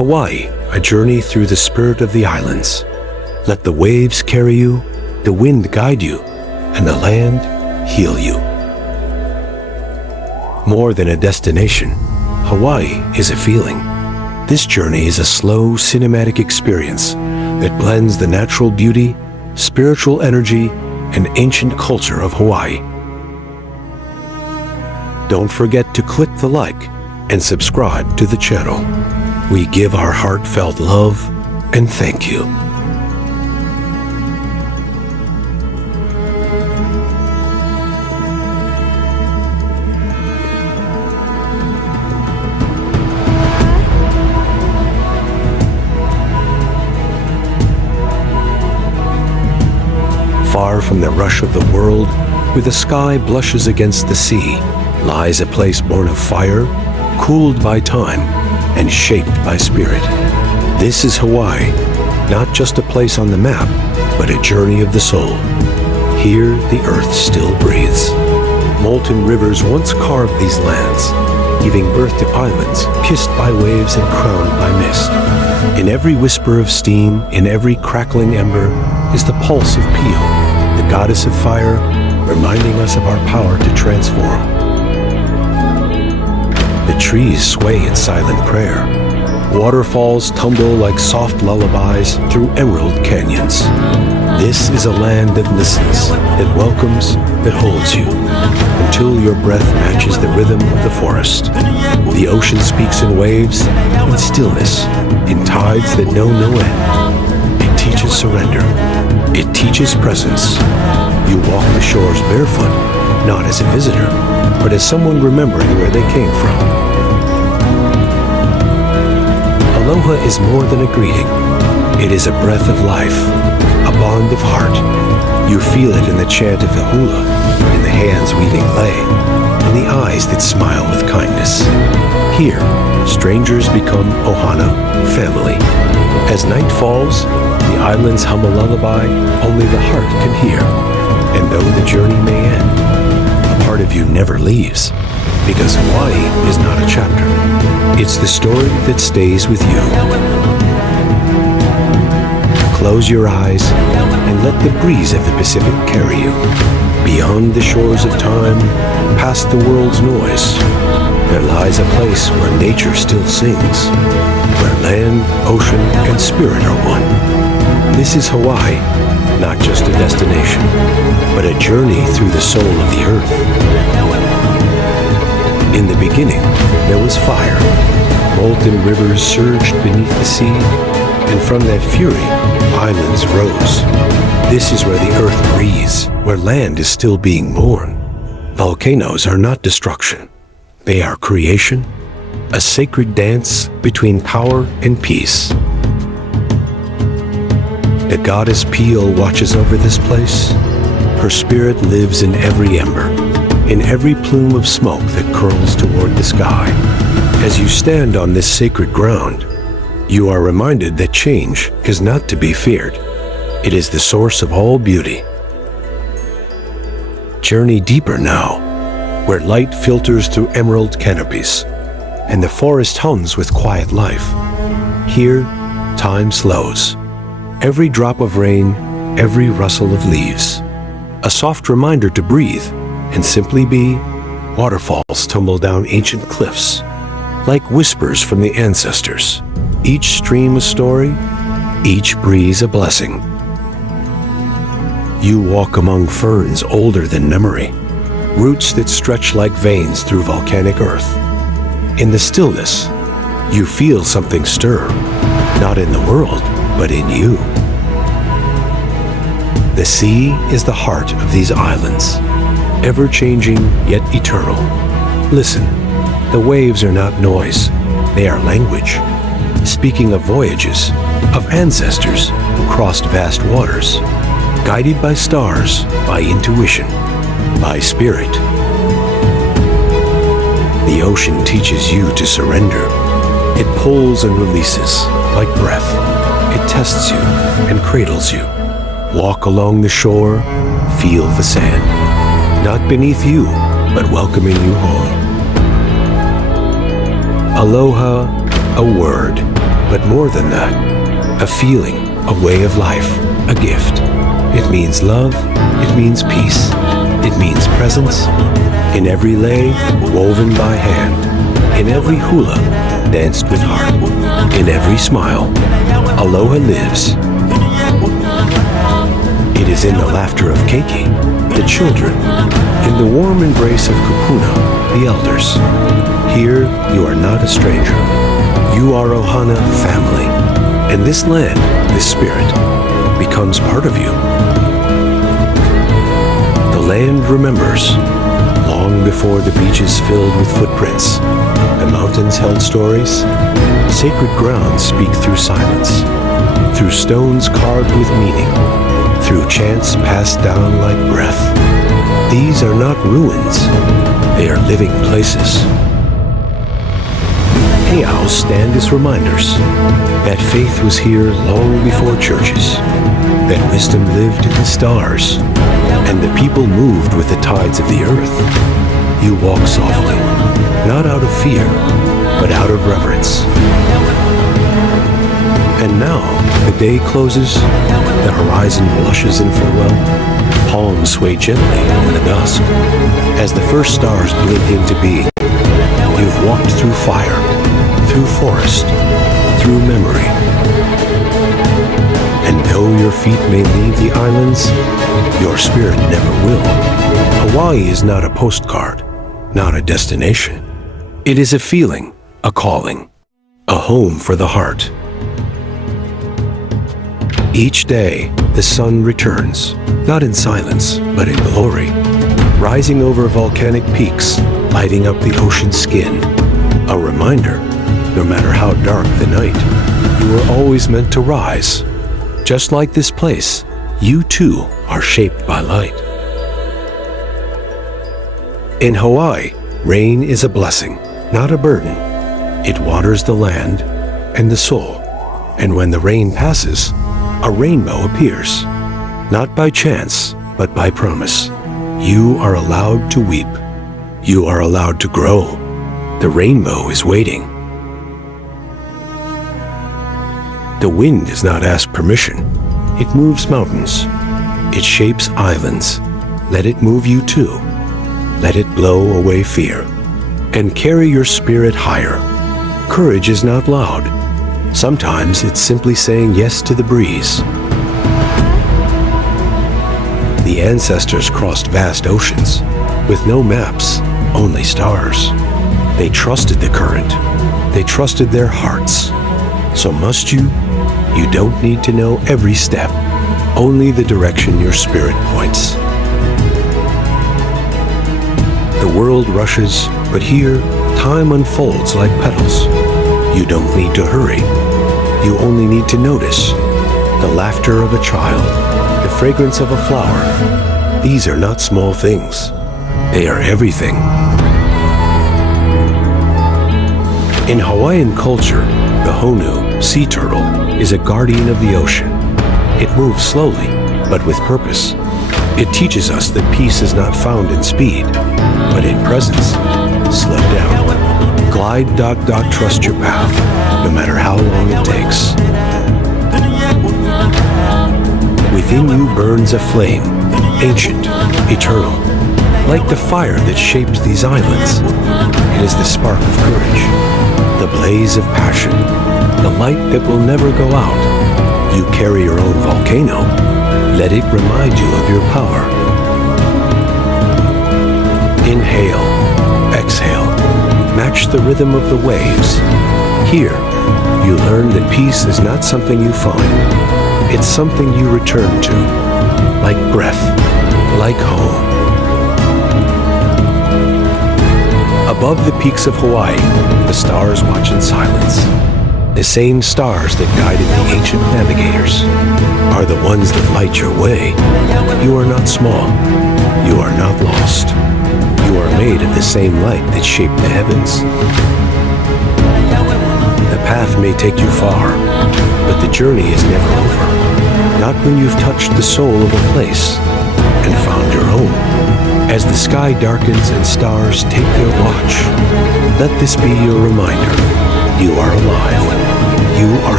Hawaii, a journey through the spirit of the islands. Let the waves carry you, the wind guide you, and the land heal you. More than a destination, Hawaii is a feeling. This journey is a slow, cinematic experience that blends the natural beauty, spiritual energy, and ancient culture of Hawaii. Don't forget to click the like and subscribe to the channel. We give our heartfelt love and thank you. Far from the rush of the world, where the sky blushes against the sea, lies a place born of fire, cooled by time, and shaped by spirit. This is Hawaii, not just a place on the map, but a journey of the soul. Here, the earth still breathes. Molten rivers once carved these lands, giving birth to islands kissed by waves and crowned by mist. In every whisper of steam, in every crackling ember, is the pulse of Pio, the goddess of fire, reminding us of our power to transform. The trees sway in silent prayer. Waterfalls tumble like soft lullabies through emerald canyons. This is a land that listens, that welcomes, that holds you, until your breath matches the rhythm of the forest. The ocean speaks in waves, in stillness, in tides that know no end. It teaches surrender. It teaches presence. You walk the shores barefoot, not as a visitor, but as someone remembering where they came from. Aloha is more than a greeting. It is a breath of life, a bond of heart. You feel it in the chant of the hula, in the hands weaving lei, in the eyes that smile with kindness. Here, strangers become ohana, family. As night falls, the islands hum a lullaby only the heart can hear. And though the journey may end, a part of you never leaves, because Hawaii is not a chapter. It's the story that stays with you. Close your eyes and let the breeze of the Pacific carry you. Beyond the shores of time, past the world's noise, there lies a place where nature still sings, where land, ocean, and spirit are one. This is Hawaii, not just a destination, but a journey through the soul of the earth. In the beginning, there was fire. Molten rivers surged beneath the sea, and from that fury, islands rose. This is where the earth breathes, where land is still being born. Volcanoes are not destruction. They are creation, a sacred dance between power and peace. The goddess Pio watches over this place. Her spirit lives in every ember, in every plume of smoke that curls toward the sky. As you stand on this sacred ground, you are reminded that change is not to be feared. It is the source of all beauty. Journey deeper now, where light filters through emerald canopies, and the forest hums with quiet life. Here, time slows. Every drop of rain, every rustle of leaves. A soft reminder to breathe and simply be. Waterfalls tumble down ancient cliffs, like whispers from the ancestors. Each stream a story, each breeze a blessing. You walk among ferns older than memory, roots that stretch like veins through volcanic earth. In the stillness, you feel something stir, not in the world, but in you. The sea is the heart of these islands, ever-changing yet eternal. Listen, the waves are not noise, they are language, speaking of voyages, of ancestors who crossed vast waters, guided by stars, by intuition, by spirit. The ocean teaches you to surrender. It pulls and releases, like breath. It tests you and cradles you. Walk along the shore, feel the sand. Not beneath you, but welcoming you home. Aloha, a word, But more than that, a feeling, a way of life, a gift. It means love, it means peace, it means presence. In every lei, woven by hand, in every hula, danced with heart, in every smile, aloha lives. It is in the laughter of keiki, the children, in the warm embrace of kupuna, the elders. Here, you are not a stranger. You are Ohana family, and this land, this spirit, becomes part of you. The land remembers. Long before the beaches filled with footprints, the mountains held stories. Sacred grounds speak through silence, through stones carved with meaning, through chants passed down like breath. These are not ruins, they are living places. Heiaus stand as reminders that faith was here long before churches, that wisdom lived in the stars, and the people moved with the tides of the earth. You walk softly, not out of fear, but out of reverence. And now, the day closes, the horizon blushes in farewell, palms sway gently in the dusk. As the first stars blink into being, you've walked through fire, through forest, through memory. And though your feet may leave the islands, your spirit never will. Hawaii is not a postcard, not a destination. It is a feeling, a calling, a home for the heart. Each day, the sun returns, not in silence, but in glory, rising over volcanic peaks, lighting up the ocean's skin. A reminder, no matter how dark the night, you were always meant to rise. Just like this place, you too are shaped by light. In Hawaii, rain is a blessing, not a burden. It waters the land and the soul. And when the rain passes, a rainbow appears. Not by chance, but by promise. You are allowed to weep. You are allowed to grow. The rainbow is waiting. The wind does not ask permission. It moves mountains. It shapes islands. Let it move you too. Let it blow away fear. And carry your spirit higher. Courage is not loud. Sometimes it's simply saying yes to the breeze. The ancestors crossed vast oceans with no maps, only stars. They trusted the current. They trusted their hearts. So must you? You don't need to know every step, only the direction your spirit points. The world rushes, but here, time unfolds like petals. You don't need to hurry. You only need to notice the laughter of a child, the fragrance of a flower. These are not small things. They are everything. In Hawaiian culture, the honu, sea turtle, is a guardian of the ocean. It moves slowly, but with purpose. It teaches us that peace is not found in speed, but in presence. Slow down. Glide, trust your path, no matter how long it takes. Within you burns a flame, ancient, eternal, like the fire that shaped these islands. It is the spark of courage, the blaze of passion, the light that will never go out. You carry your own volcano. Let it remind you of your power. Inhale, exhale, match the rhythm of the waves. Here, you learn that peace is not something you find. It's something you return to, like breath, like home. Above the peaks of Hawaii, the stars watch in silence. The same stars that guided the ancient navigators are the ones that light your way. You are not small. You are not lost. You are made of the same light that shaped the heavens. The path may take you far, but the journey is never over. Not when you've touched the soul of a place and found your home. As the sky darkens and stars take their watch, let this be your reminder. You are alive. You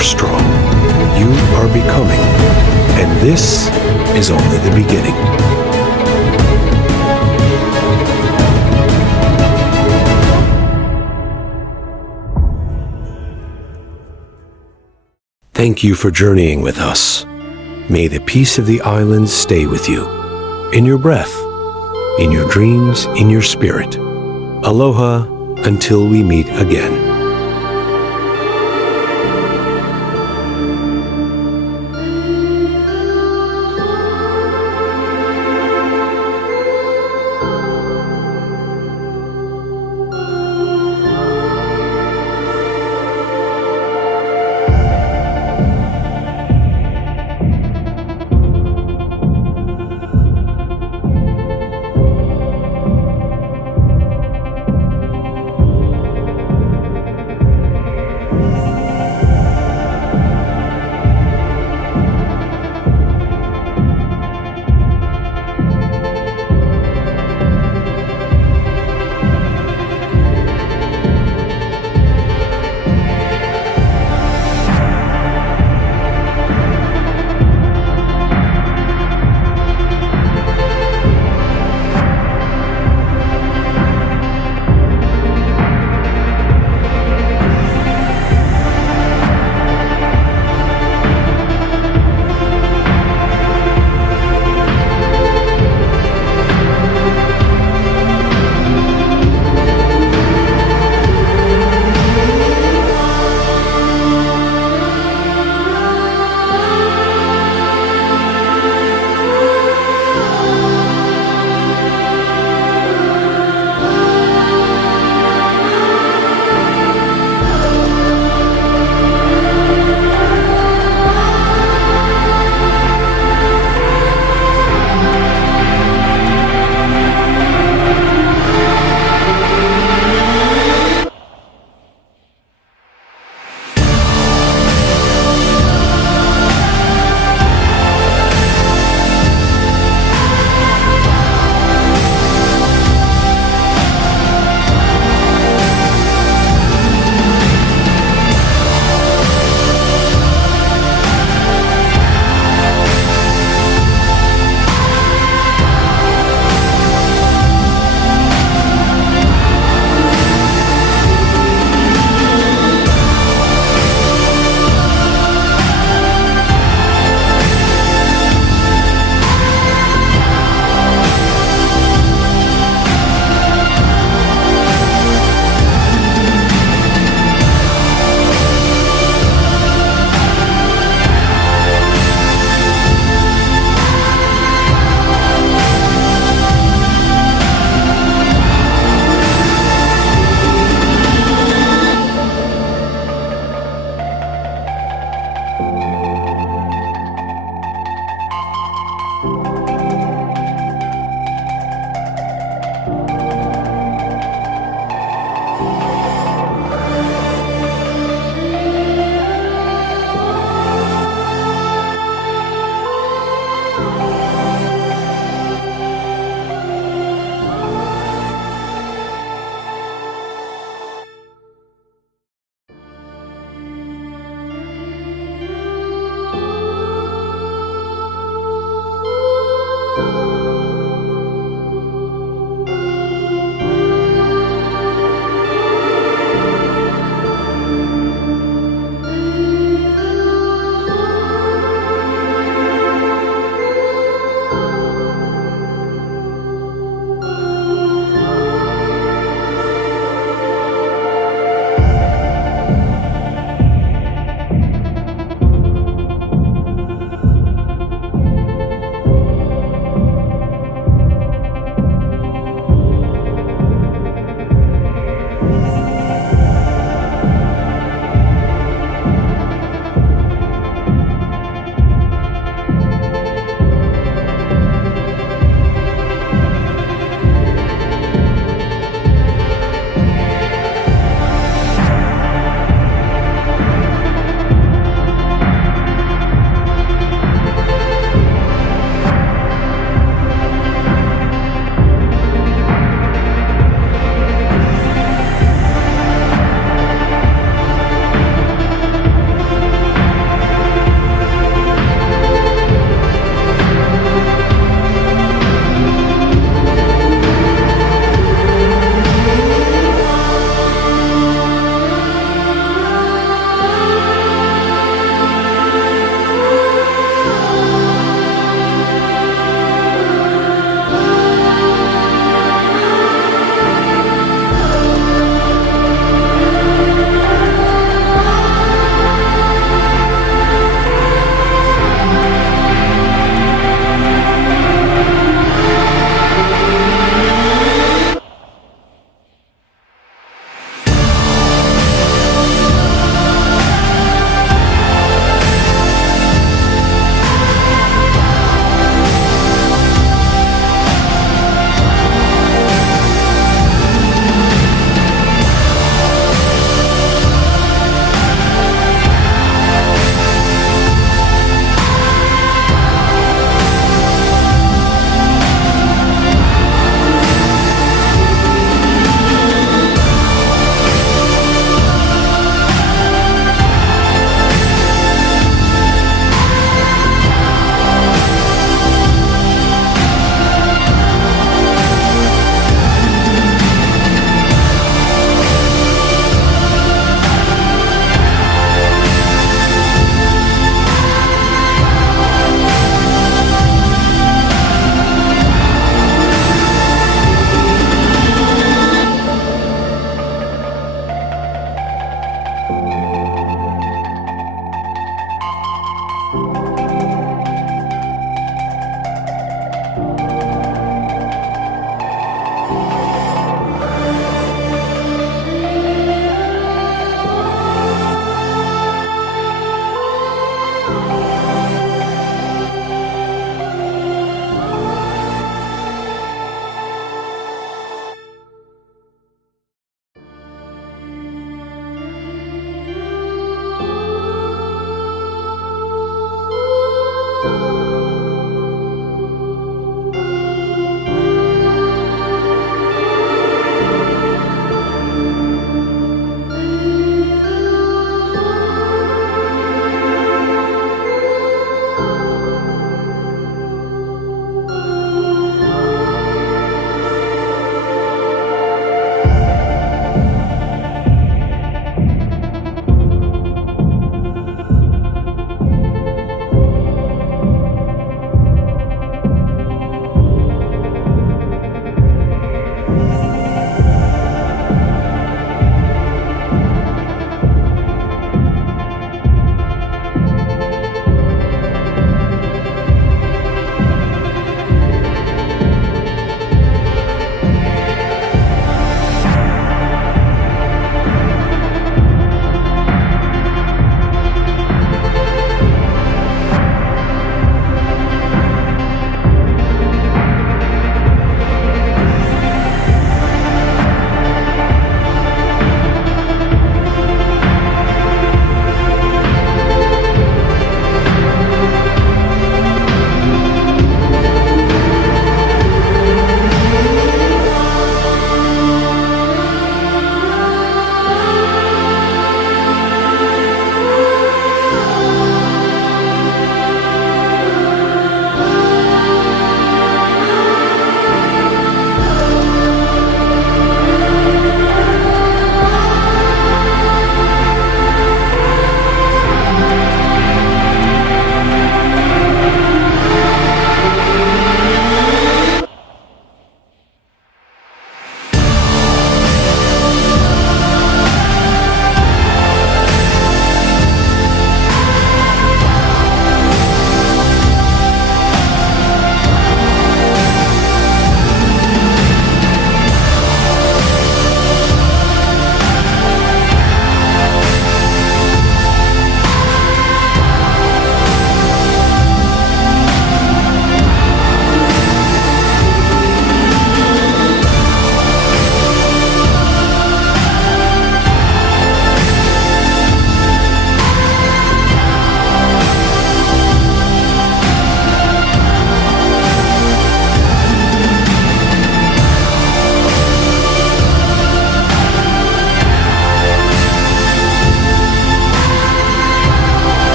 strong. You are becoming. And this is only the beginning. Thank you for journeying with us. May the peace of the islands stay with you, in your breath, in your dreams, in your spirit. Aloha until we meet again.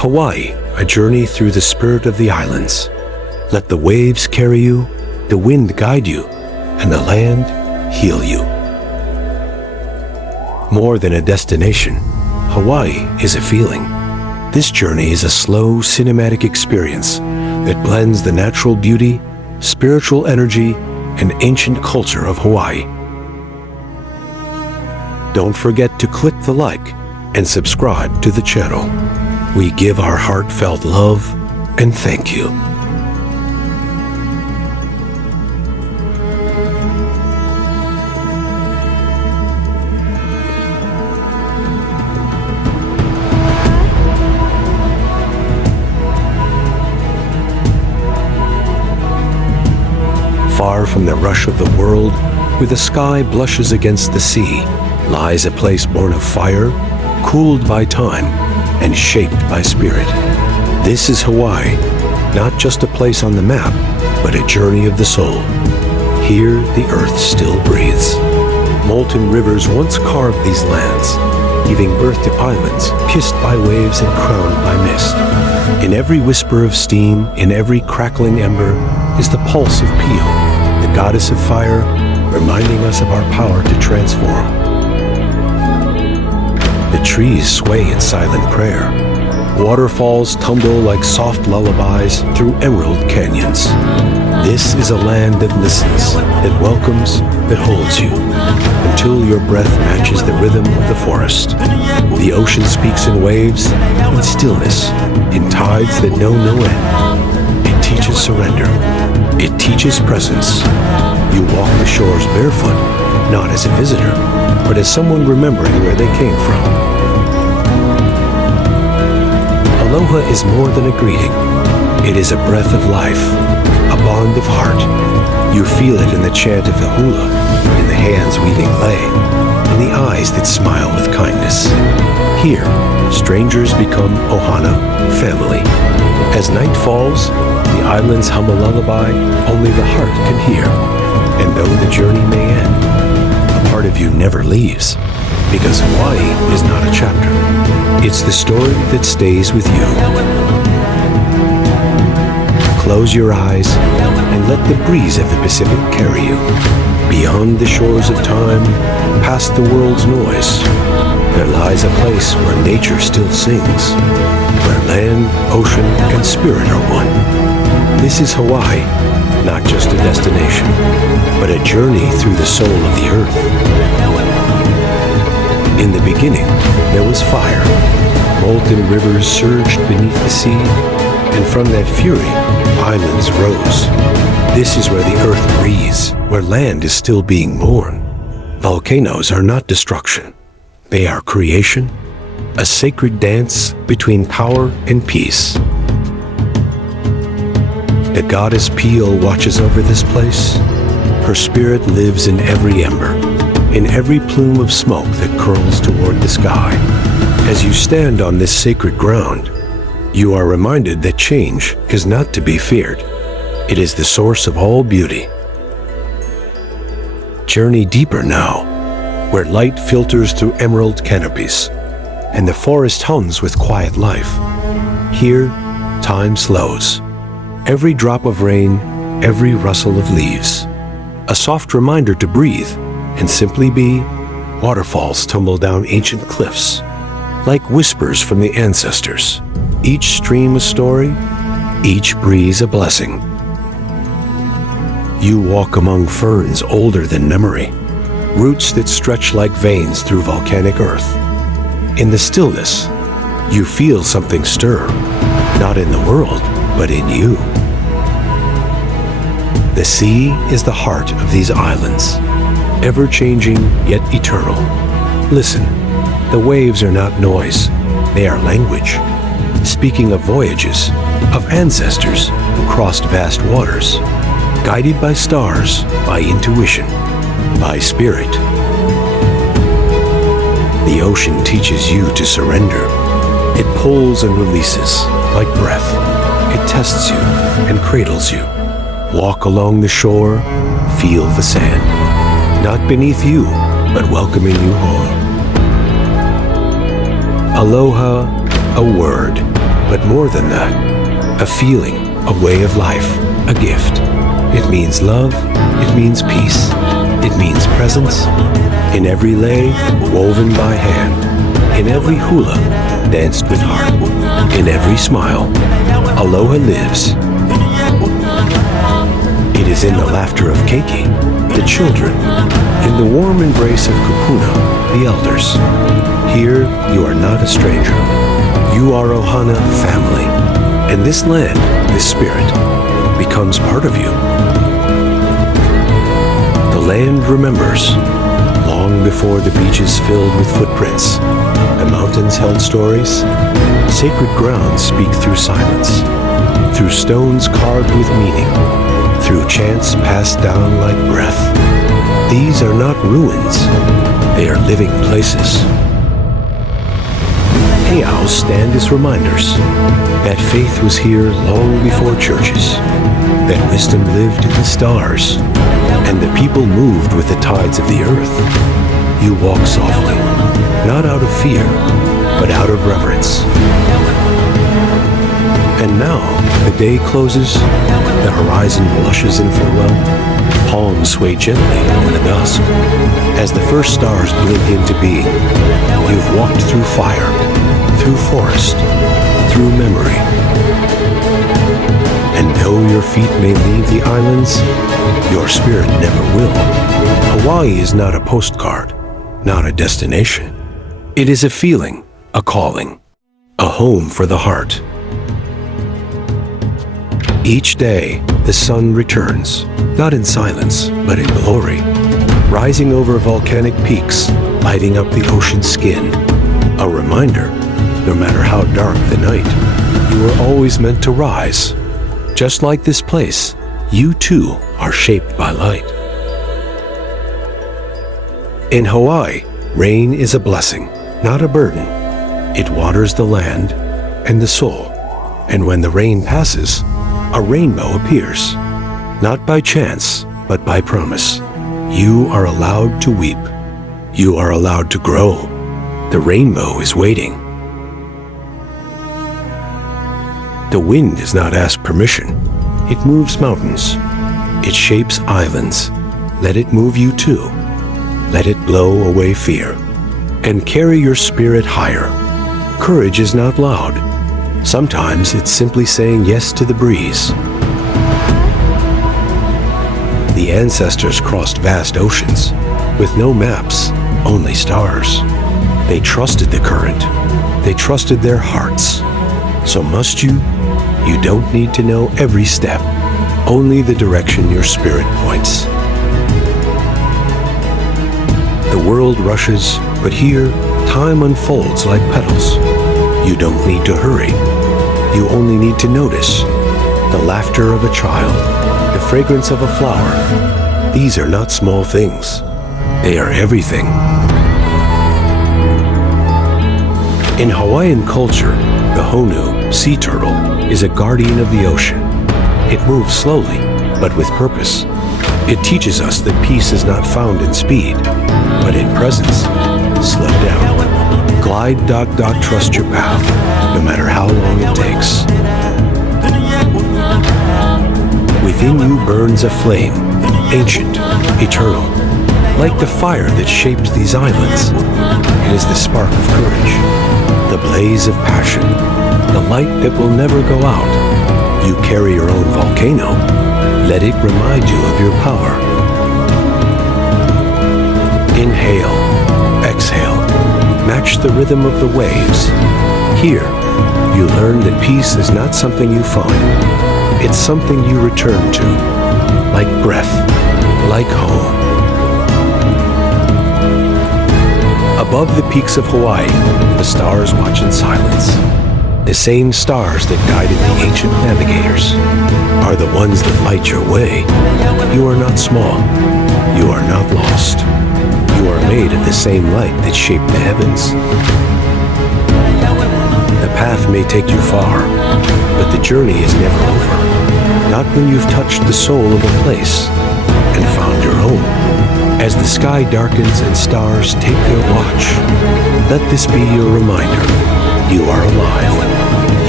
Hawaii, a journey through the spirit of the islands. Let the waves carry you, the wind guide you, and the land heal you. More than a destination, Hawaii is a feeling. This journey is a slow, cinematic experience that blends the natural beauty, spiritual energy, and ancient culture of Hawaii. Don't forget to click the like and subscribe to the channel. We give our heartfelt love and thank you. Far from the rush of the world, where the sky blushes against the sea, lies a place born of fire, cooled by time, and shaped by spirit. This is Hawaii, not just a place on the map, but a journey of the soul. Here, the earth still breathes. Molten rivers once carved these lands, giving birth to islands kissed by waves and crowned by mist. In every whisper of steam, in every crackling ember, is the pulse of Pio, the goddess of fire, reminding us of our power to transform. The trees sway in silent prayer. Waterfalls tumble like soft lullabies through emerald canyons. This is a land that listens, that welcomes, that holds you, until your breath matches the rhythm of the forest. The ocean speaks in waves, in stillness, in tides that know no end. It teaches surrender. It teaches presence. You walk the shores barefoot, not as a visitor, but as someone remembering where they came from. Aloha is more than a greeting. It is a breath of life, a bond of heart. You feel it in the chant of the hula, in the hands weaving clay, in the eyes that smile with kindness. Here, strangers become ohana, family. As night falls, the islands hum a lullaby only the heart can hear. And though the journey may end, a part of you never leaves, because Hawaii is not a chapter. It's the story that stays with you. Close your eyes and let the breeze of the Pacific carry you. Beyond the shores of time, past the world's noise, there lies a place where nature still sings, where land, ocean, and spirit are one. This is Hawaii, not just a destination, but a journey through the soul of the earth. In the beginning, there was fire. Molten rivers surged beneath the sea, and from that fury, islands rose. This is where the earth breathes, where land is still being born. Volcanoes are not destruction. They are creation, a sacred dance between power and peace. The goddess Pio watches over this place. Her spirit lives in every ember, in every plume of smoke that curls toward the sky. As you stand on this sacred ground, you are reminded that change is not to be feared. It is the source of all beauty. Journey deeper now, where light filters through emerald canopies, and the forest hums with quiet life. Here, time slows. Every drop of rain, every rustle of leaves. A soft reminder to breathe and simply be. Waterfalls tumble down ancient cliffs, like whispers from the ancestors. Each stream a story, each breeze a blessing. You walk among ferns older than memory, roots that stretch like veins through volcanic earth. In the stillness, you feel something stir, not in the world, but in you. The sea is the heart of these islands, ever-changing yet eternal. Listen, the waves are not noise, they are language, speaking of voyages, of ancestors who crossed vast waters, guided by stars, by intuition, by spirit. The ocean teaches you to surrender. It pulls and releases, like breath. It tests you and cradles you. Walk along the shore, feel the sand. Not beneath you, but welcoming you home. Aloha, a word, But more than that, a feeling, a way of life, a gift. It means love, it means peace, it means presence. In every lei, woven by hand, in every hula, danced with heart, in every smile, aloha lives. It is in the laughter of keiki, the children, in the warm embrace of kupuna, the elders. Here, you are not a stranger. You are Ohana family, and this land, this spirit, becomes part of you. The land remembers. Long before the beaches filled with footprints, the mountains held stories. Sacred grounds speak through silence, through stones carved with meaning, through chants passed down like breath. These are not ruins, they are living places. Heiaus stand as reminders that faith was here long before churches, that wisdom lived in the stars, and the people moved with the tides of the earth. You walk softly, not out of fear, but out of reverence. And now, the day closes, the horizon blushes in farewell, palms sway gently in the dusk. As the first stars blink into being, you've walked through fire, through forest, through memory. And though your feet may leave the islands, your spirit never will. Hawaii is not a postcard, not a destination. It is a feeling, a calling, a home for the heart. Each day, the sun returns, not in silence, but in glory, rising over volcanic peaks, lighting up the ocean's skin. A reminder, no matter how dark the night, you are always meant to rise. Just like this place, you too are shaped by light. In Hawaii, rain is a blessing, not a burden. It waters the land and the soul. And when the rain passes, a rainbow appears. Not by chance, but by promise. You are allowed to weep. You are allowed to grow. The rainbow is waiting. The wind does not ask permission. It moves mountains. It shapes islands. Let it move you too. Let it blow away fear and carry your spirit higher. Courage is not loud. Sometimes it's simply saying yes to the breeze. The ancestors crossed vast oceans with no maps, only stars. They trusted the current. They trusted their hearts. So must you? You don't need to know every step, only the direction your spirit points. The world rushes, but here, time unfolds like petals. You don't need to hurry. You only need to notice the laughter of a child, the fragrance of a flower. These are not small things. They are everything. In Hawaiian culture, the honu, sea turtle, is a guardian of the ocean. It moves slowly, but with purpose. It teaches us that peace is not found in speed, but in presence. Slow down. Glide, trust your path, no matter how long it takes. Within you burns a flame, ancient, eternal. Like the fire that shaped these islands, it is the spark of courage, the blaze of passion, the light that will never go out. You carry your own volcano. Let it remind you of your power. Inhale, exhale, match the rhythm of the waves. Here, you learn that peace is not something you find. It's something you return to, like breath, like home. Above the peaks of Hawaii, the stars watch in silence. The same stars that guided the ancient navigators are the ones that light your way. You are not small. You are not lost. You are made of the same light that shaped the heavens. The path may take you far, but the journey is never over. Not when you've touched the soul of a place and found your home. As the sky darkens and stars take their watch, let this be your reminder. You are alive.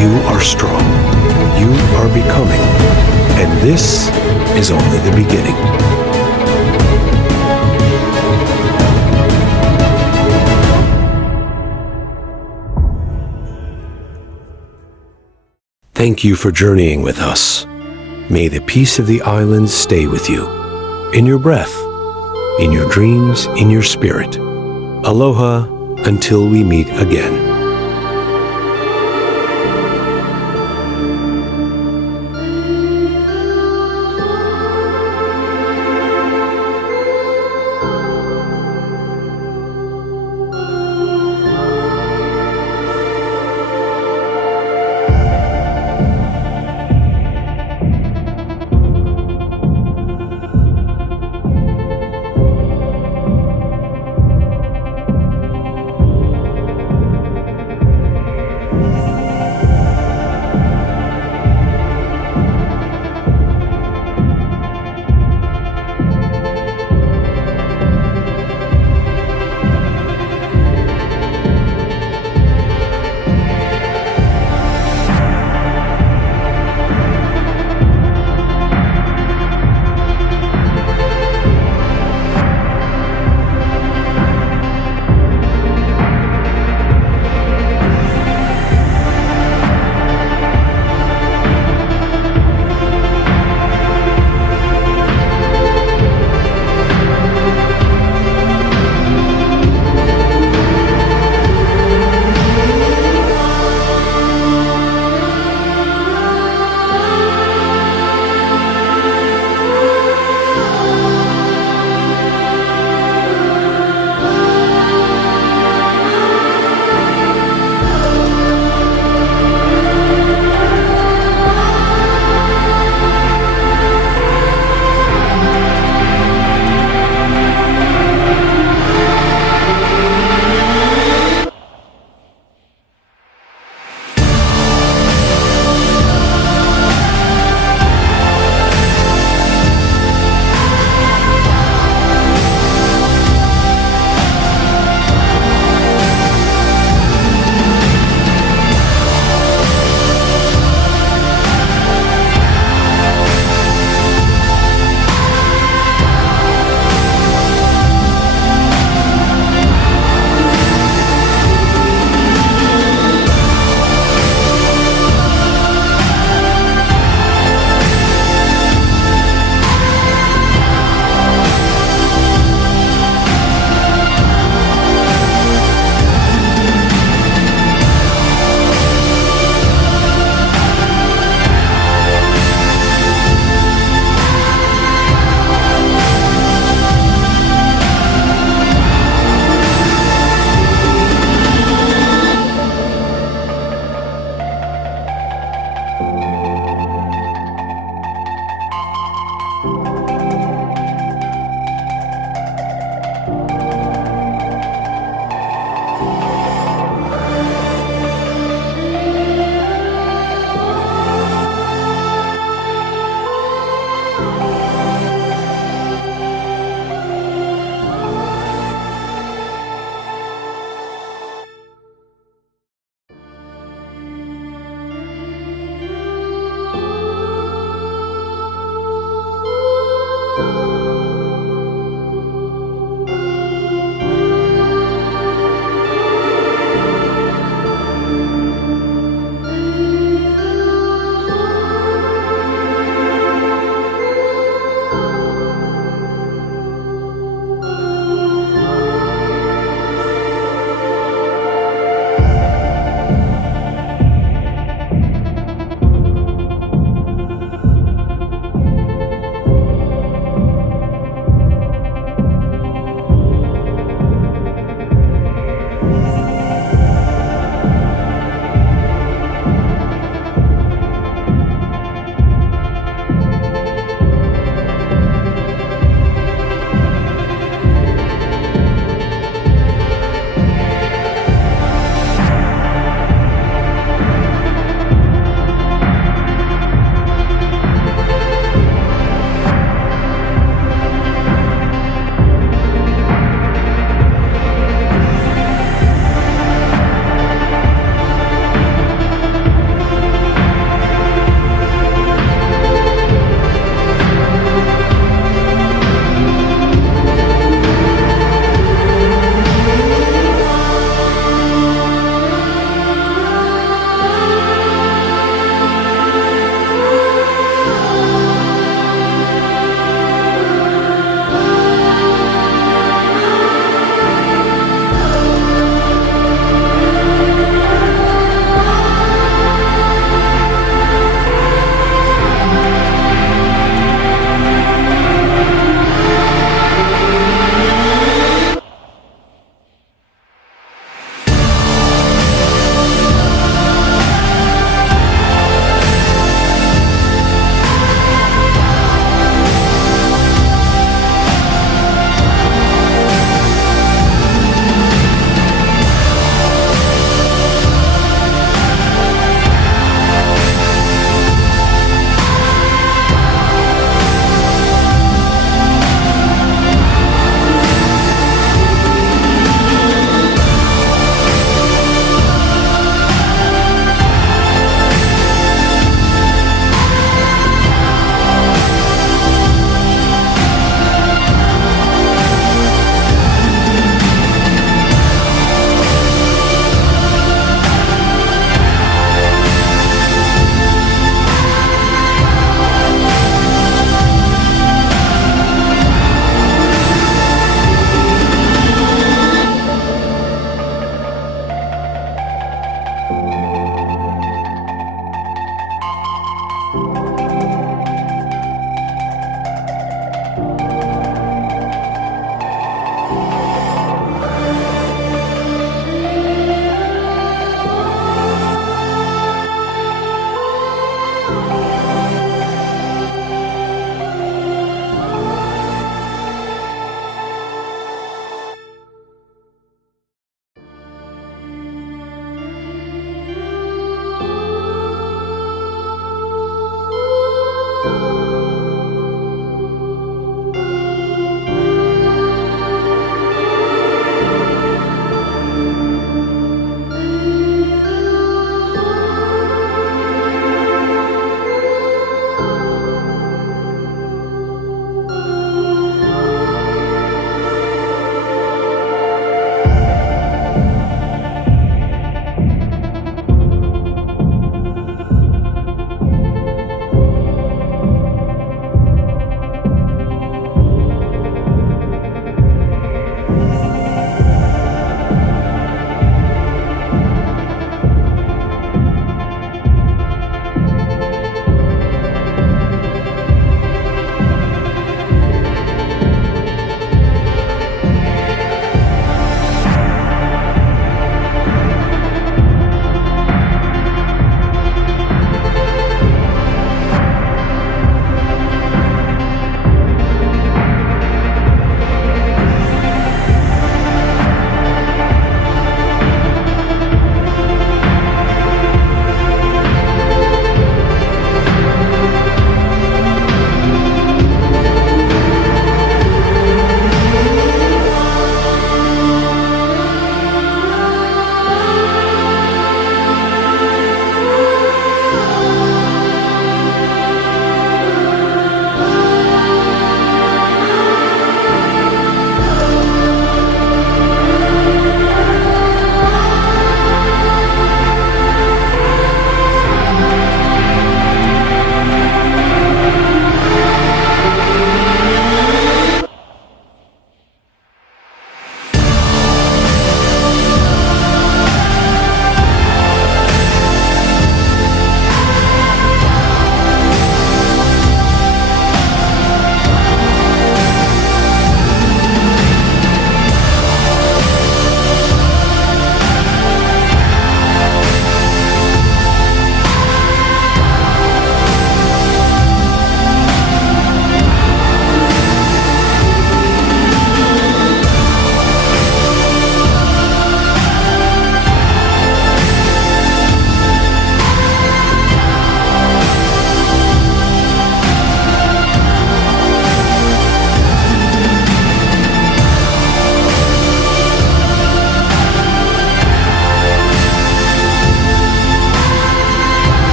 You are strong. You are becoming. And this is only the beginning. Thank you for journeying with us. May the peace of the islands stay with you, in your breath, in your dreams, in your spirit. Aloha until we meet again.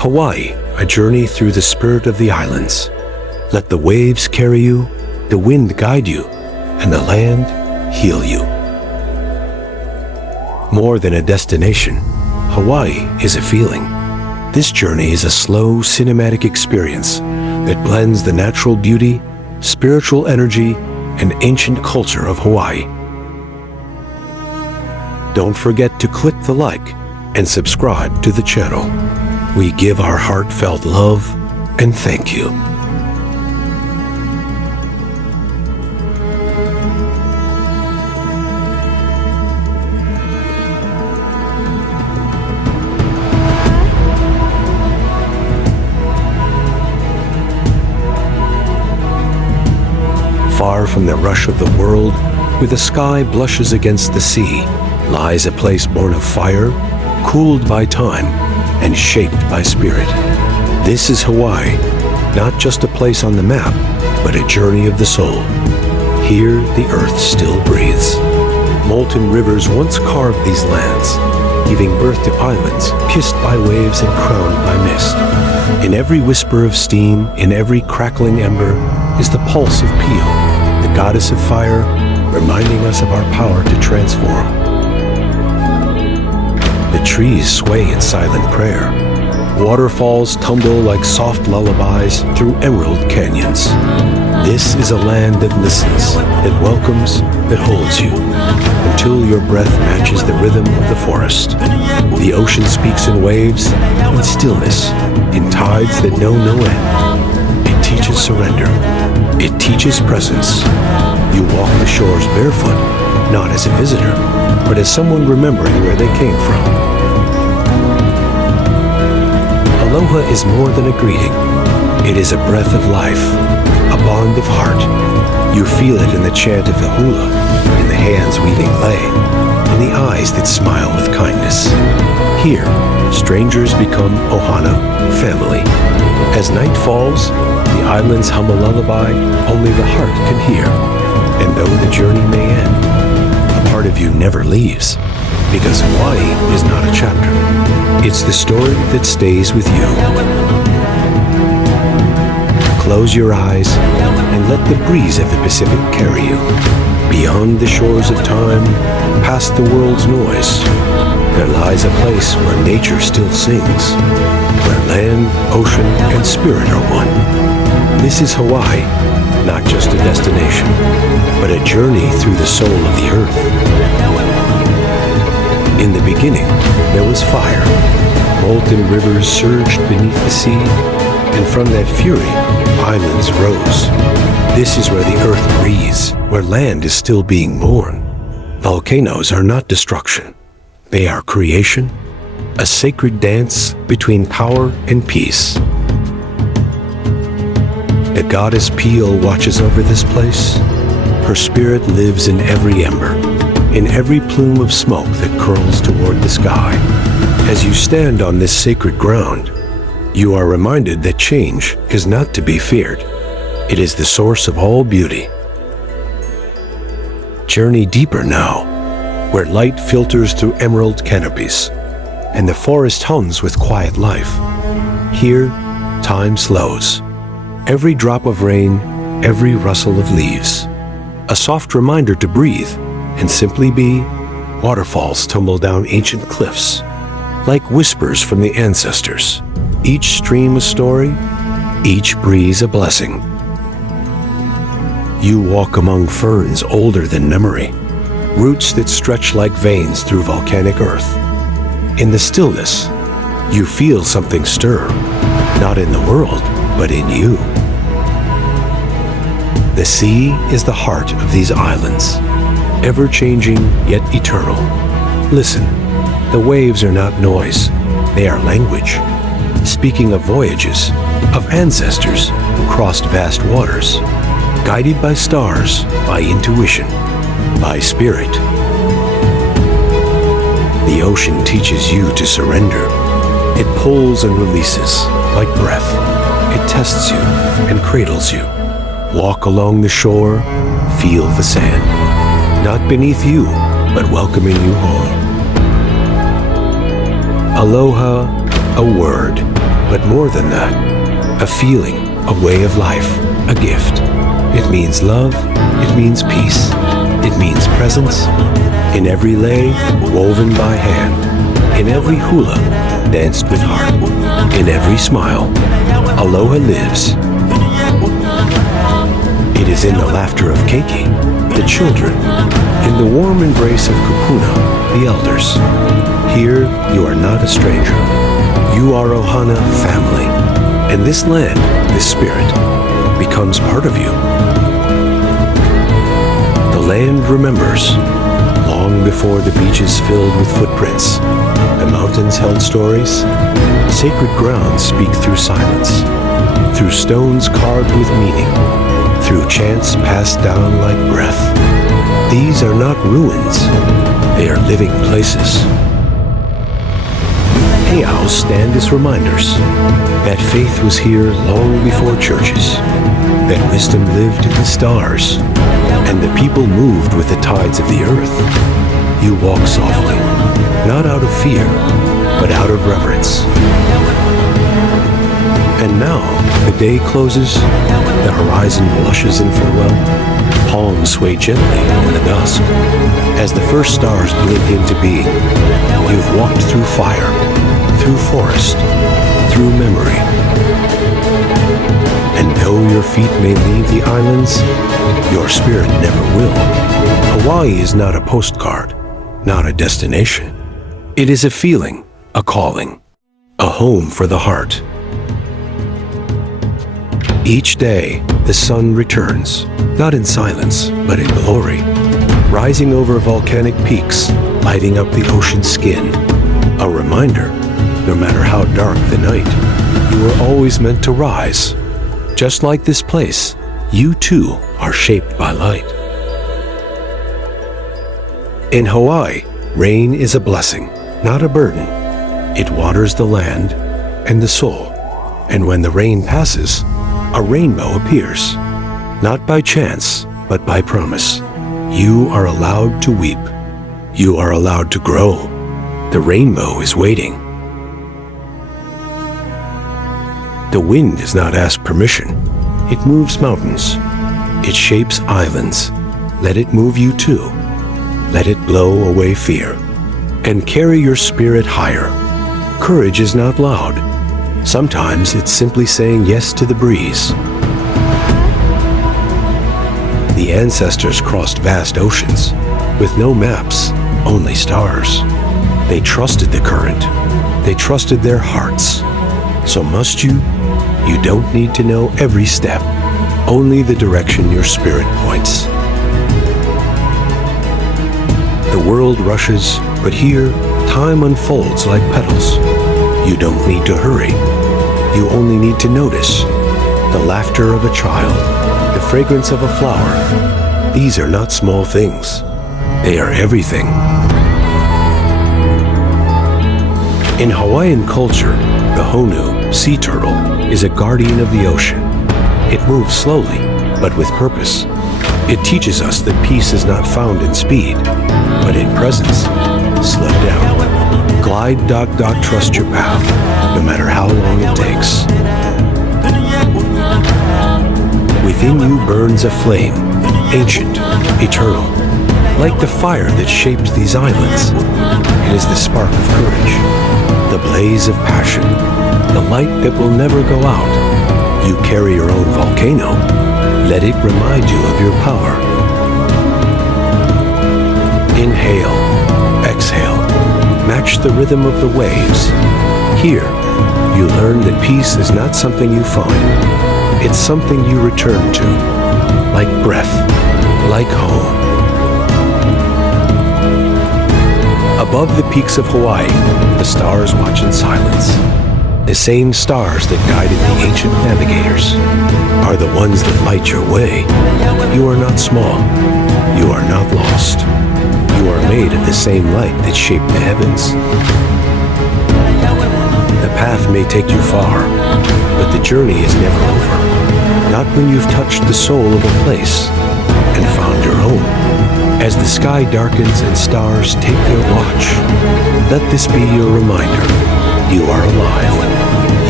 Hawaii, a journey through the spirit of the islands. Let the waves carry you, the wind guide you, and the land heal you. More than a destination, Hawaii is a feeling. This journey is a slow, cinematic experience that blends the natural beauty, spiritual energy, and ancient culture of Hawaii. Don't forget to click the like and subscribe to the channel. We give our heartfelt love and thank you. Far from the rush of the world, where the sky blushes against the sea, lies a place born of fire, cooled by time, and shaped by spirit. This is Hawaii, not just a place on the map, but a journey of the soul. Here, the earth still breathes. Molten rivers once carved these lands, giving birth to islands kissed by waves and crowned by mist. In every whisper of steam, in every crackling ember, is the pulse of Pio, the goddess of fire, reminding us of our power to transform. The trees sway in silent prayer. Waterfalls tumble like soft lullabies through emerald canyons. This is a land that listens, that welcomes, that holds you, until your breath matches the rhythm of the forest. The ocean speaks in waves, in stillness, in tides that know no end. It teaches surrender. It teaches presence. You walk the shores barefoot, not as a visitor, but as someone remembering where they came from. Aloha is more than a greeting. It is a breath of life, a bond of heart. You feel it in the chant of the hula, in the hands weaving lei, in the eyes that smile with kindness. Here, strangers become ohana, family. As night falls, the islands hum a lullaby only the heart can hear. And though the journey may end, a part of you never leaves, because Hawaii is not a chapter. It's the story that stays with you. Close your eyes and let the breeze of the Pacific carry you. Beyond the shores of time, past the world's noise, there lies a place where nature still sings, where land, ocean, and spirit are one. This is Hawaii, not just a destination, but a journey through the soul of the earth. In the beginning, there was fire. Molten rivers surged beneath the sea, and from that fury, islands rose. This is where the earth breathes, where land is still being born. Volcanoes are not destruction. They are creation, a sacred dance between power and peace. The goddess Pio watches over this place. Her spirit lives in every ember, in every plume of smoke that curls toward the sky. As you stand on this sacred ground, you are reminded that change is not to be feared. It is the source of all beauty. Journey deeper now, where light filters through emerald canopies, and the forest hums with quiet life. Here, time slows. Every drop of rain, every rustle of leaves. A soft reminder to breathe and simply be. Waterfalls tumble down ancient cliffs, like whispers from the ancestors. Each stream a story, each breeze a blessing. You walk among ferns older than memory, roots that stretch like veins through volcanic earth. In the stillness, you feel something stir, not in the world, but in you. The sea is the heart of these islands, ever-changing yet eternal. Listen, the waves are not noise, they are language, speaking of voyages, of ancestors who crossed vast waters, guided by stars, by intuition, by spirit. The ocean teaches you to surrender. It pulls and releases, like breath. It tests you and cradles you. Walk along the shore, feel the sand. Not beneath you, but welcoming you home. Aloha, a word, But more than that, a feeling, a way of life, a gift. It means love, it means peace, it means presence. In every lei, woven by hand, in every hula, danced with heart, in every smile, aloha lives. It is in the laughter of keiki, the children, in the warm embrace of kupuna, the elders. Here, you are not a stranger. You are Ohana family, and this land, this spirit, becomes part of you. The land remembers. Long before the beaches filled with footprints, the mountains held stories. Sacred grounds speak through silence, through stones carved with meaning, through chants passed down like breath. These are not ruins, they are living places. Heiaus stand as reminders that faith was here long before churches, that wisdom lived in the stars, and the people moved with the tides of the earth. You walk softly, not out of fear, but out of reverence. And now, the day closes, the horizon blushes in farewell, palms sway gently in the dusk. As the first stars blink into being, you've walked through fire, through forest, through memory. And though your feet may leave the islands, your spirit never will. Hawaii is not a postcard, not a destination. It is a feeling, a calling, a home for the heart. Each day, the sun returns, not in silence, but in glory, rising over volcanic peaks, lighting up the ocean's skin. A reminder, no matter how dark the night, you were always meant to rise. Just like this place, you too are shaped by light. In Hawaii, rain is a blessing, not a burden. It waters the land and the soul. And when the rain passes, a rainbow appears. Not by chance, but by promise. You are allowed to weep. You are allowed to grow. The rainbow is waiting. The wind does not ask permission. It moves mountains. It shapes islands. Let it move you too. Let it blow away fear. And carry your spirit higher. Courage is not loud. Sometimes it's simply saying yes to the breeze. The ancestors crossed vast oceans with no maps, only stars. They trusted the current. They trusted their hearts. So must you? You don't need to know every step, only the direction your spirit points. The world rushes, but here, time unfolds like petals. You don't need to hurry. You only need to notice the laughter of a child, the fragrance of a flower. These are not small things. They are everything. In Hawaiian culture, the honu, sea turtle, is a guardian of the ocean. It moves slowly, but with purpose. It teaches us that peace is not found in speed, but in presence. Slow down. Glide, trust your path, no matter how long it takes. Within you burns a flame, ancient, eternal, like the fire that shaped these islands. It is the spark of courage, the blaze of passion, the light that will never go out. You carry your own volcano. Let it remind you of your power. Inhale, exhale, match the rhythm of the waves. Here, you learn that peace is not something you find. It's something you return to, like breath, like home. Above the peaks of Hawaii, the stars watch in silence. The same stars that guided the ancient navigators are the ones that light your way. You are not small. You are not lost. You are made of the same light that shaped the heavens. The path may take you far, but the journey is never over. Not when you've touched the soul of a place and found your home. As the sky darkens and stars take their watch, let this be your reminder. You are alive.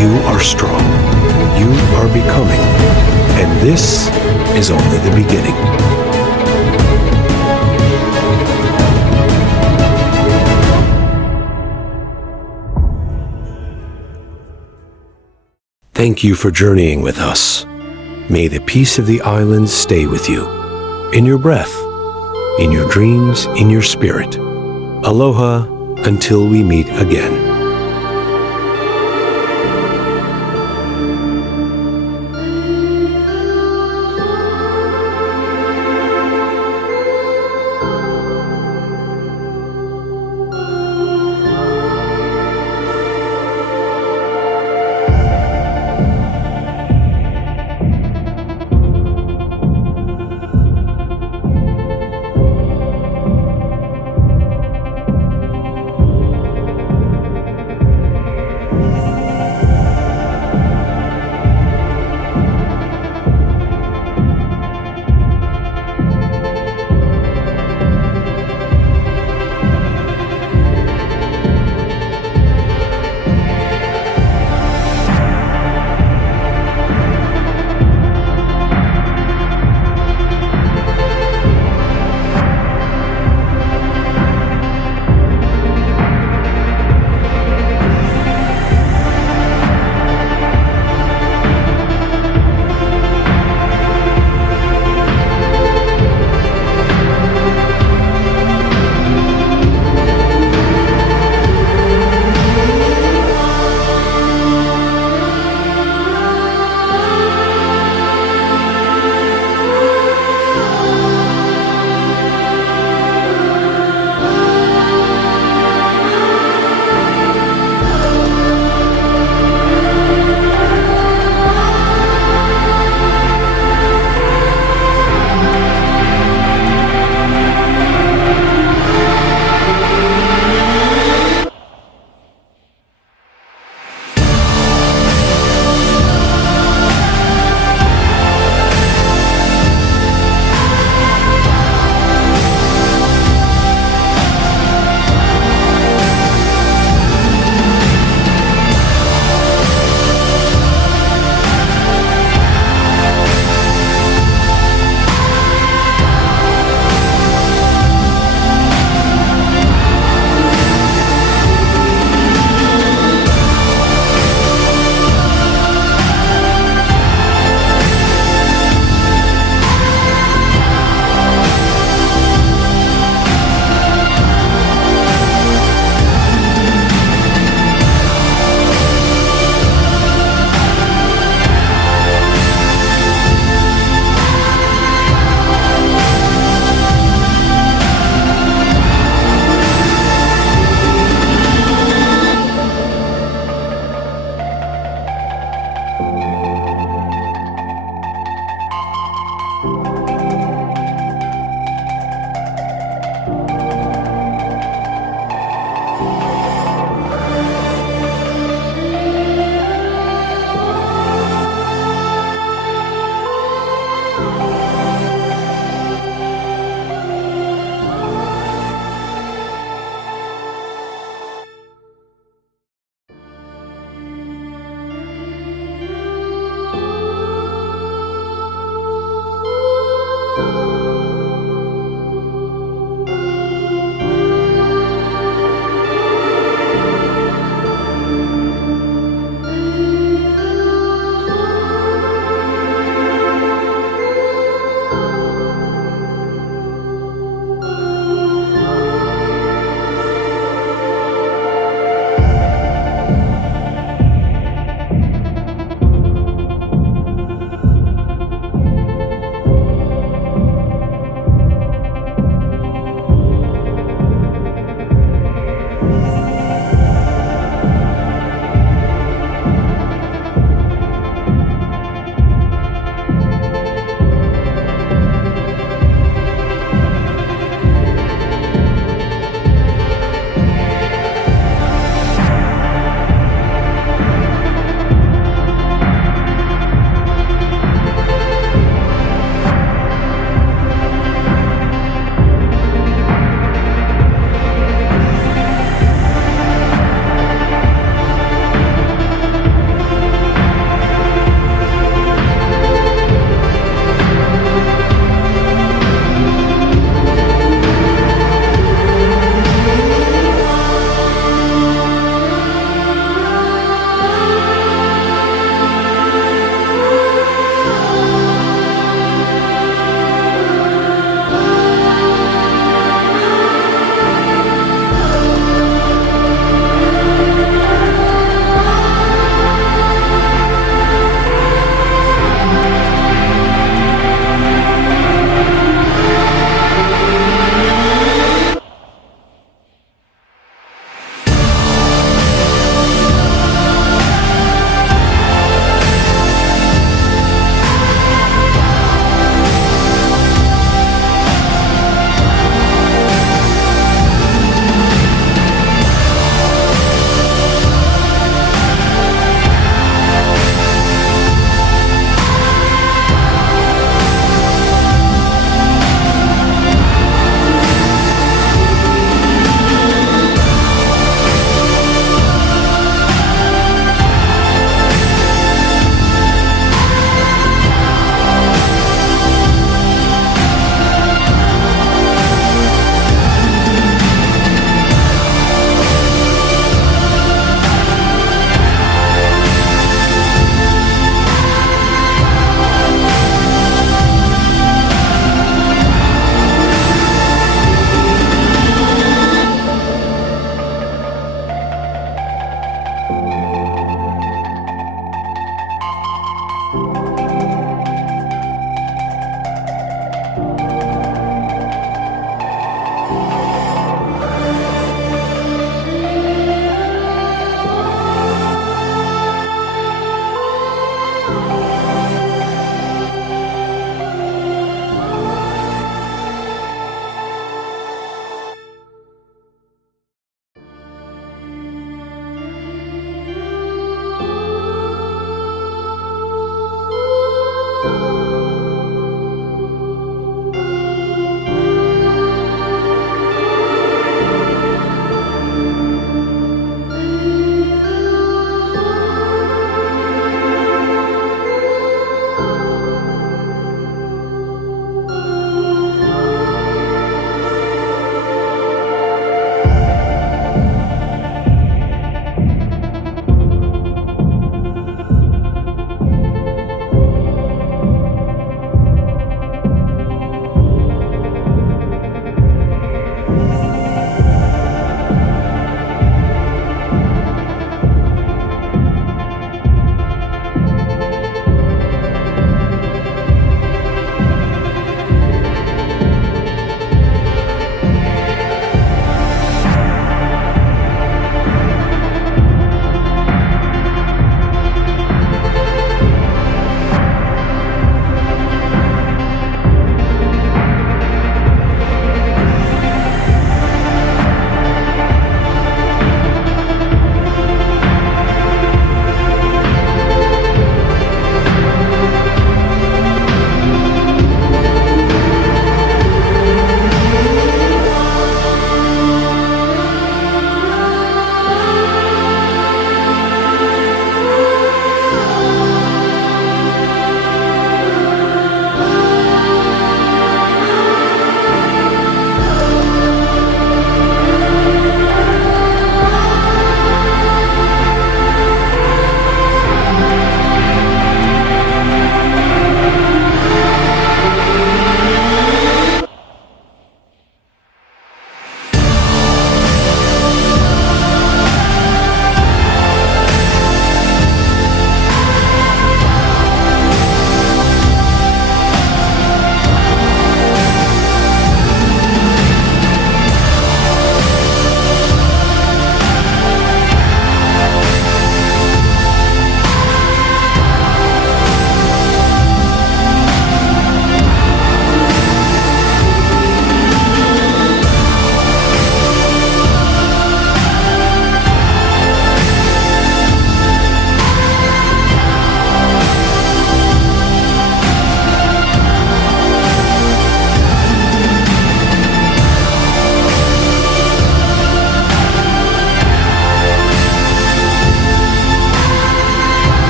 You are strong. You are becoming. And this is only the beginning. Thank you for journeying with us. May the peace of the islands stay with you, in your breath, in your dreams, in your spirit. Aloha until we meet again.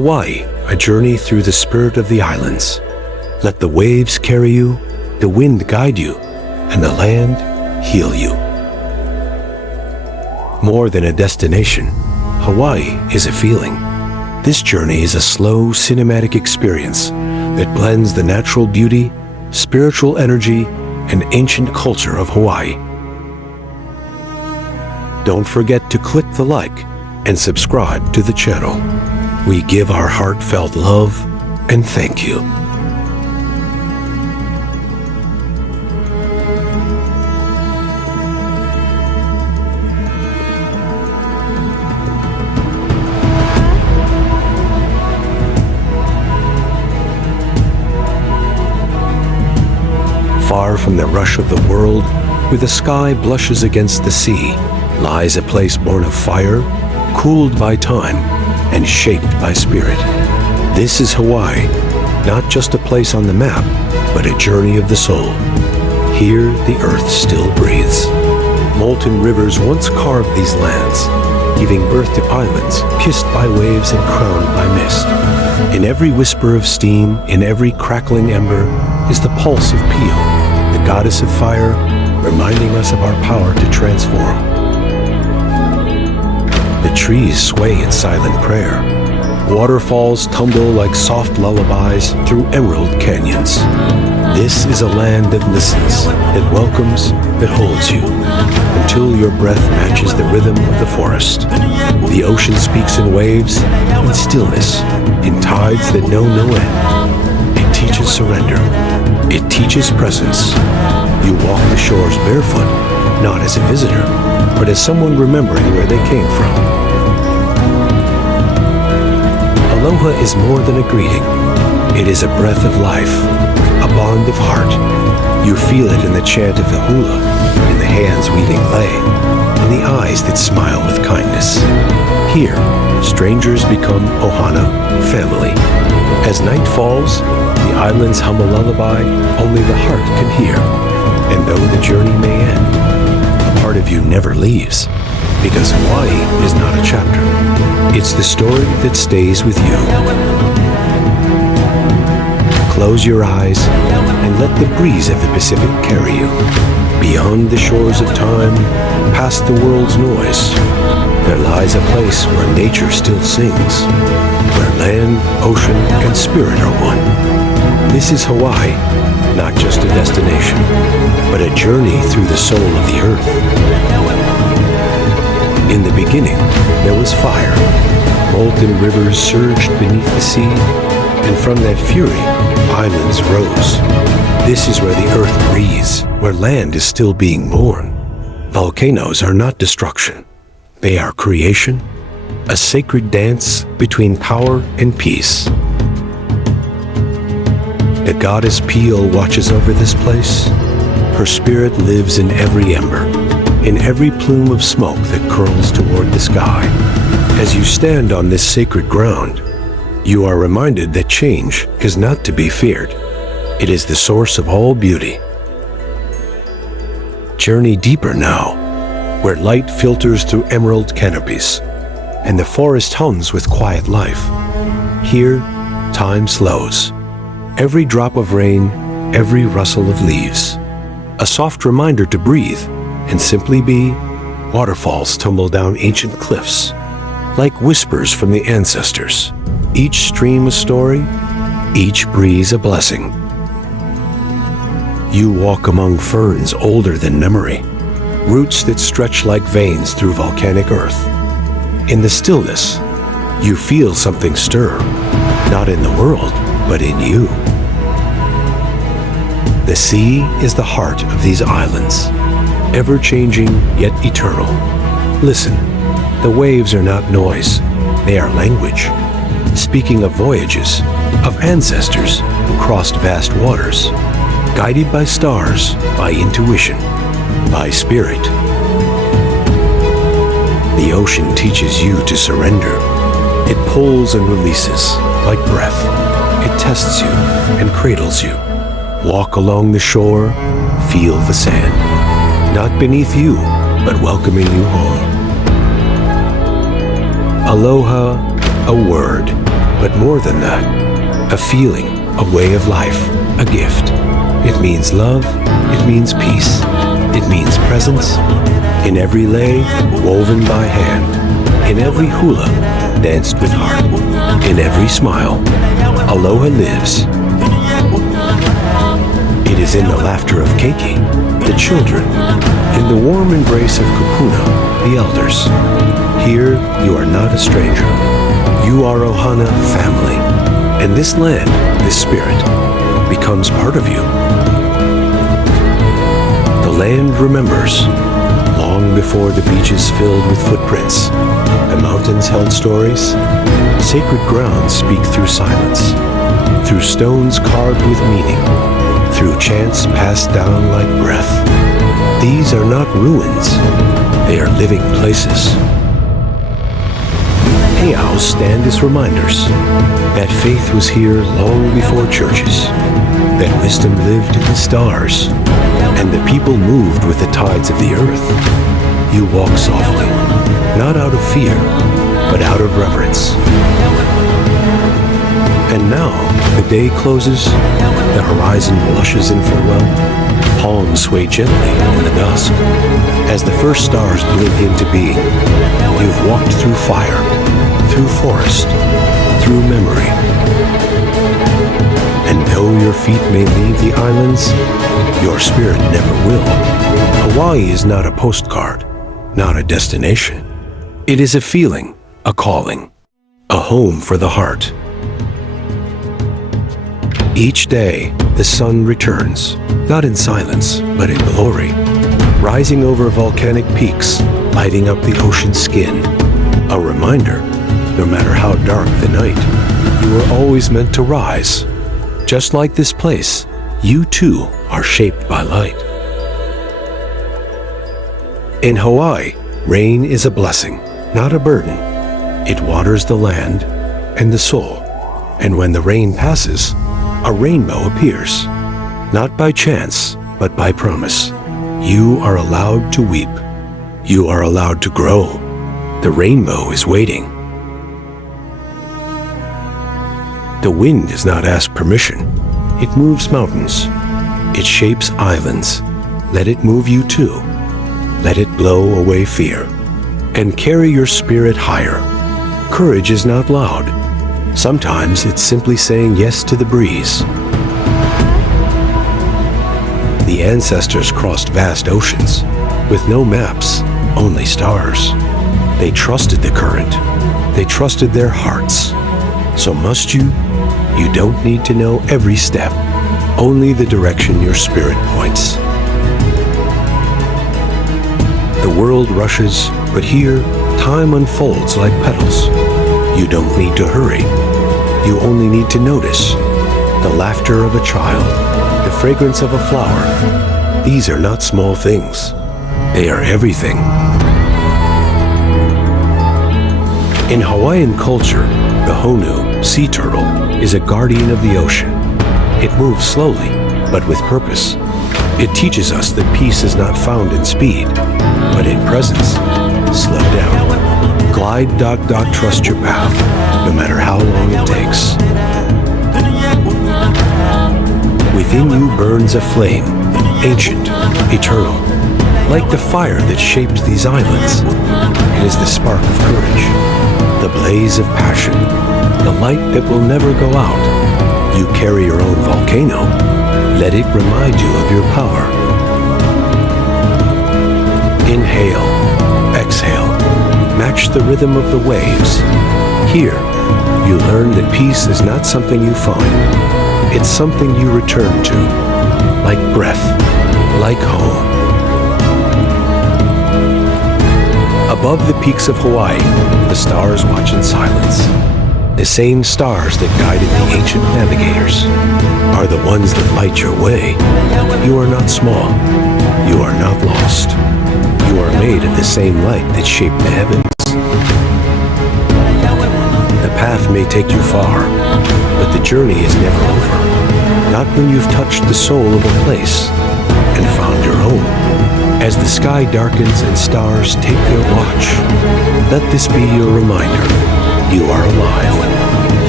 Hawaii, a journey through the spirit of the islands. Let the waves carry you, the wind guide you, and the land heal you. More than a destination, Hawaii is a feeling. This journey is a slow, cinematic experience that blends the natural beauty, spiritual energy, and ancient culture of Hawaii. Don't forget to click the like and subscribe to the channel. We give our heartfelt love and thank you. Far from the rush of the world, where the sky blushes against the sea, lies a place born of fire, cooled by time, and shaped by spirit. This is Hawaii, not just a place on the map, but a journey of the soul. Here, the earth still breathes. Molten rivers once carved these lands, giving birth to islands kissed by waves and crowned by mist. In every whisper of steam, in every crackling ember, is the pulse of Pio, the goddess of fire, reminding us of our power to transform. The trees sway in silent prayer. Waterfalls tumble like soft lullabies through emerald canyons. This is a land that listens, that welcomes, that holds you, until your breath matches the rhythm of the forest. The ocean speaks in waves, in stillness, in tides that know no end. It teaches surrender. It teaches presence. You walk the shores barefoot, not as a visitor, but as someone remembering where they came from. Aloha is more than a greeting. It is a breath of life, a bond of heart. You feel it in the chant of the hula, in the hands weaving clay, in the eyes that smile with kindness. Here, strangers become ohana, family. As night falls, the islands hum a lullaby only the heart can hear. And though the journey may end, a part of you never leaves, because Hawaii is not a chapter. It's the story that stays with you. Close your eyes and let the breeze of the Pacific carry you. Beyond the shores of time, past the world's noise, there lies a place where nature still sings, where land, ocean, and spirit are one. This is Hawaii, not just a destination, but a journey through the soul of the earth. In the beginning, there was fire. Molten rivers surged beneath the sea, and from that fury, islands rose. This is where the earth breathes, where land is still being born. Volcanoes are not destruction. They are creation, a sacred dance between power and peace. The goddess Pio watches over this place. Her spirit lives in every ember, in every plume of smoke that curls toward the sky. As you stand on this sacred ground, you are reminded that change is not to be feared. It is the source of all beauty. Journey deeper now, where light filters through emerald canopies, and the forest hums with quiet life. Here, time slows. Every drop of rain, every rustle of leaves. A soft reminder to breathe and simply be. Waterfalls tumble down ancient cliffs, like whispers from the ancestors. Each stream a story, each breeze a blessing. You walk among ferns older than memory, roots that stretch like veins through volcanic earth. In the stillness, you feel something stir, not in the world, but in you. The sea is the heart of these islands, ever-changing yet eternal. Listen, the waves are not noise, they are language, speaking of voyages, of ancestors who crossed vast waters, guided by stars, by intuition, by spirit. The ocean teaches you to surrender. It pulls and releases, like breath. It tests you and cradles you. Walk along the shore, feel the sand. Not beneath you, but welcoming you home. Aloha, a word, But more than that, a feeling, a way of life, a gift. It means love, it means peace, it means presence. In every lei, woven by hand, in every hula, danced with heart, in every smile, aloha lives. It is in the laughter of keiki, the children, in the warm embrace of kupuna, the elders. Here, you are not a stranger. You are Ohana family, and this land, this spirit, becomes part of you. The land remembers. Long before the beaches filled with footprints, the mountains held stories. Sacred grounds speak through silence, through stones carved with meaning, through chants passed down like breath. These are not ruins, they are living places. Heiaus stand as reminders that faith was here long before churches, that wisdom lived in the stars, and the people moved with the tides of the earth. You walk softly, not out of fear, but out of reverence. And now, the day closes, the horizon blushes in farewell, palms sway gently in the dusk. As the first stars blink into being, you've walked through fire, through forest, through memory. And though your feet may leave the islands, your spirit never will. Hawaii is not a postcard, not a destination. It is a feeling, a calling, a home for the heart. Each day, the sun returns, not in silence, but in glory, rising over volcanic peaks, lighting up the ocean's skin. A reminder, no matter how dark the night, you are always meant to rise. Just like this place, you too are shaped by light. In Hawaii, rain is a blessing, not a burden. It waters the land and the soul. And when the rain passes, a rainbow appears. Not by chance, but by promise. You are allowed to weep. You are allowed to grow. The rainbow is waiting. The wind does not ask permission. It moves mountains. It shapes islands. Let it move you too. Let it blow away fear. And carry your spirit higher. Courage is not loud. Sometimes it's simply saying yes to the breeze. The ancestors crossed vast oceans with no maps, only stars. They trusted the current. They trusted their hearts. So must you? You don't need to know every step, only the direction your spirit points. The world rushes, but here, time unfolds like petals. You don't need to hurry. You only need to notice the laughter of a child, the fragrance of a flower. These are not small things. They are everything. In Hawaiian culture, the honu, sea turtle, is a guardian of the ocean. It moves slowly, but with purpose. It teaches us that peace is not found in speed, but in presence. Slow down. Glide, trust your path, no matter how long it takes. Within you burns a flame, ancient, eternal, like the fire that shaped these islands. It is the spark of courage, the blaze of passion, the light that will never go out. You carry your own volcano. Let it remind you of your power. Inhale, exhale, match the rhythm of the waves. Here, you learn that peace is not something you find. It's something you return to, like breath, like home. Above the peaks of Hawaii, the stars watch in silence. The same stars that guided the ancient navigators are the ones that light your way. You are not small. You are not lost. You are made of the same light that shaped the heavens. The path may take you far, but the journey is never over. Not when you've touched the soul of a place and found your own. As the sky darkens and stars take their watch, let this be your reminder. You are alive.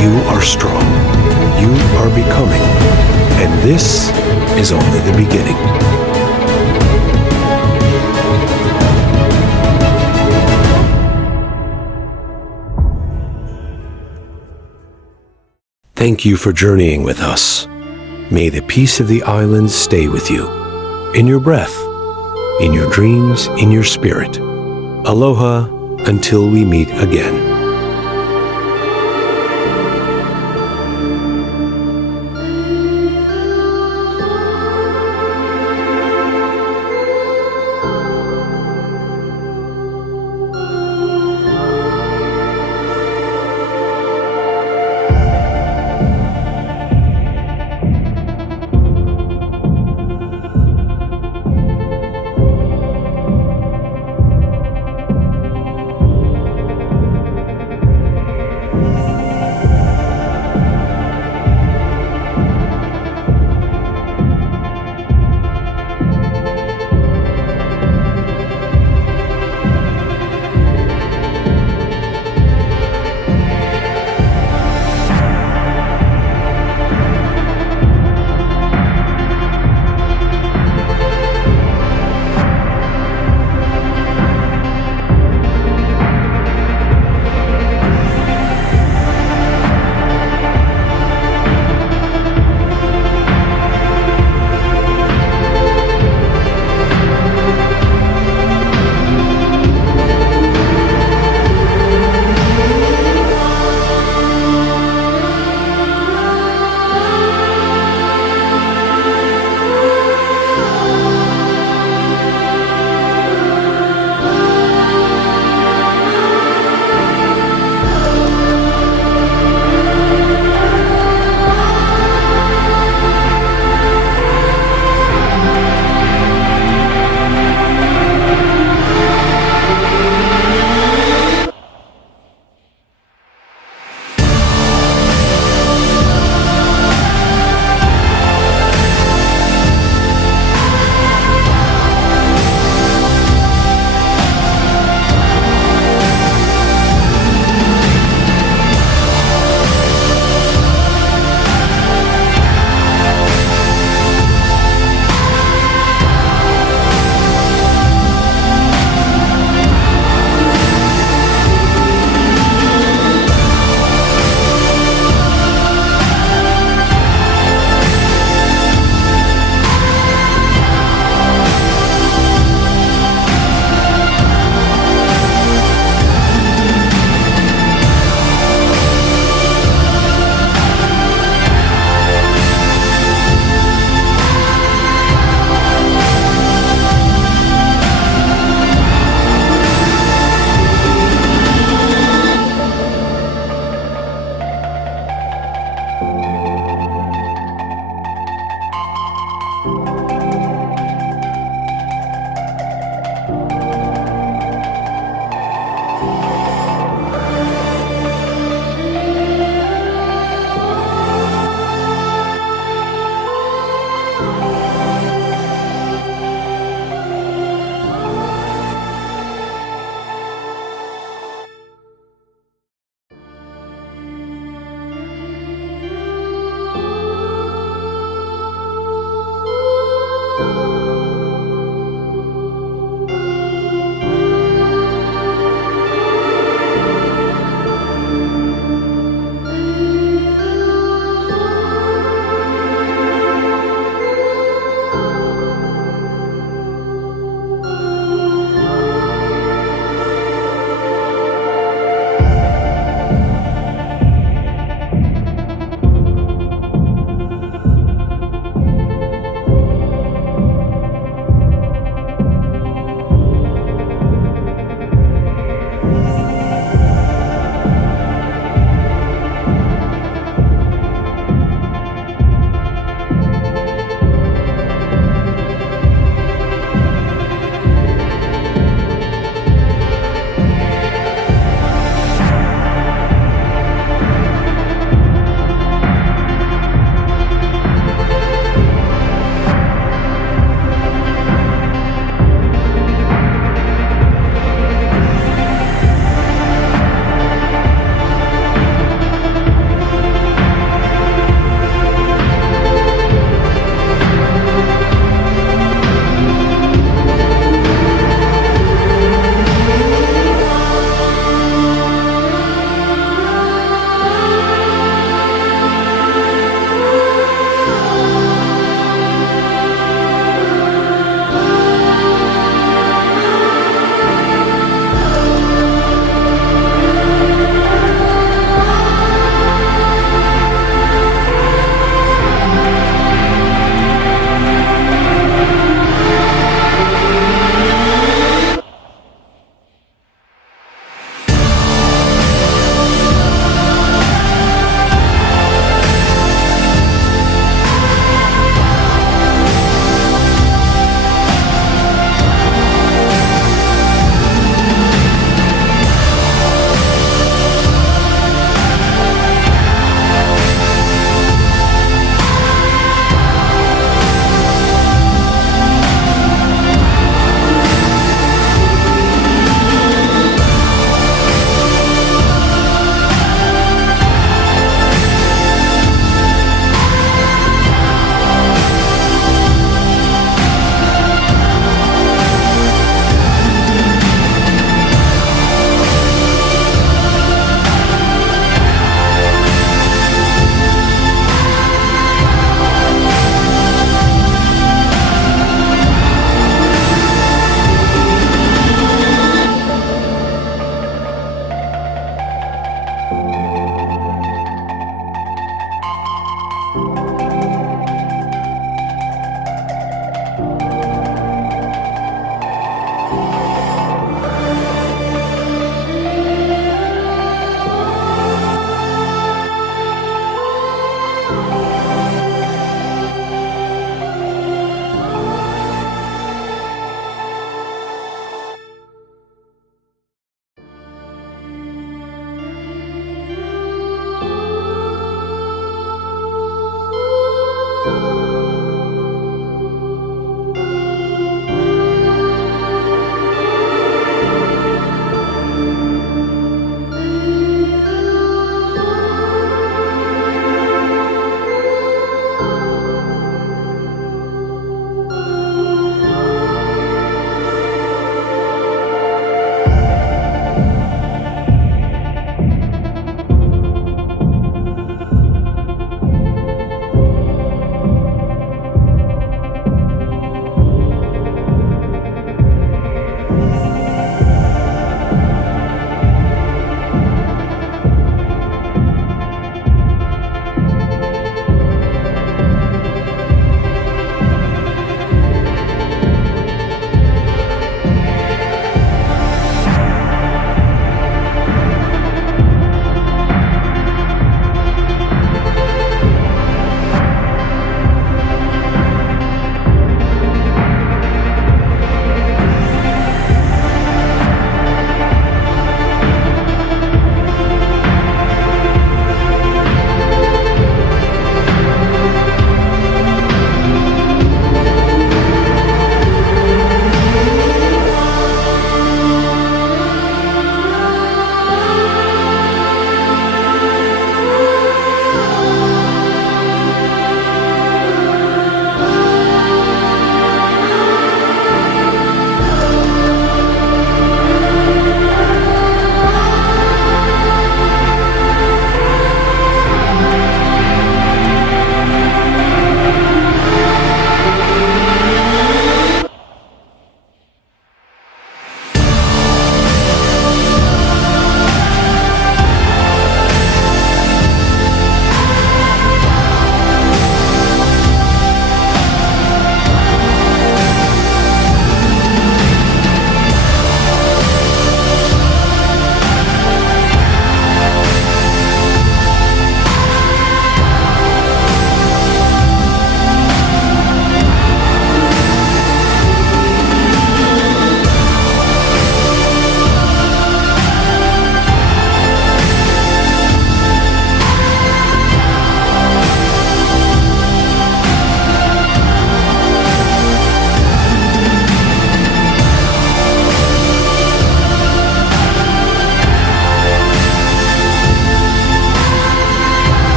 You are strong. You are becoming. And this is only the beginning. Thank you for journeying with us. May the peace of the islands stay with you, in your breath, in your dreams, in your spirit. Aloha until we meet again.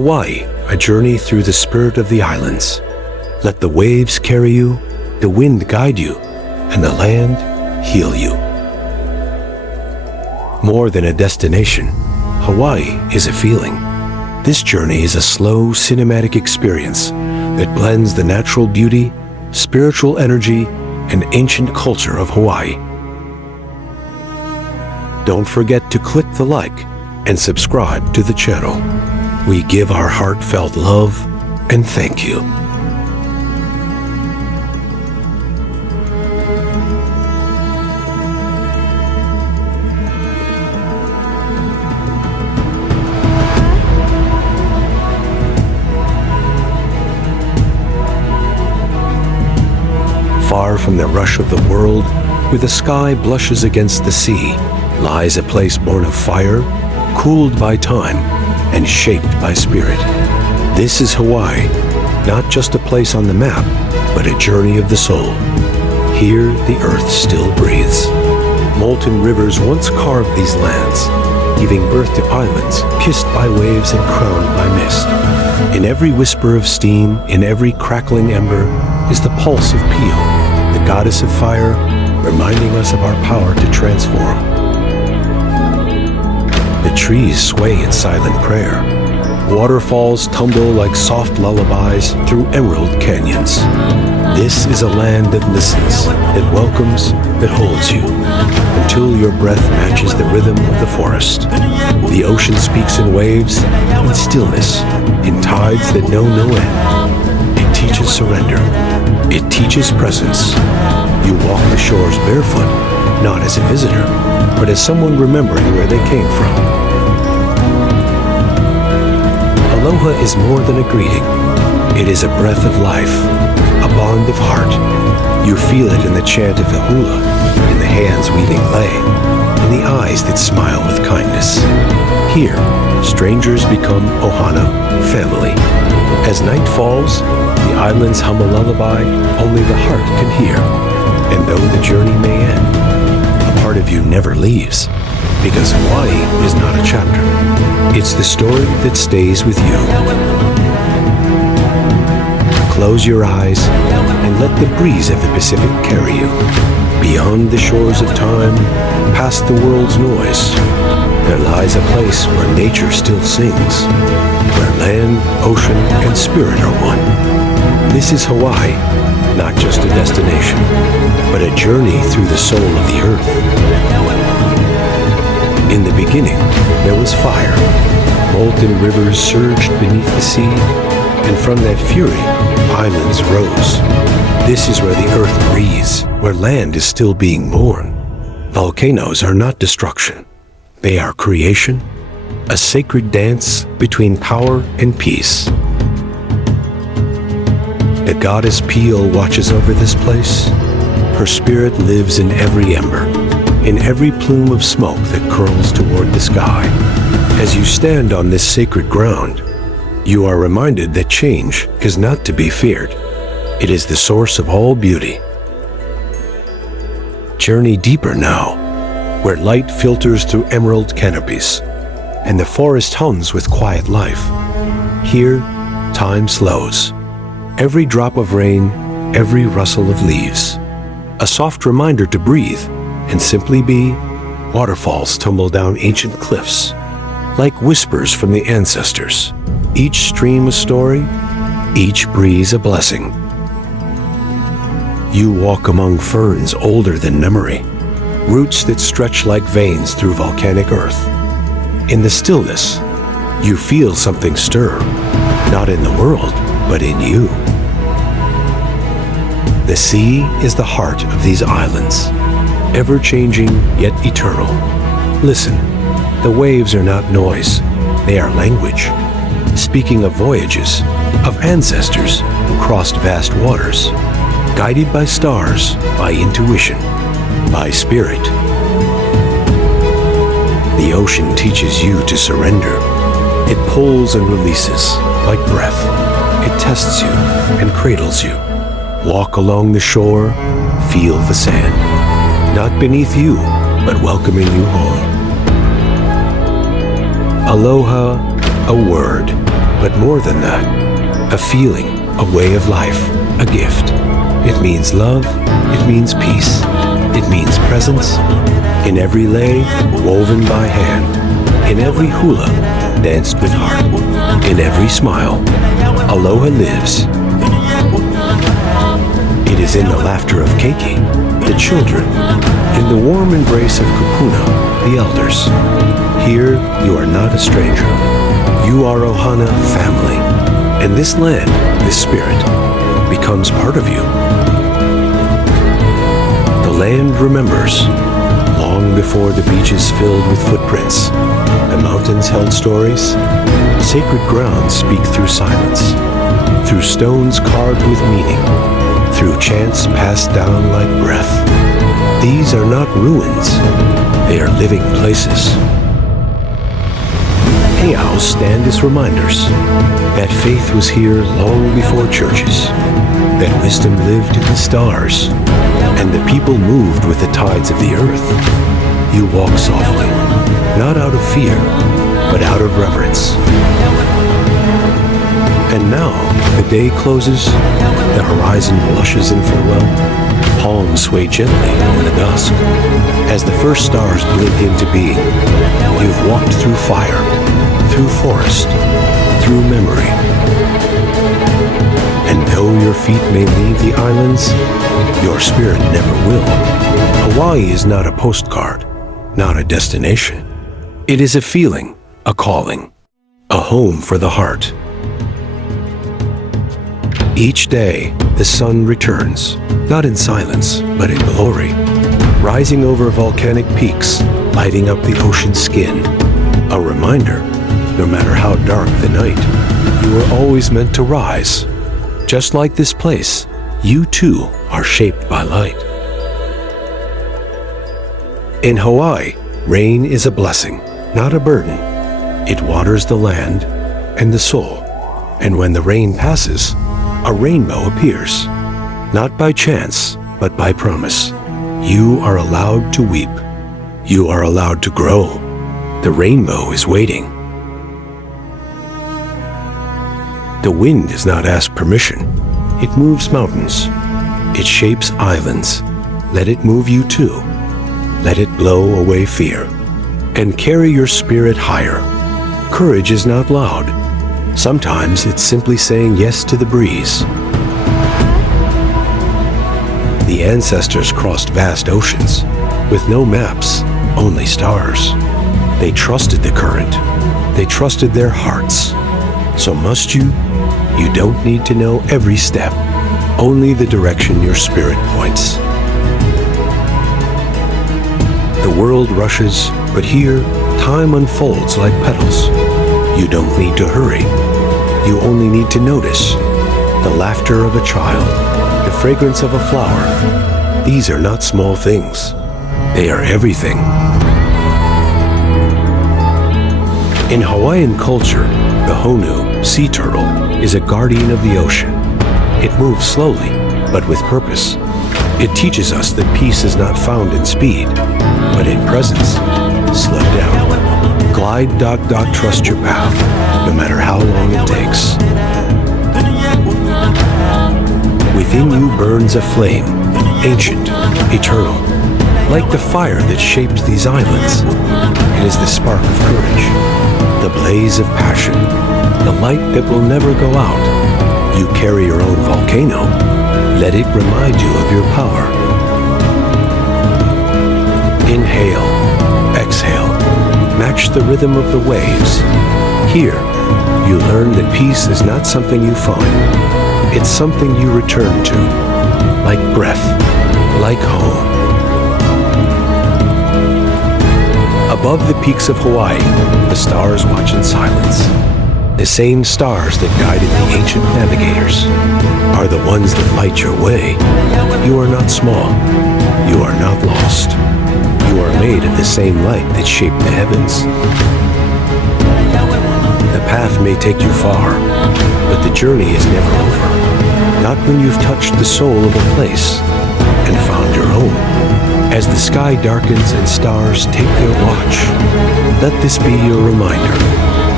Hawaii, a journey through the spirit of the islands. Let the waves carry you, the wind guide you, and the land heal you. More than a destination, Hawaii is a feeling. This journey is a slow, cinematic experience that blends the natural beauty, spiritual energy, and ancient culture of Hawaii. Don't forget to click the like and subscribe to the channel. We give our heartfelt love and thank you. Far from the rush of the world, where the sky blushes against the sea, lies a place born of fire, cooled by time, and shaped by spirit. This is Hawaii, not just a place on the map, but a journey of the soul. Here, the earth still breathes. Molten rivers once carved these lands, giving birth to islands kissed by waves and crowned by mist. In every whisper of steam, in every crackling ember, is the pulse of Pio, the goddess of fire, reminding us of our power to transform. The trees sway in silent prayer. Waterfalls tumble like soft lullabies through emerald canyons. This is a land that listens, that welcomes, that holds you, until your breath matches the rhythm of the forest. The ocean speaks in waves, in stillness, in tides that know no end. It teaches surrender. It teaches presence. You walk the shores barefoot, not as a visitor, but as someone remembering where they came from. Aloha is more than a greeting. It is a breath of life, a bond of heart. You feel it in the chant of the hula, in the hands weaving lei, in the eyes that smile with kindness. Here, strangers become ohana, family. As night falls, the islands hum a lullaby only the heart can hear. And though the journey may end, a part of you never leaves, because Hawaii is not a chapter. It's the story that stays with you. Close your eyes and let the breeze of the Pacific carry you. Beyond the shores of time, past the world's noise, there lies a place where nature still sings, where land, ocean, and spirit are one. This is Hawaii, not just a destination, but a journey through the soul of the earth. In the beginning, there was fire. Molten rivers surged beneath the sea, and from that fury, islands rose. This is where the earth breathes, where land is still being born. Volcanoes are not destruction. They are creation, a sacred dance between power and peace. The goddess Pio watches over this place. Her spirit lives in every ember, in every plume of smoke that curls toward the sky. As you stand on this sacred ground, you are reminded that change is not to be feared. It is the source of all beauty. Journey deeper now, where light filters through emerald canopies, and the forest hums with quiet life. Here, time slows. Every drop of rain, every rustle of leaves. A soft reminder to breathe and simply be. Waterfalls tumble down ancient cliffs, like whispers from the ancestors. Each stream a story, each breeze a blessing. You walk among ferns older than memory, roots that stretch like veins through volcanic earth. In the stillness, you feel something stir, not in the world, but in you. The sea is the heart of these islands, ever-changing yet eternal. Listen, the waves are not noise, they are language, speaking of voyages, of ancestors who crossed vast waters, guided by stars, by intuition, by spirit. The ocean teaches you to surrender. It pulls and releases, like breath. It tests you and cradles you. Walk along the shore, feel the sand. Not beneath you, but welcoming you home. Aloha, a word, But more than that, a feeling, a way of life, a gift. It means love, it means peace, it means presence. In every lei, woven by hand, in every hula, danced with heart, in every smile, aloha lives. It is in the laughter of keiki, the children, in the warm embrace of kupuna, the elders. Here, you are not a stranger. You are Ohana family, and this land, this spirit, becomes part of you. The land remembers. Long before the beaches filled with footprints, the mountains held stories. Sacred grounds speak through silence, through stones carved with meaning, through chants passed down like breath. These are not ruins, they are living places. Heiaus stand as reminders that faith was here long before churches, that wisdom lived in the stars, and the people moved with the tides of the earth. You walk softly, not out of fear, but out of reverence. And now, the day closes, the horizon blushes in farewell, palms sway gently in the dusk. As the first stars blink into being, you've walked through fire, through forest, through memory. And though your feet may leave the islands, your spirit never will. Hawaii is not a postcard, not a destination. It is a feeling, a calling, a home for the heart. Each day, the sun returns, not in silence, but in glory, rising over volcanic peaks, lighting up the ocean's skin. A reminder, no matter how dark the night, you are always meant to rise. Just like this place, you too are shaped by light. In Hawaii, rain is a blessing, not a burden. It waters the land and the soul. And when the rain passes, a rainbow appears. Not by chance, but by promise. You are allowed to weep. You are allowed to grow. The rainbow is waiting. The wind does not ask permission. It moves mountains. It shapes islands. Let it move you too. Let it blow away fear. And carry your spirit higher. Courage is not loud. Sometimes it's simply saying yes to the breeze. The ancestors crossed vast oceans with no maps, only stars. They trusted the current. They trusted their hearts. So must you? You don't need to know every step, only the direction your spirit points. The world rushes, but here, time unfolds like petals. You don't need to hurry. You only need to notice the laughter of a child, the fragrance of a flower. These are not small things. They are everything. In Hawaiian culture, the honu, sea turtle, is a guardian of the ocean. It moves slowly, but with purpose. It teaches us that peace is not found in speed, but in presence. Slow down. Glide, trust your path, no matter how long it takes. Within you burns a flame, ancient, eternal, like the fire that shaped these islands. It is the spark of courage, the blaze of passion, the light that will never go out. You carry your own volcano. Let it remind you of your power. Inhale, exhale, match the rhythm of the waves. Here, you learn that peace is not something you find. It's something you return to, like breath, like home. Above the peaks of Hawaii, the stars watch in silence. The same stars that guided the ancient navigators are the ones that light your way. You are not small. You are not lost. You are made of the same light that shaped the heavens. The path may take you far, but the journey is never over. Not when you've touched the soul of a place and found your own. As the sky darkens and stars take their watch, let this be your reminder.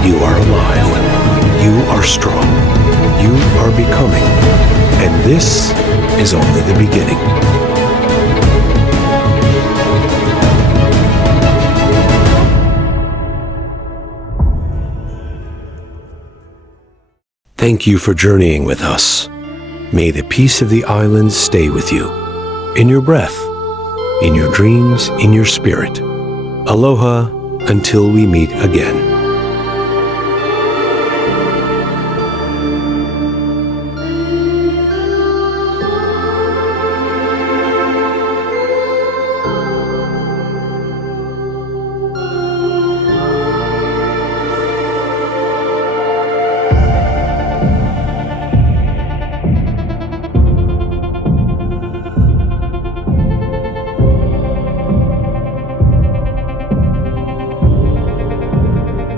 You are alive. You are strong. You are becoming. And this is only the beginning. Thank you for journeying with us. May the peace of the islands stay with you, in your breath, in your dreams, in your spirit. Aloha until we meet again.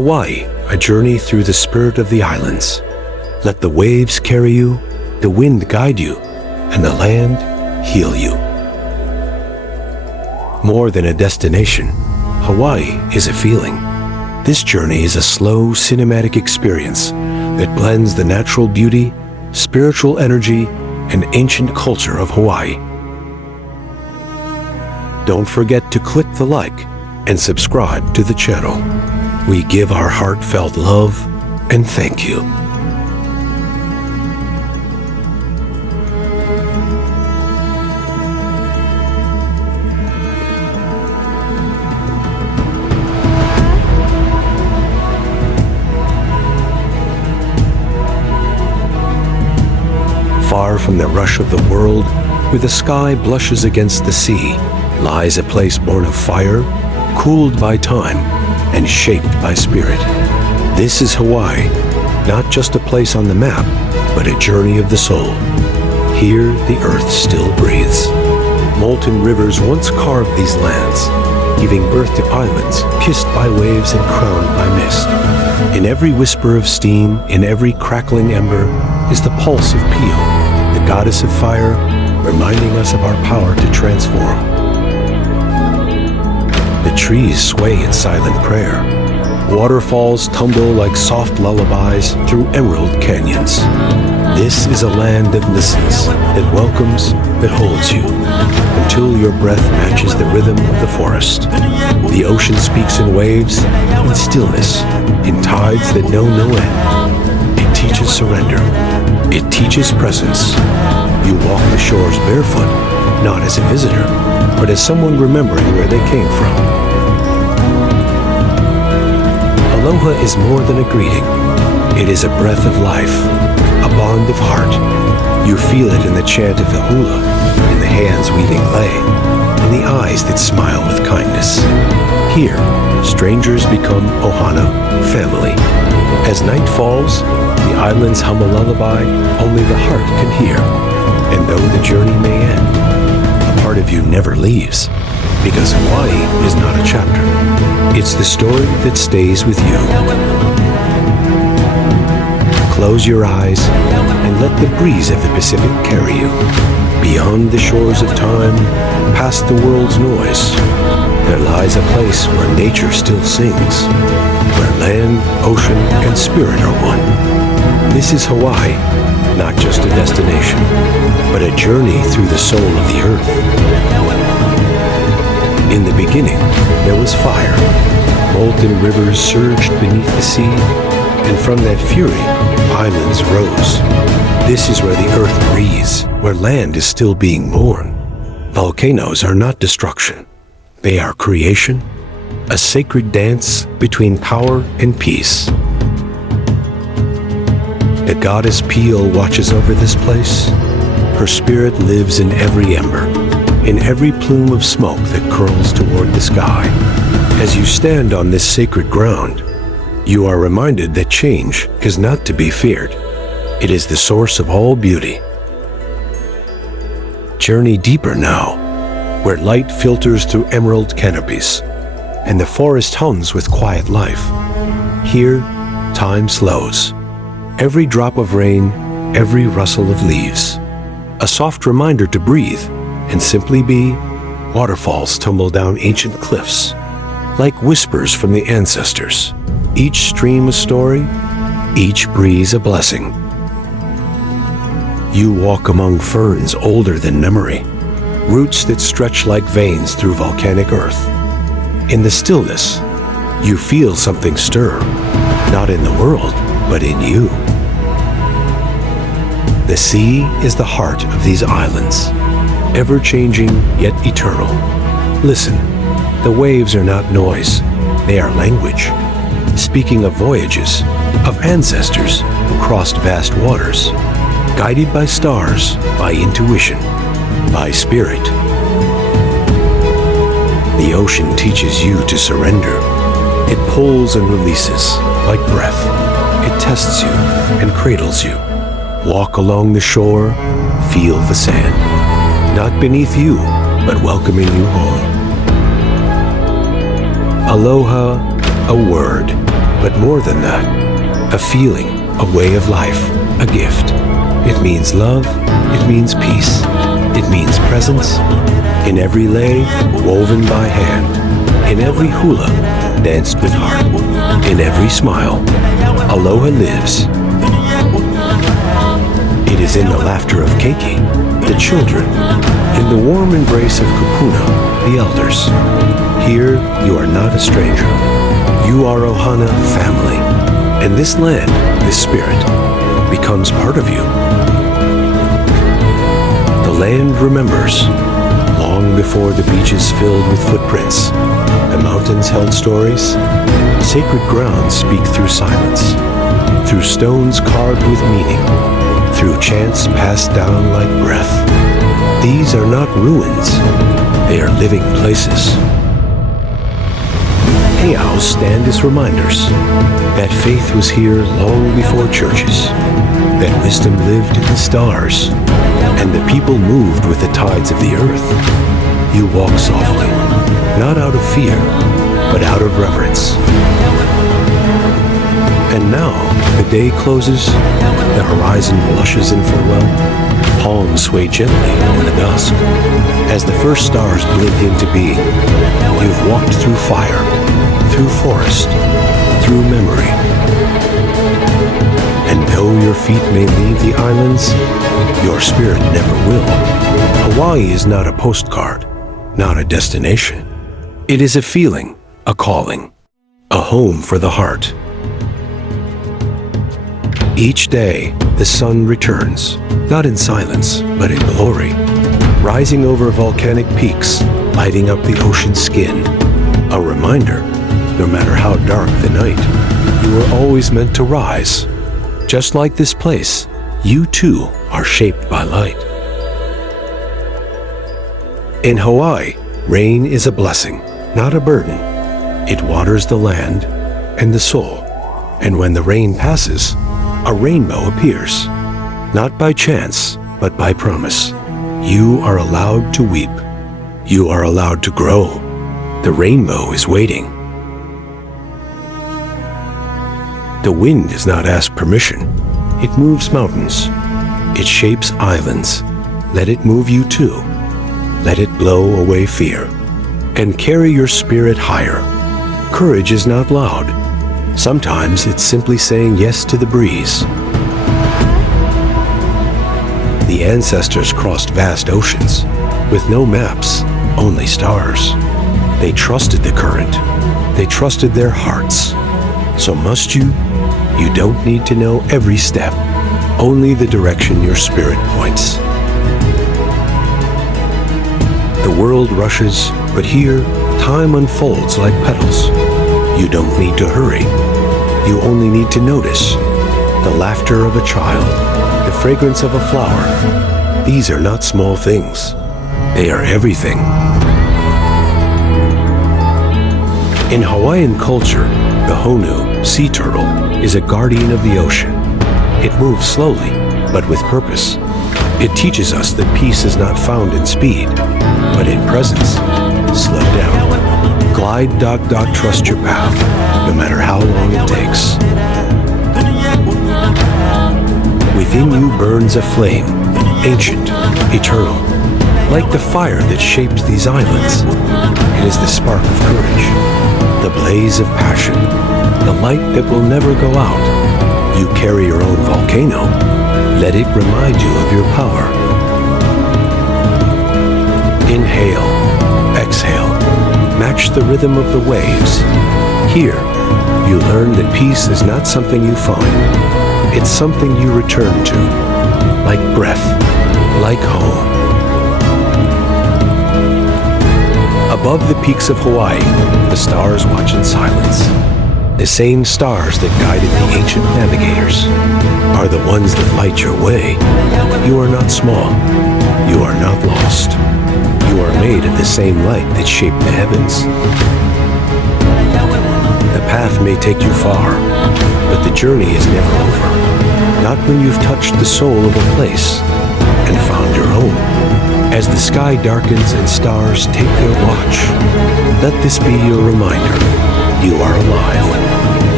Hawaii, a journey through the spirit of the islands. Let the waves carry you, the wind guide you, and the land heal you. More than a destination, Hawaii is a feeling. This journey is a slow, cinematic experience that blends the natural beauty, spiritual energy, and ancient culture of Hawaii. Don't forget to click the like and subscribe to the channel. We give our heartfelt love and thank you. Far from the rush of the world, where the sky blushes against the sea, lies a place born of fire, cooled by time, and shaped by spirit. This is Hawaii, not just a place on the map, but a journey of the soul. Here, the earth still breathes. Molten rivers once carved these lands, giving birth to islands kissed by waves and crowned by mist. In every whisper of steam, in every crackling ember, is the pulse of Pio, the goddess of fire, reminding us of our power to transform. The trees sway in silent prayer. Waterfalls tumble like soft lullabies through emerald canyons. This is a land that listens, that welcomes, that holds you, until your breath matches the rhythm of the forest. The ocean speaks in waves, in stillness, in tides that know no end. It teaches surrender. It teaches presence. You walk the shores barefoot, not as a visitor, but as someone remembering where they came from. Aloha is more than a greeting. It is a breath of life, a bond of heart. You feel it in the chant of the hula, in the hands weaving clay, in the eyes that smile with kindness. Here, strangers become ohana, family. As night falls, the islands hum a lullaby only the heart can hear. And though the journey may end, a part of you never leaves, because Hawaii is not a chapter. It's the story that stays with you. Close your eyes and let the breeze of the Pacific carry you. Beyond the shores of time, past the world's noise, there lies a place where nature still sings, where land, ocean, and spirit are one. This is Hawaii, not just a destination, but a journey through the soul of the earth. In the beginning, there was fire. Molten rivers surged beneath the sea, and from that fury, islands rose. This is where the earth breathes, where land is still being born. Volcanoes are not destruction. They are creation, a sacred dance between power and peace. The goddess Pio watches over this place. Her spirit lives in every ember, in every plume of smoke that curls toward the sky. As you stand on this sacred ground, you are reminded that change is not to be feared. It is the source of all beauty. Journey deeper now, where light filters through emerald canopies, and the forest hums with quiet life. Here, time slows. Every drop of rain, every rustle of leaves. A soft reminder to breathe and simply be. Waterfalls tumble down ancient cliffs, like whispers from the ancestors. Each stream a story, each breeze a blessing. You walk among ferns older than memory, roots that stretch like veins through volcanic earth. In the stillness, you feel something stir, not in the world, but in you. The sea is the heart of these islands, ever-changing yet eternal. Listen, the waves are not noise, they are language, speaking of voyages, of ancestors who crossed vast waters, guided by stars, by intuition, by spirit. The ocean teaches you to surrender. It pulls and releases, like breath. It tests you and cradles you. Walk along the shore, feel the sand. Not beneath you, but welcoming you home. Aloha, a word, But more than that, a feeling, a way of life, a gift. It means love, it means peace, it means presence. In every lei, woven by hand, in every hula, danced with heart, in every smile, aloha lives. It is in the laughter of keiki, the children, in the warm embrace of kupuna, the elders. Here, you are not a stranger. You are Ohana family, and this land, this spirit, becomes part of you. The land remembers. Long before the beaches filled with footprints, the mountains held stories. Sacred grounds speak through silence, through stones carved with meaning, through chants passed down like breath. These are not ruins, they are living places. Heiaus stand as reminders that faith was here long before churches, that wisdom lived in the stars, and the people moved with the tides of the earth. You walk softly, not out of fear, but out of reverence. And now, the day closes, the horizon blushes in farewell, palms sway gently in the dusk. As the first stars blink into being, you've walked through fire, through forest, through memory. And though your feet may leave the islands, your spirit never will. Hawaii is not a postcard, not a destination. It is a feeling, a calling, a home for the heart. Each day, the sun returns, not in silence, but in glory, rising over volcanic peaks, lighting up the ocean's skin. A reminder, no matter how dark the night, you were always meant to rise. Just like this place, you too are shaped by light. In Hawaii, rain is a blessing, not a burden. It waters the land and the soul. And when the rain passes, a rainbow appears. Not by chance, but by promise. You are allowed to weep. You are allowed to grow. The rainbow is waiting. The wind does not ask permission. It moves mountains. It shapes islands. Let it move you too. Let it blow away fear. And carry your spirit higher. Courage is not loud. Sometimes it's simply saying yes to the breeze. The ancestors crossed vast oceans with no maps, only stars. They trusted the current. They trusted their hearts. So must you? You don't need to know every step, only the direction your spirit points. The world rushes, but here, time unfolds like petals. You don't need to hurry. You only need to notice the laughter of a child, the fragrance of a flower. These are not small things. They are everything. In Hawaiian culture, the honu, sea turtle, is a guardian of the ocean. It moves slowly, but with purpose. It teaches us that peace is not found in speed, but in presence. Slow down. Glide, trust your path, no matter how long it takes. Within you burns a flame, ancient, eternal, like the fire that shaped these islands. It is the spark of courage, the blaze of passion, the light that will never go out. You carry your own volcano. Let it remind you of your power. Inhale, exhale, match the rhythm of the waves. Here, you learn that peace is not something you find. It's something you return to, like breath, like home. Above the peaks of Hawaii, the stars watch in silence. The same stars that guided the ancient navigators are the ones that light your way. You are not small. You are not lost. You are made of the same light that shaped the heavens. The path may take you far, but the journey is never over. Not when you've touched the soul of a place and found your own. As the sky darkens and stars take their watch, let this be your reminder. You are alive.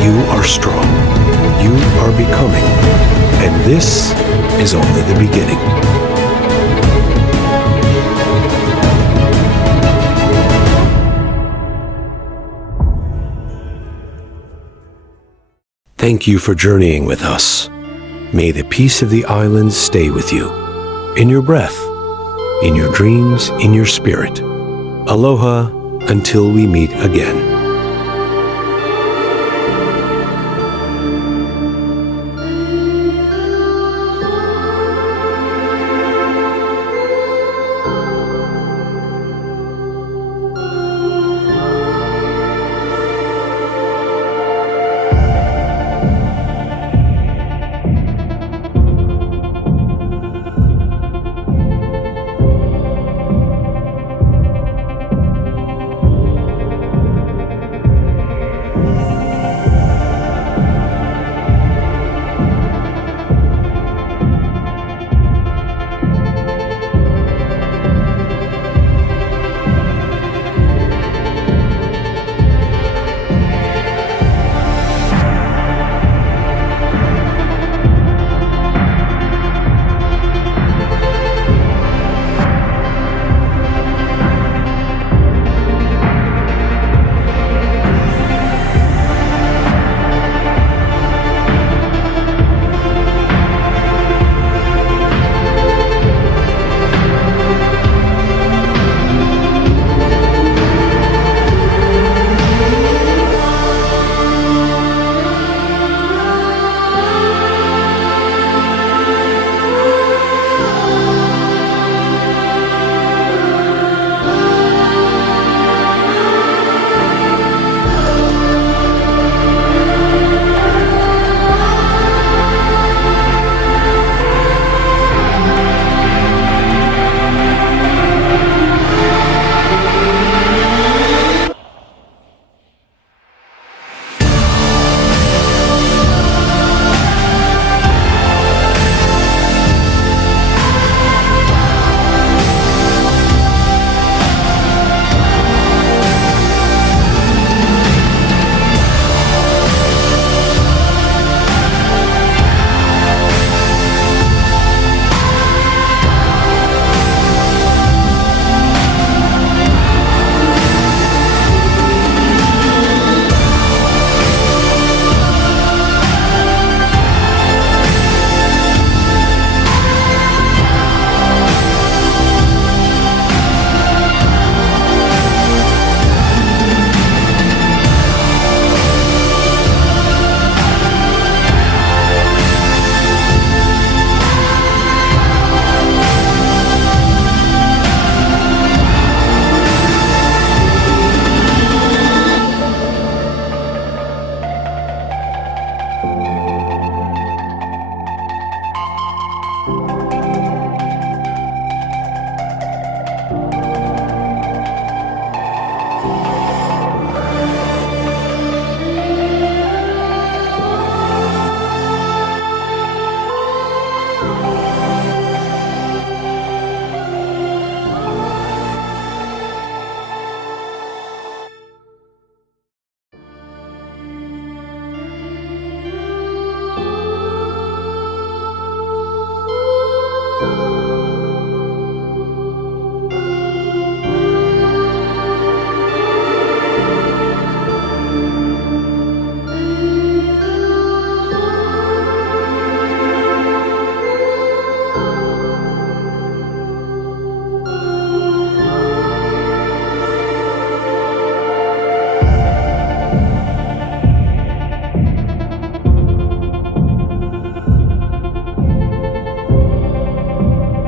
You are strong. You are becoming. And this is only the beginning. Thank you for journeying with us. May the peace of the islands stay with you, in your breath, in your dreams, in your spirit. Aloha until we meet again.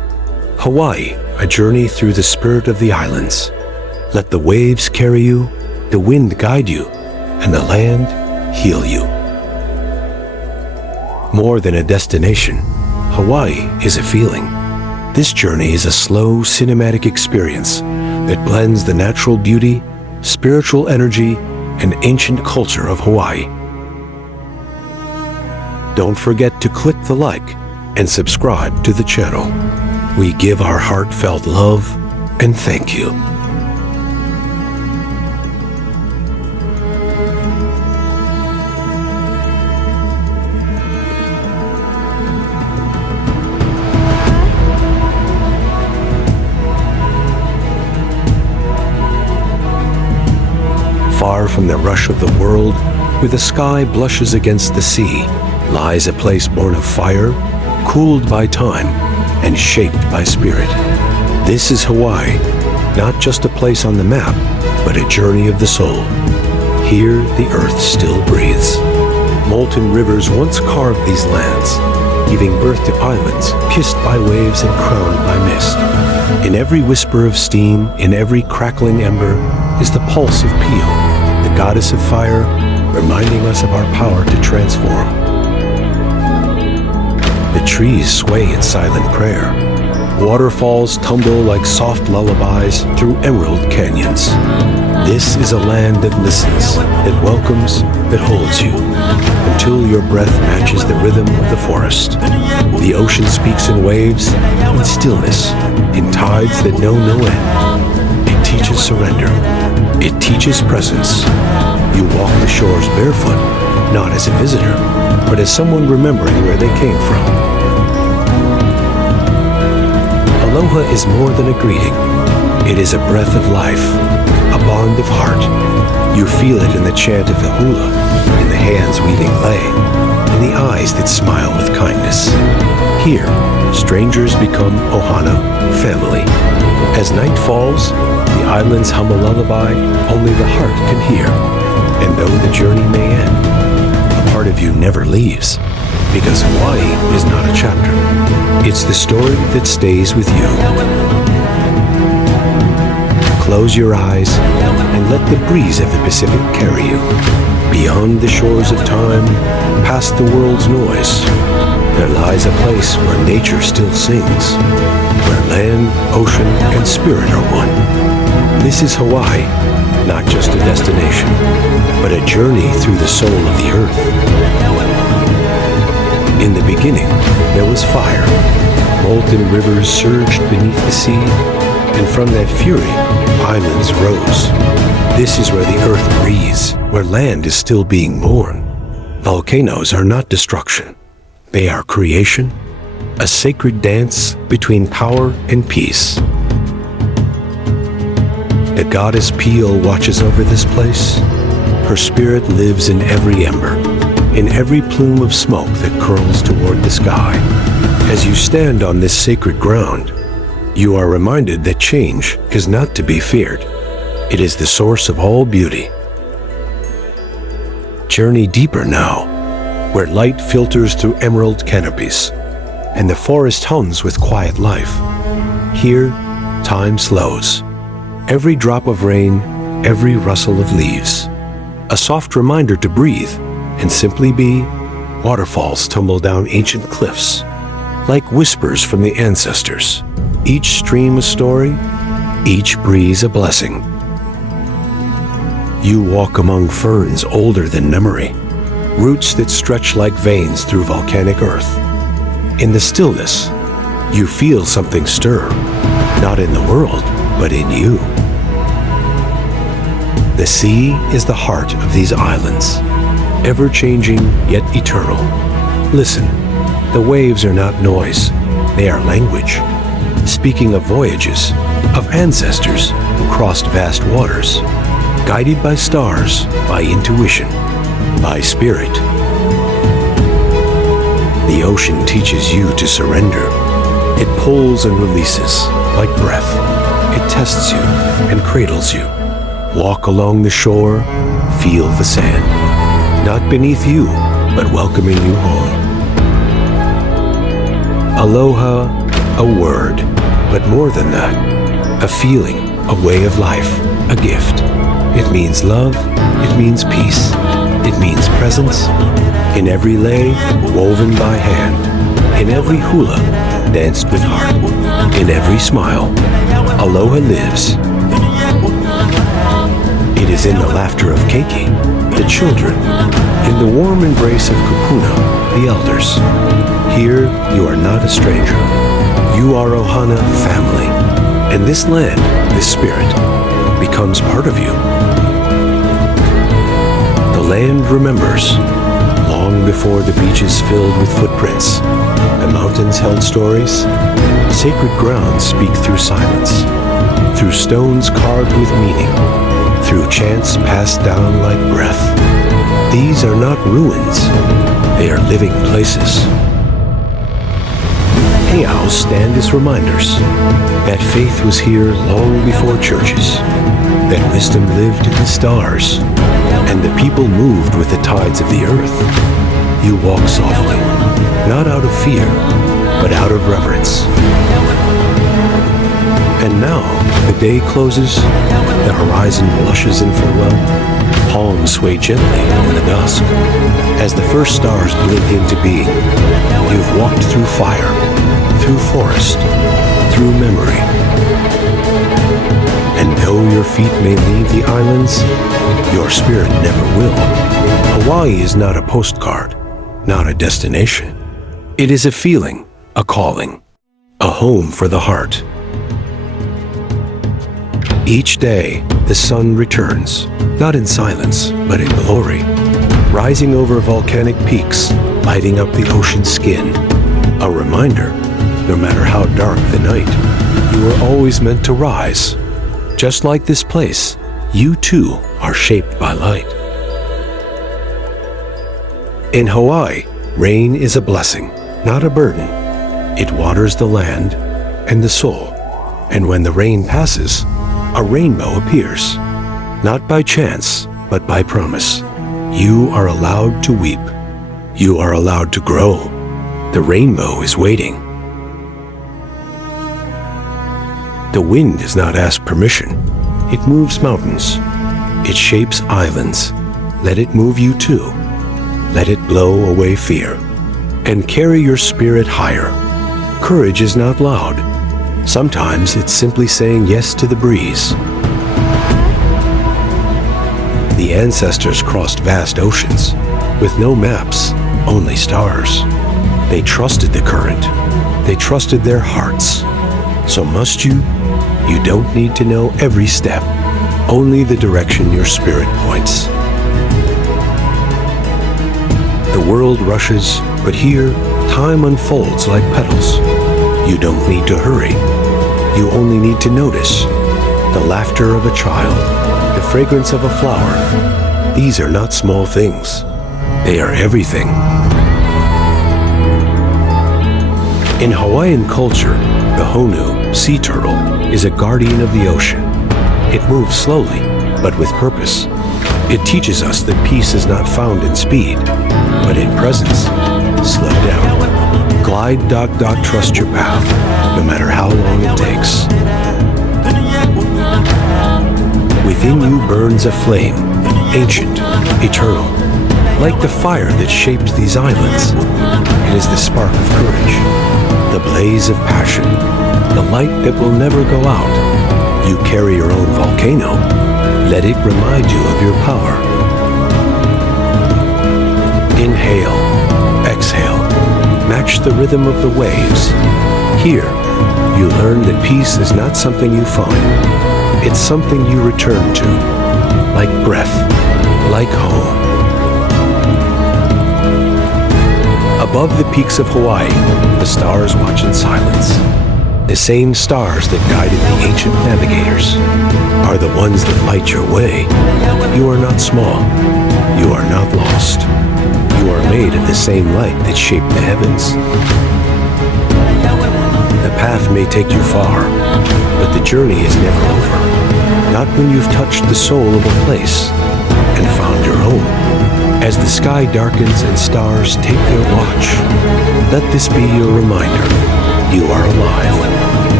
Hawaii, a journey through the spirit of the islands. Let the waves carry you, the wind guide you, and the land heal you. More than a destination, Hawaii is a feeling. This journey is a slow, cinematic experience that blends the natural beauty, spiritual energy, and ancient culture of Hawaii. Don't forget to click the like and subscribe to the channel. We give our heartfelt love and thank you. Far from the rush of the world, where the sky blushes against the sea, lies a place born of fire, cooled by time, and shaped by spirit. This is Hawaii, not just a place on the map, but a journey of the soul. Here, the earth still breathes. Molten rivers once carved these lands, giving birth to islands kissed by waves and crowned by mist. In every whisper of steam, in every crackling ember, is the pulse of Pio, the goddess of fire, reminding us of our power to transform. The trees sway in silent prayer. Waterfalls tumble like soft lullabies through emerald canyons. This is a land that listens, that welcomes, that holds you, until your breath matches the rhythm of the forest. The ocean speaks in waves, in stillness, in tides that know no end. It teaches surrender. It teaches presence. You walk the shores barefoot, not as a visitor, but as someone remembering where they came from. Aloha is more than a greeting. It is a breath of life, a bond of heart. You feel it in the chant of the hula, in the hands weaving lei, in the eyes that smile with kindness. Here, strangers become ohana, family. As night falls, the islands hum a lullaby only the heart can hear. And though the journey may end, a part of you never leaves, because Hawaii is not a chapter. It's the story that stays with you. Close your eyes and let the breeze of the Pacific carry you. Beyond the shores of time, past the world's noise, there lies a place where nature still sings, where land, ocean, and spirit are one. This is Hawaii, not just a destination, but a journey through the soul of the earth. In the beginning, there was fire. Molten rivers surged beneath the sea, and from that fury, islands rose. This is where the earth breathes, where land is still being born. Volcanoes are not destruction. They are creation, a sacred dance between power and peace. The goddess Pio watches over this place. Her spirit lives in every ember, in every plume of smoke that curls toward the sky. As you stand on this sacred ground, you are reminded that change is not to be feared. It is the source of all beauty. Journey deeper now, where light filters through emerald canopies, and the forest hums with quiet life. Here, time slows. Every drop of rain, every rustle of leaves. A soft reminder to breathe and simply be. Waterfalls tumble down ancient cliffs, like whispers from the ancestors. Each stream a story, each breeze a blessing. You walk among ferns older than memory, roots that stretch like veins through volcanic earth. In the stillness, you feel something stir, not in the world, but in you. The sea is the heart of these islands, ever-changing yet eternal. Listen, the waves are not noise, they are language, speaking of voyages, of ancestors who crossed vast waters, guided by stars, by intuition, by spirit. The ocean teaches you to surrender. It pulls and releases, like breath. It tests you and cradles you. Walk along the shore, feel the sand. Not beneath you, but welcoming you home. Aloha, a word, But more than that, a feeling, a way of life, a gift. It means love, it means peace, it means presence. In every lei, woven by hand, in every hula, danced with heart, in every smile, aloha lives. It is in the laughter of keiki, the children, in the warm embrace of kupuna, the elders. Here, you are not a stranger. You are Ohana family, and this land, this spirit, becomes part of you. The land remembers. Long before the beaches filled with footprints, the mountains held stories. Sacred grounds speak through silence, through stones carved with meaning, through chants passed down like breath. These are not ruins, they are living places. Heiaus stand as reminders that faith was here long before churches, that wisdom lived in the stars, and the people moved with the tides of the earth. You walk softly, not out of fear, but out of reverence. And now, the day closes, the horizon blushes in farewell, palms sway gently in the dusk. As the first stars blink into being, you've walked through fire, through forest, through memory. And though your feet may leave the islands, your spirit never will. Hawaii is not a postcard, not a destination. It is a feeling, a calling, a home for the heart. Each day, the sun returns, not in silence, but in glory, rising over volcanic peaks, lighting up the ocean's skin. A reminder, no matter how dark the night, you are always meant to rise. Just like this place, you too are shaped by light. In Hawaii, rain is a blessing, not a burden. It waters the land and the soul. And when the rain passes, a rainbow appears. Not by chance, but by promise. You are allowed to weep. You are allowed to grow. The rainbow is waiting. The wind does not ask permission. It moves mountains. It shapes islands. Let it move you too. Let it blow away fear. And carry your spirit higher. Courage is not loud. Sometimes it's simply saying yes to the breeze. The ancestors crossed vast oceans with no maps, only stars. They trusted the current. They trusted their hearts. So must you? You don't need to know every step, only the direction your spirit points. The world rushes, but here, time unfolds like petals. You don't need to hurry. You only need to notice the laughter of a child, the fragrance of a flower. These are not small things. They are everything. In Hawaiian culture, the honu, sea turtle, is a guardian of the ocean. It moves slowly, but with purpose. It teaches us that peace is not found in speed, but in presence. Slow down. Glide, trust your path, no matter how long it takes. Within you burns a flame, ancient, eternal, like the fire that shaped these islands. It is the spark of courage, the blaze of passion, the light that will never go out. You carry your own volcano. Let it remind you of your power. Inhale, exhale, match the rhythm of the waves. Here, you learn that peace is not something you find. It's something you return to, like breath, like home. Above the peaks of Hawaii, the stars watch in silence. The same stars that guided the ancient navigators are the ones that light your way. You are not small. You are not lost. You are made of the same light that shaped the heavens. The path may take you far, but the journey is never over. Not when you've touched the soul of a place and found your home. As the sky darkens and stars take their watch, let this be your reminder. You are alive.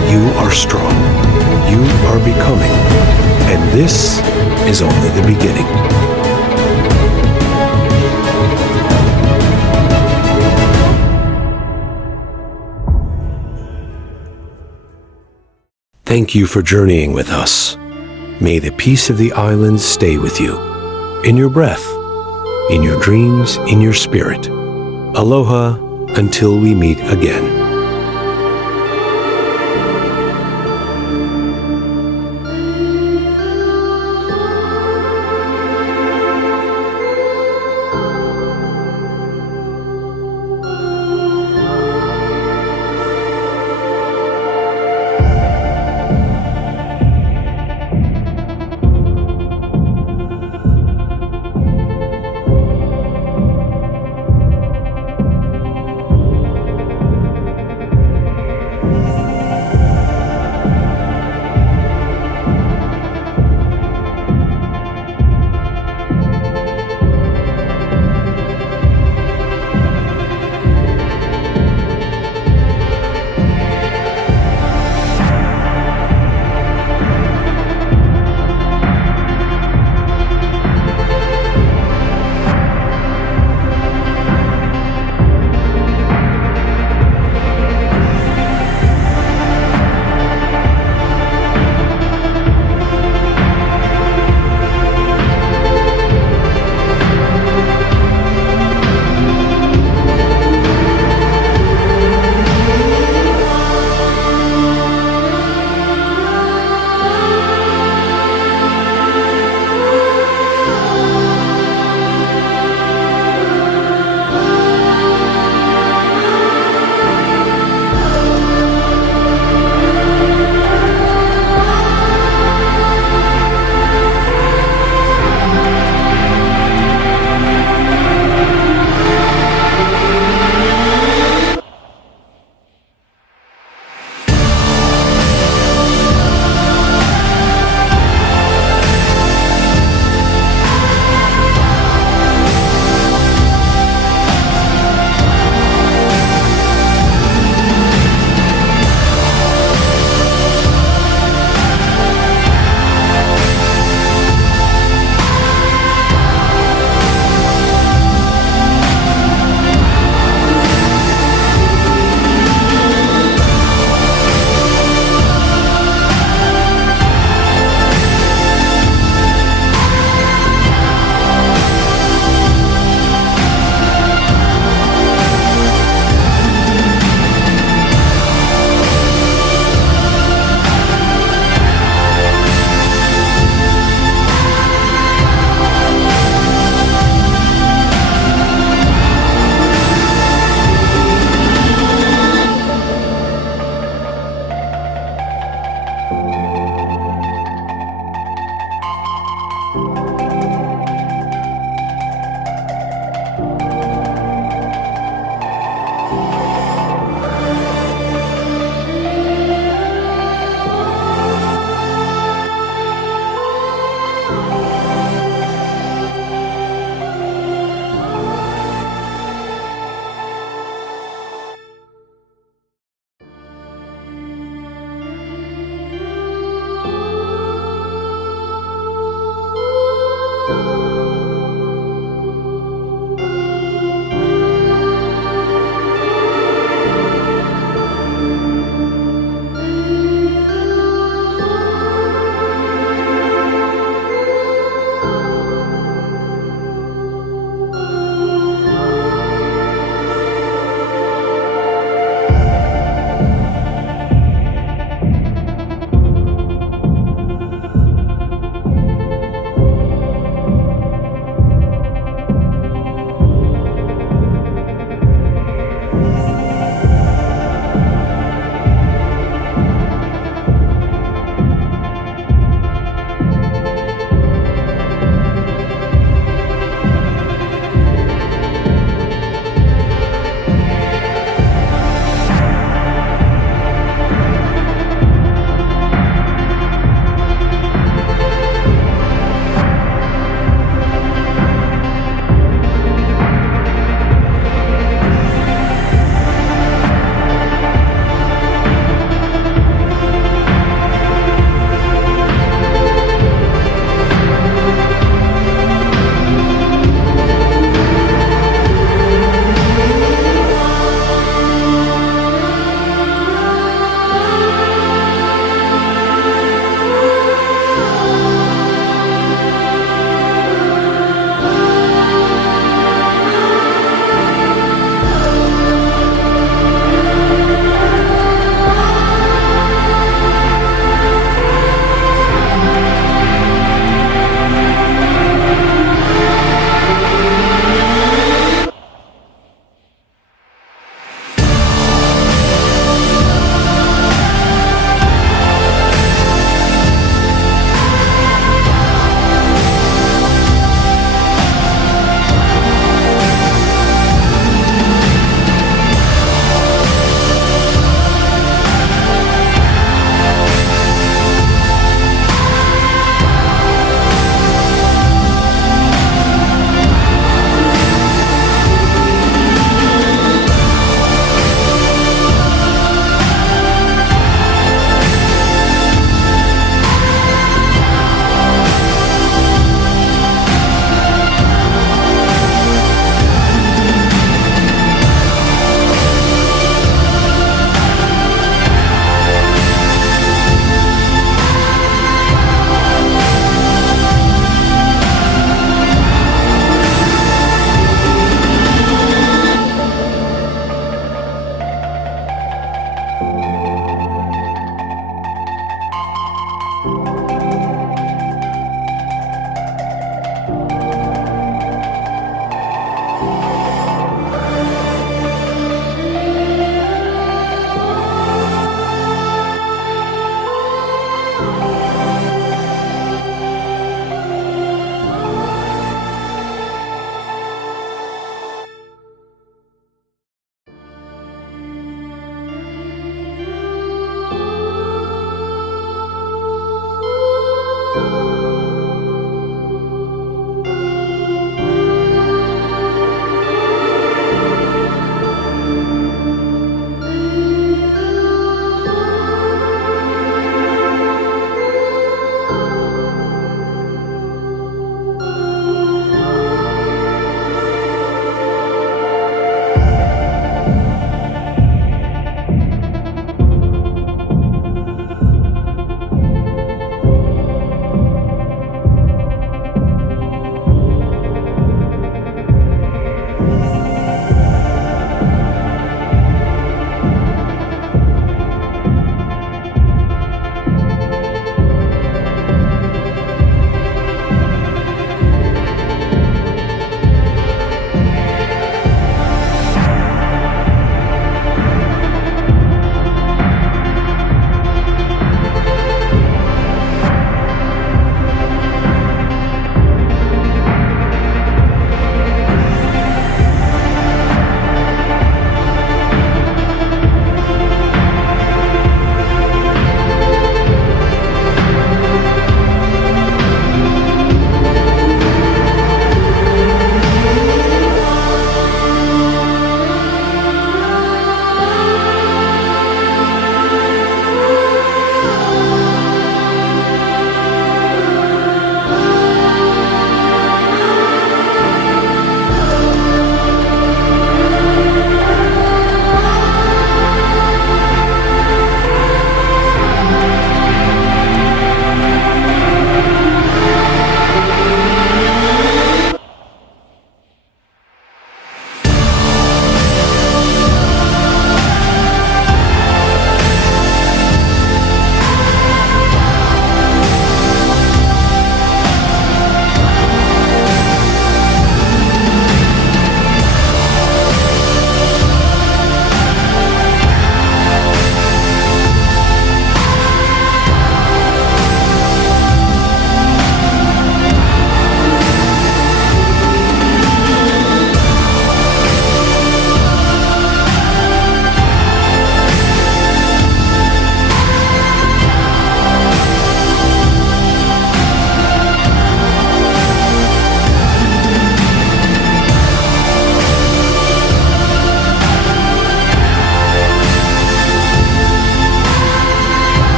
You are strong. You are becoming. And this is only the beginning. Thank you for journeying with us. May the peace of the islands stay with you, in your breath, in your dreams, in your spirit. Aloha until we meet again.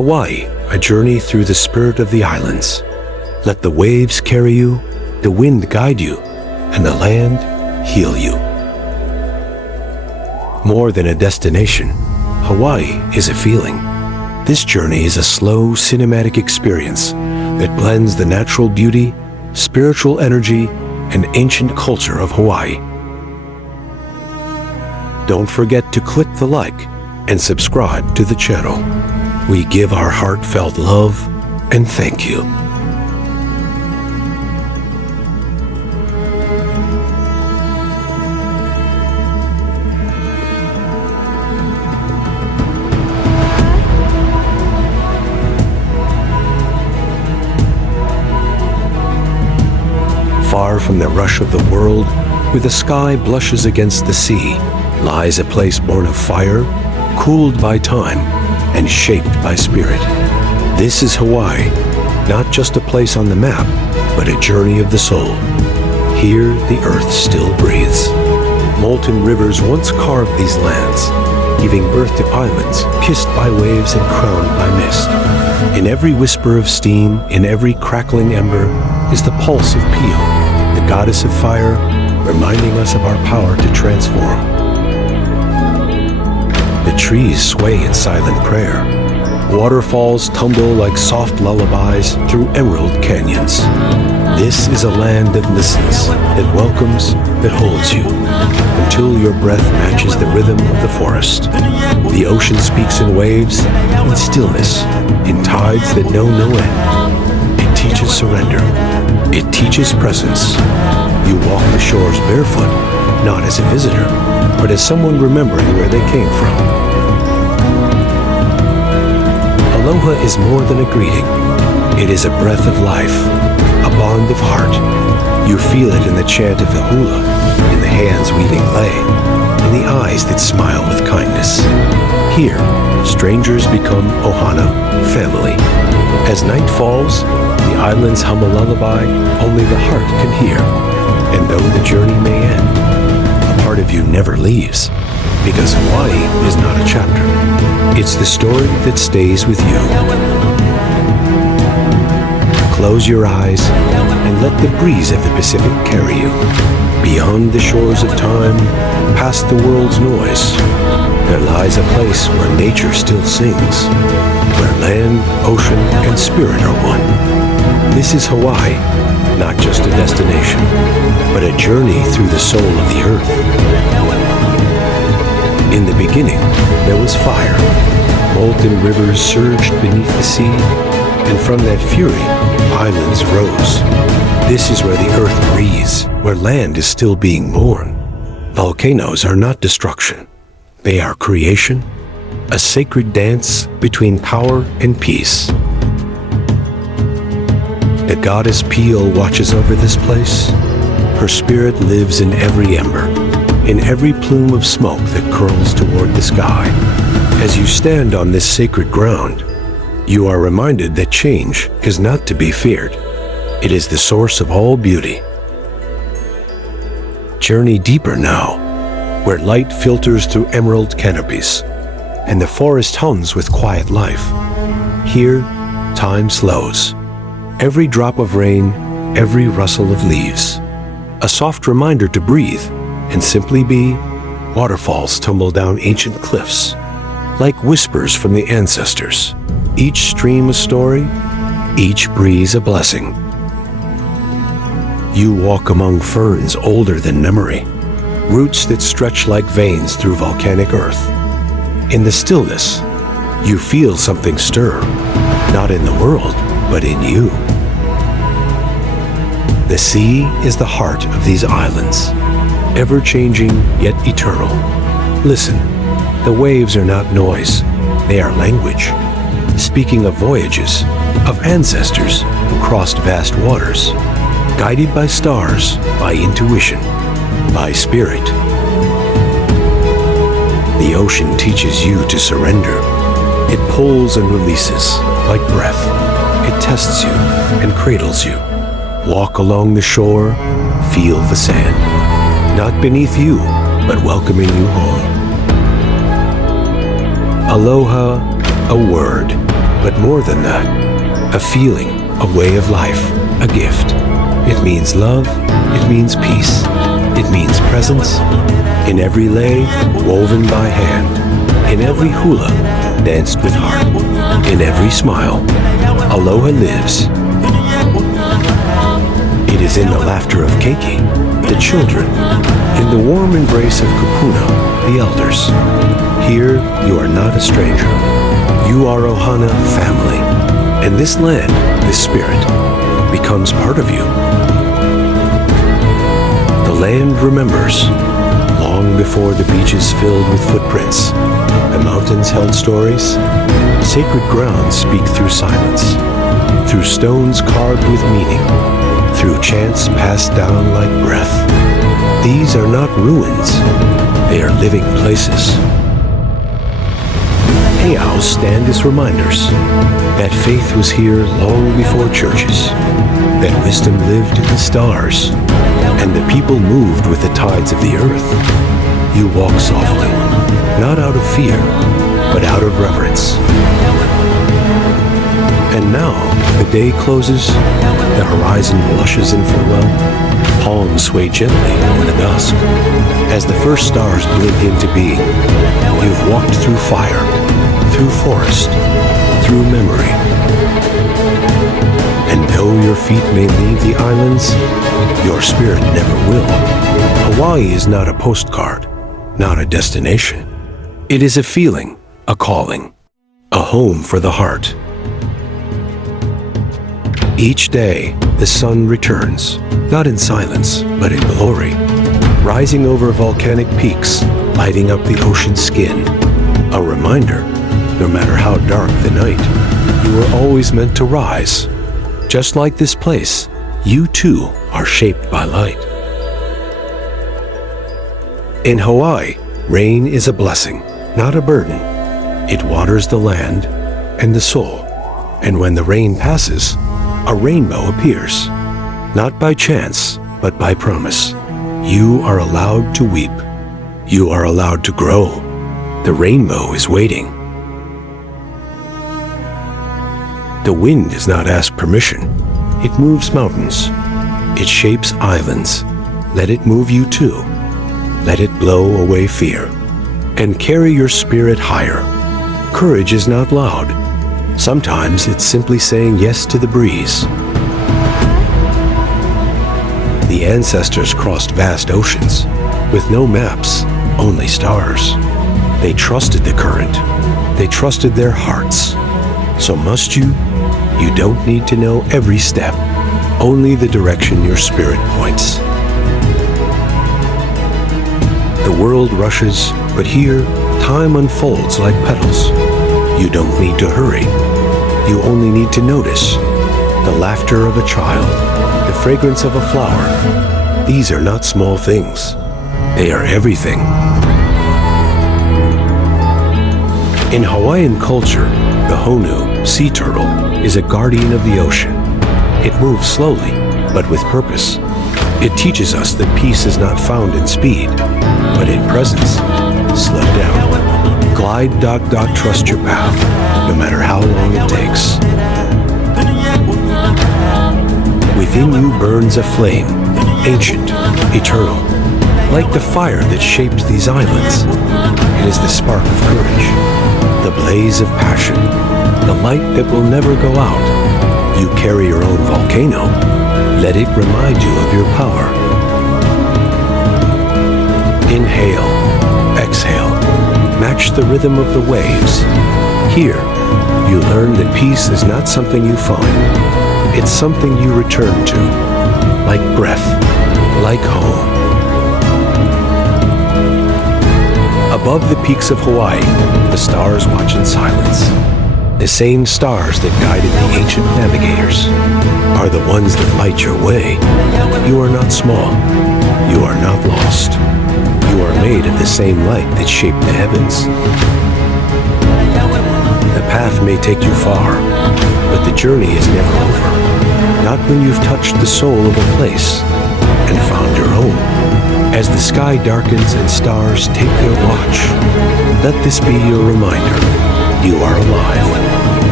Hawaii, a journey through the spirit of the islands. Let the waves carry you, the wind guide you, and the land heal you. More than a destination, Hawaii is a feeling. This journey is a slow, cinematic experience that blends the natural beauty, spiritual energy, and ancient culture of Hawaii. Don't forget to click the like and subscribe to the channel. We give our heartfelt love and thank you. Far from the rush of the world, where the sky blushes against the sea, lies a place born of fire, cooled by time, and shaped by spirit. This is Hawaii, not just a place on the map, but a journey of the soul. Here, the earth still breathes. Molten rivers once carved these lands, giving birth to islands kissed by waves and crowned by mist. In every whisper of steam, in every crackling ember, is the pulse of Pio, the goddess of fire, reminding us of our power to transform. The trees sway in silent prayer. Waterfalls tumble like soft lullabies through emerald canyons. This is a land that listens, that welcomes, that holds you, until your breath matches the rhythm of the forest. The ocean speaks in waves, in stillness, in tides that know no end. It teaches surrender. It teaches presence. You walk the shores barefoot, not as a visitor, but as someone remembering where they came from. Aloha is more than a greeting. It is a breath of life, a bond of heart. You feel it in the chant of the hula, in the hands weaving lei, in the eyes that smile with kindness. Here, strangers become ohana, family. As night falls, the islands hum a lullaby only the heart can hear. And though the journey may end, a part of you never leaves, because Hawaii is not a chapter. It's the story that stays with you. Close your eyes and let the breeze of the Pacific carry you. Beyond the shores of time, past the world's noise, there lies a place where nature still sings, where land, ocean, and spirit are one. This is Hawaii, not just a destination, but a journey through the soul of the earth. In the beginning, there was fire. Molten rivers surged beneath the sea, and from that fury, islands rose. This is where the earth breathes, where land is still being born. Volcanoes are not destruction. They are creation, a sacred dance between power and peace. The goddess Pio watches over this place. Her spirit lives in every ember, in every plume of smoke that curls toward the sky. As you stand on this sacred ground, you are reminded that change is not to be feared. It is the source of all beauty. Journey deeper now, where light filters through emerald canopies, and the forest hums with quiet life. Here, time slows. Every drop of rain, every rustle of leaves. A soft reminder to breathe and simply be. Waterfalls tumble down ancient cliffs, like whispers from the ancestors. Each stream a story, each breeze a blessing. You walk among ferns older than memory, roots that stretch like veins through volcanic earth. In the stillness, you feel something stir, not in the world, but in you. The sea is the heart of these islands, ever-changing yet eternal. Listen, the waves are not noise, they are language, speaking of voyages, of ancestors who crossed vast waters, guided by stars, by intuition, by spirit. The ocean teaches you to surrender. It pulls and releases, like breath. It tests you and cradles you. Walk along the shore, feel the sand. Not beneath you, but welcoming you home. Aloha, a word, But more than that, a feeling, a way of life, a gift. It means love, it means peace, it means presence. In every lei, woven by hand, in every hula, danced with heart, in every smile, aloha lives. It is in the laughter of keiki, the children, in the warm embrace of kupuna, the elders. Here, you are not a stranger. You are Ohana family, and this land, this spirit, becomes part of you. The land remembers. Long before the beaches filled with footprints, the mountains held stories. Sacred grounds speak through silence, through stones carved with meaning, through chants passed down like breath. These are not ruins, they are living places. Heiaus stand as reminders that faith was here long before churches, that wisdom lived in the stars, and the people moved with the tides of the earth. You walk softly, not out of fear, but out of reverence. And now, the day closes, the horizon blushes in farewell, palms sway gently in the dusk. As the first stars blink into being, you've walked through fire, through forest, through memory. And though your feet may leave the islands, your spirit never will. Hawaii is not a postcard, not a destination. It is a feeling, a calling, a home for the heart. Each day, the sun returns, not in silence, but in glory, rising over volcanic peaks, lighting up the ocean's skin. A reminder, no matter how dark the night, you were always meant to rise. Just like this place, you too are shaped by light. In Hawaii, rain is a blessing, not a burden. It waters the land and the soul. And when the rain passes, a rainbow appears. Not by chance, but by promise. You are allowed to weep. You are allowed to grow. The rainbow is waiting. The wind does not ask permission. It moves mountains. It shapes islands. Let it move you too. Let it blow away fear. And carry your spirit higher. Courage is not loud. Sometimes it's simply saying yes to the breeze. The ancestors crossed vast oceans with no maps, only stars. They trusted the current. They trusted their hearts. So must you? You don't need to know every step, only the direction your spirit points. The world rushes, but here, time unfolds like petals. You don't need to hurry. You only need to notice the laughter of a child, the fragrance of a flower. These are not small things. They are everything. In Hawaiian culture, the honu, sea turtle, is a guardian of the ocean. It moves slowly, but with purpose. It teaches us that peace is not found in speed, but in presence. Slow down. Glide, trust your path, no matter how long it takes. Within you burns a flame, ancient, eternal, like the fire that shaped these islands. It is the spark of courage, the blaze of passion, the light that will never go out. You carry your own volcano. Let it remind you of your power. Inhale, exhale, match the rhythm of the waves. Here, you learn that peace is not something you find. It's something you return to, like breath, like home. Above the peaks of Hawaii, the stars watch in silence. The same stars that guided the ancient navigators are the ones that light your way. You are not small. You are not lost. You are made of the same light that shaped the heavens. The path may take you far, but the journey is never over. Not when you've touched the soul of a place and found your home. As the sky darkens and stars take their watch, let this be your reminder. You are alive.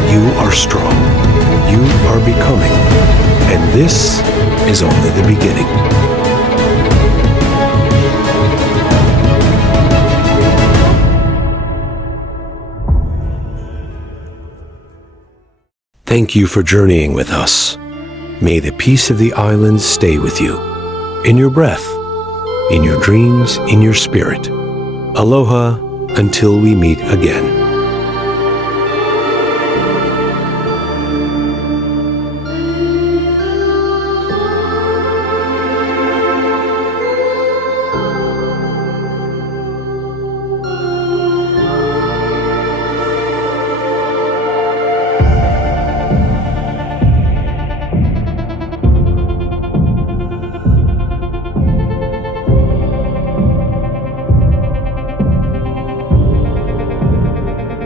You are strong. You are becoming. And this is only the beginning. Thank you for journeying with us. May the peace of the islands stay with you, in your breath, in your dreams, in your spirit. Aloha until we meet again.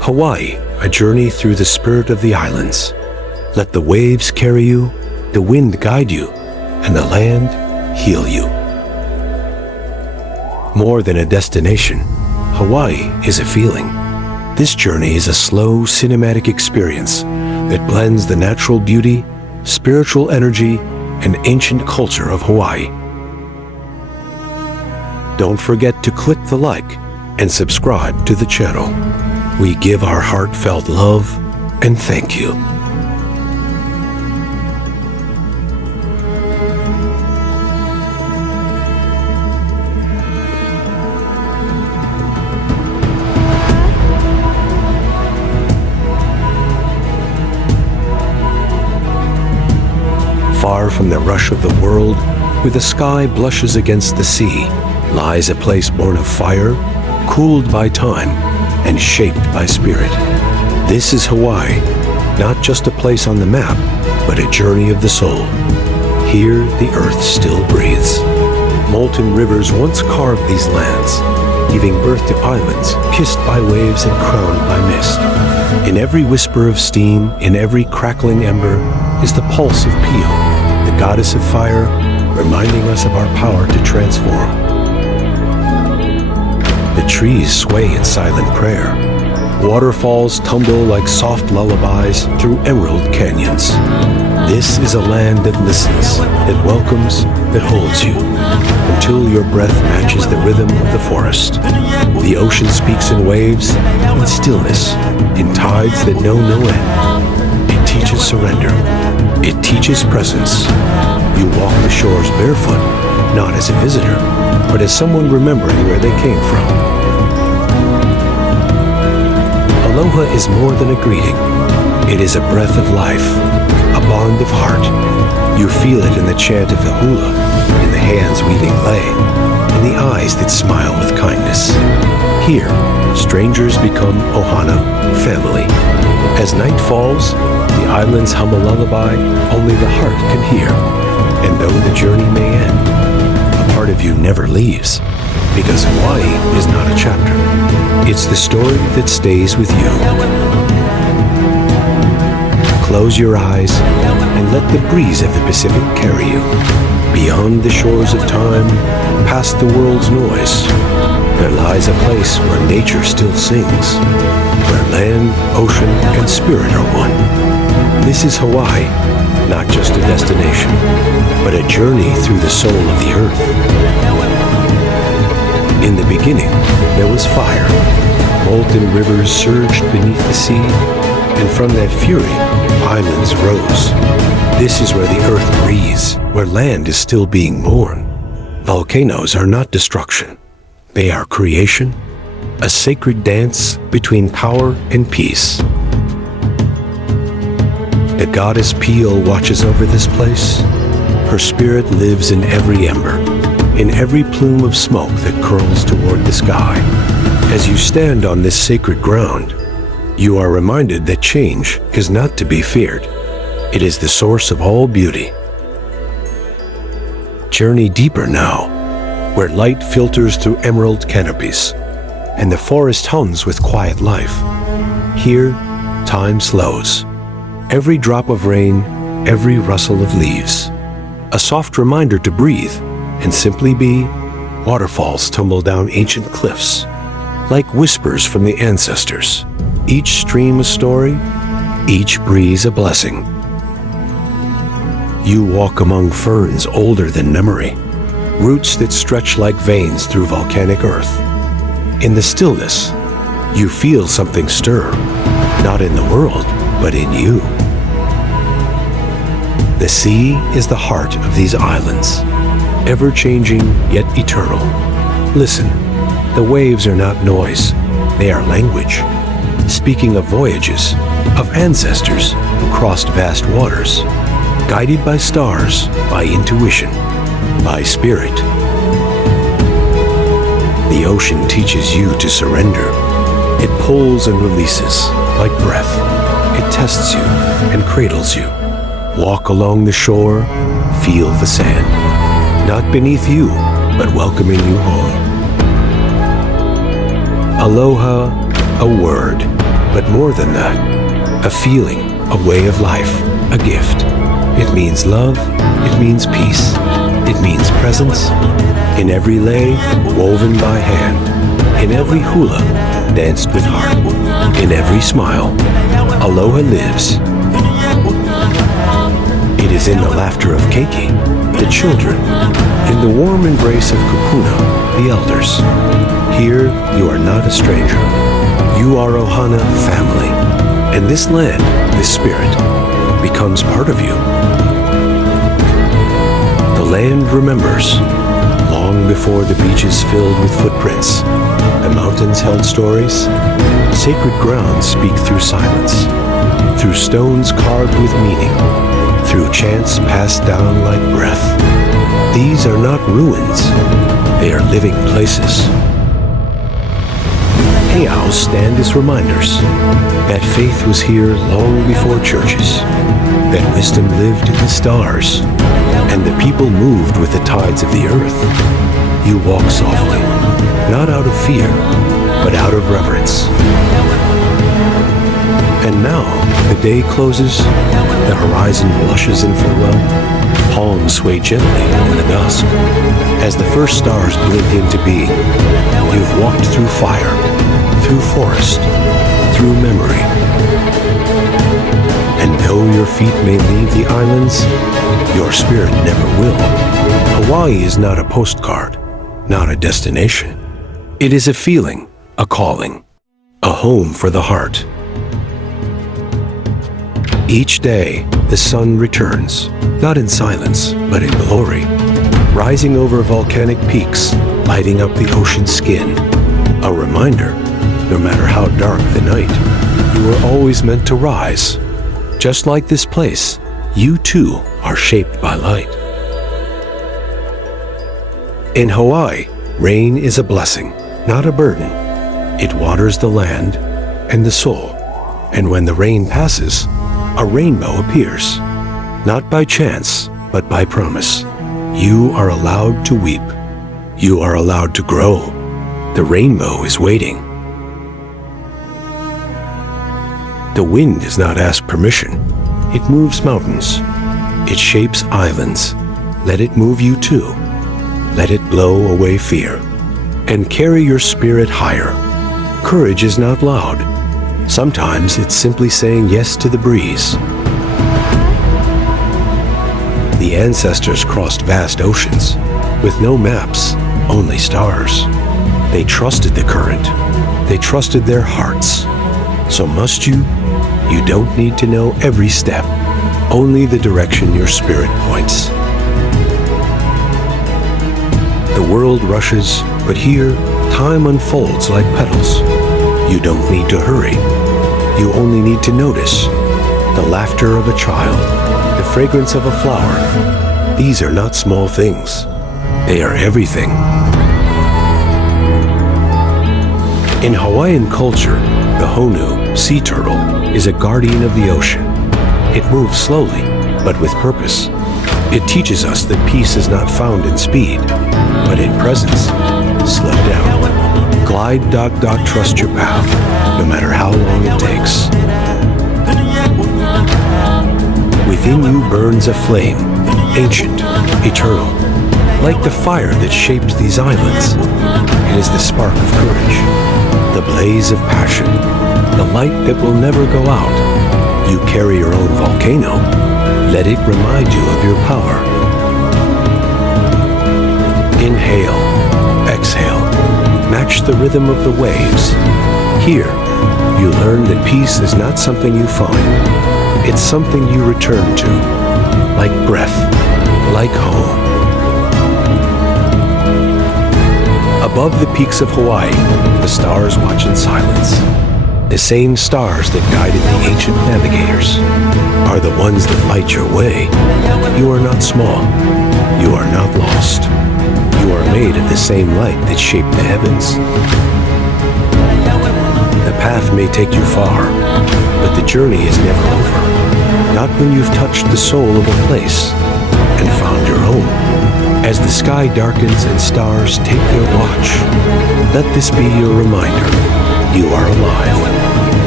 Hawaii, a journey through the spirit of the islands. Let the waves carry you, the wind guide you, and the land heal you. More than a destination, Hawaii is a feeling. This journey is a slow, cinematic experience that blends the natural beauty, spiritual energy, and ancient culture of Hawaii. Don't forget to click the like and subscribe to the channel. We give our heartfelt love and thank you. Far from the rush of the world, where the sky blushes against the sea, lies a place born of fire, cooled by time, and shaped by spirit. This is Hawaii, not just a place on the map, but a journey of the soul. Here, the earth still breathes. Molten rivers once carved these lands, giving birth to islands kissed by waves and crowned by mist. In every whisper of steam, in every crackling ember, is the pulse of Pio, the goddess of fire, reminding us of our power to transform. The trees sway in silent prayer. Waterfalls tumble like soft lullabies through emerald canyons. This is a land that listens, that welcomes, that holds you, until your breath matches the rhythm of the forest. The ocean speaks in waves, in stillness, in tides that know no end. It teaches surrender. It teaches presence. You walk the shores barefoot, not as a visitor, but as someone remembering where they came from. Aloha is more than a greeting. It is a breath of life, a bond of heart. You feel it in the chant of the hula, in the hands weaving lei, in the eyes that smile with kindness. Here, strangers become ohana, family. As night falls, the islands hum a lullaby only the heart can hear. And though the journey may end, a part of you never leaves, because Hawaii is not a chapter. It's the story that stays with you. Close your eyes and let the breeze of the Pacific carry you. Beyond the shores of time, past the world's noise, there lies a place where nature still sings, where land, ocean, and spirit are one. This is Hawaii, not just a destination, but a journey through the soul of the earth. In the beginning, there was fire. Molten rivers surged beneath the sea, and from that fury, islands rose. This is where the earth breathes, where land is still being born. Volcanoes are not destruction. They are creation, a sacred dance between power and peace. The goddess Pio watches over this place. Her spirit lives in every ember, in every plume of smoke that curls toward the sky. As you stand on this sacred ground, you are reminded that change is not to be feared. It is the source of all beauty. Journey deeper now, where light filters through emerald canopies, and the forest hums with quiet life. Here, time slows. Every drop of rain, every rustle of leaves. A soft reminder to breathe and simply be. Waterfalls tumble down ancient cliffs, like whispers from the ancestors. Each stream a story, each breeze a blessing. You walk among ferns older than memory, roots that stretch like veins through volcanic earth. In the stillness, you feel something stir, not in the world, but in you. The sea is the heart of these islands, ever-changing yet eternal. Listen, the waves are not noise, they are language, speaking of voyages, of ancestors who crossed vast waters, guided by stars, by intuition, by spirit. The ocean teaches you to surrender. It pulls and releases, like breath. It tests you and cradles you. Walk along the shore, feel the sand. Not beneath you, but welcoming you home. Aloha, a word, But more than that, a feeling, a way of life, a gift. It means love, it means peace, it means presence. In every lei, woven by hand, in every hula, danced with heart, in every smile, aloha lives. It is in the laughter of keiki, the children, in the warm embrace of kupuna, the elders. Here, you are not a stranger. You are Ohana family, and this land, this spirit, becomes part of you. The land remembers. Long before the beaches filled with footprints, the mountains held stories. Sacred grounds speak through silence, through stones carved with meaning, through chants passed down like breath. These are not ruins, they are living places. Heiaus stand as reminders that faith was here long before churches, that wisdom lived in the stars, and the people moved with the tides of the earth. You walk softly, not out of fear, but out of reverence. And now, the day closes, the horizon blushes in farewell, palms sway gently in the dusk. As the first stars blink into being, you've walked through fire, through forest, through memory. And though your feet may leave the islands, your spirit never will. Hawaii is not a postcard, not a destination. It is a feeling, a calling, a home for the heart. Each day, the sun returns, not in silence, but in glory, rising over volcanic peaks, lighting up the ocean's skin. A reminder, no matter how dark the night, you were always meant to rise. Just like this place, you too are shaped by light. In Hawaii, rain is a blessing, not a burden. It waters the land and the soul. And when the rain passes, a rainbow appears. Not by chance, but by promise. You are allowed to weep. You are allowed to grow. The rainbow is waiting. The wind does not ask permission. It moves mountains. It shapes islands. Let it move you too. Let it blow away fear. And carry your spirit higher. Courage is not loud. Sometimes it's simply saying yes to the breeze. The ancestors crossed vast oceans with no maps, only stars. They trusted the current. They trusted their hearts. So must you? You don't need to know every step, only the direction your spirit points. The world rushes, but here, time unfolds like petals. You don't need to hurry. You only need to notice the laughter of a child, the fragrance of a flower. These are not small things. They are everything. In Hawaiian culture, the honu, sea turtle, is a guardian of the ocean. It moves slowly, but with purpose. It teaches us that peace is not found in speed, but in presence. Slow down. Glide, trust your path, no matter how long it takes. Within you burns a flame, ancient, eternal, like the fire that shaped these islands. It is the spark of courage, the blaze of passion, the light that will never go out. You carry your own volcano. Let it remind you of your power. Inhale, exhale, match the rhythm of the waves. Here, you learn that peace is not something you find. It's something you return to, like breath, like home. Above the peaks of Hawaii, the stars watch in silence. The same stars that guided the ancient navigators are the ones that light your way. You are not small. You are not lost. You are made of the same light that shaped the heavens. The path may take you far, but the journey is never over. Not when you've touched the soul of a place and found your home. As the sky darkens and stars take their watch, let this be your reminder. You are alive.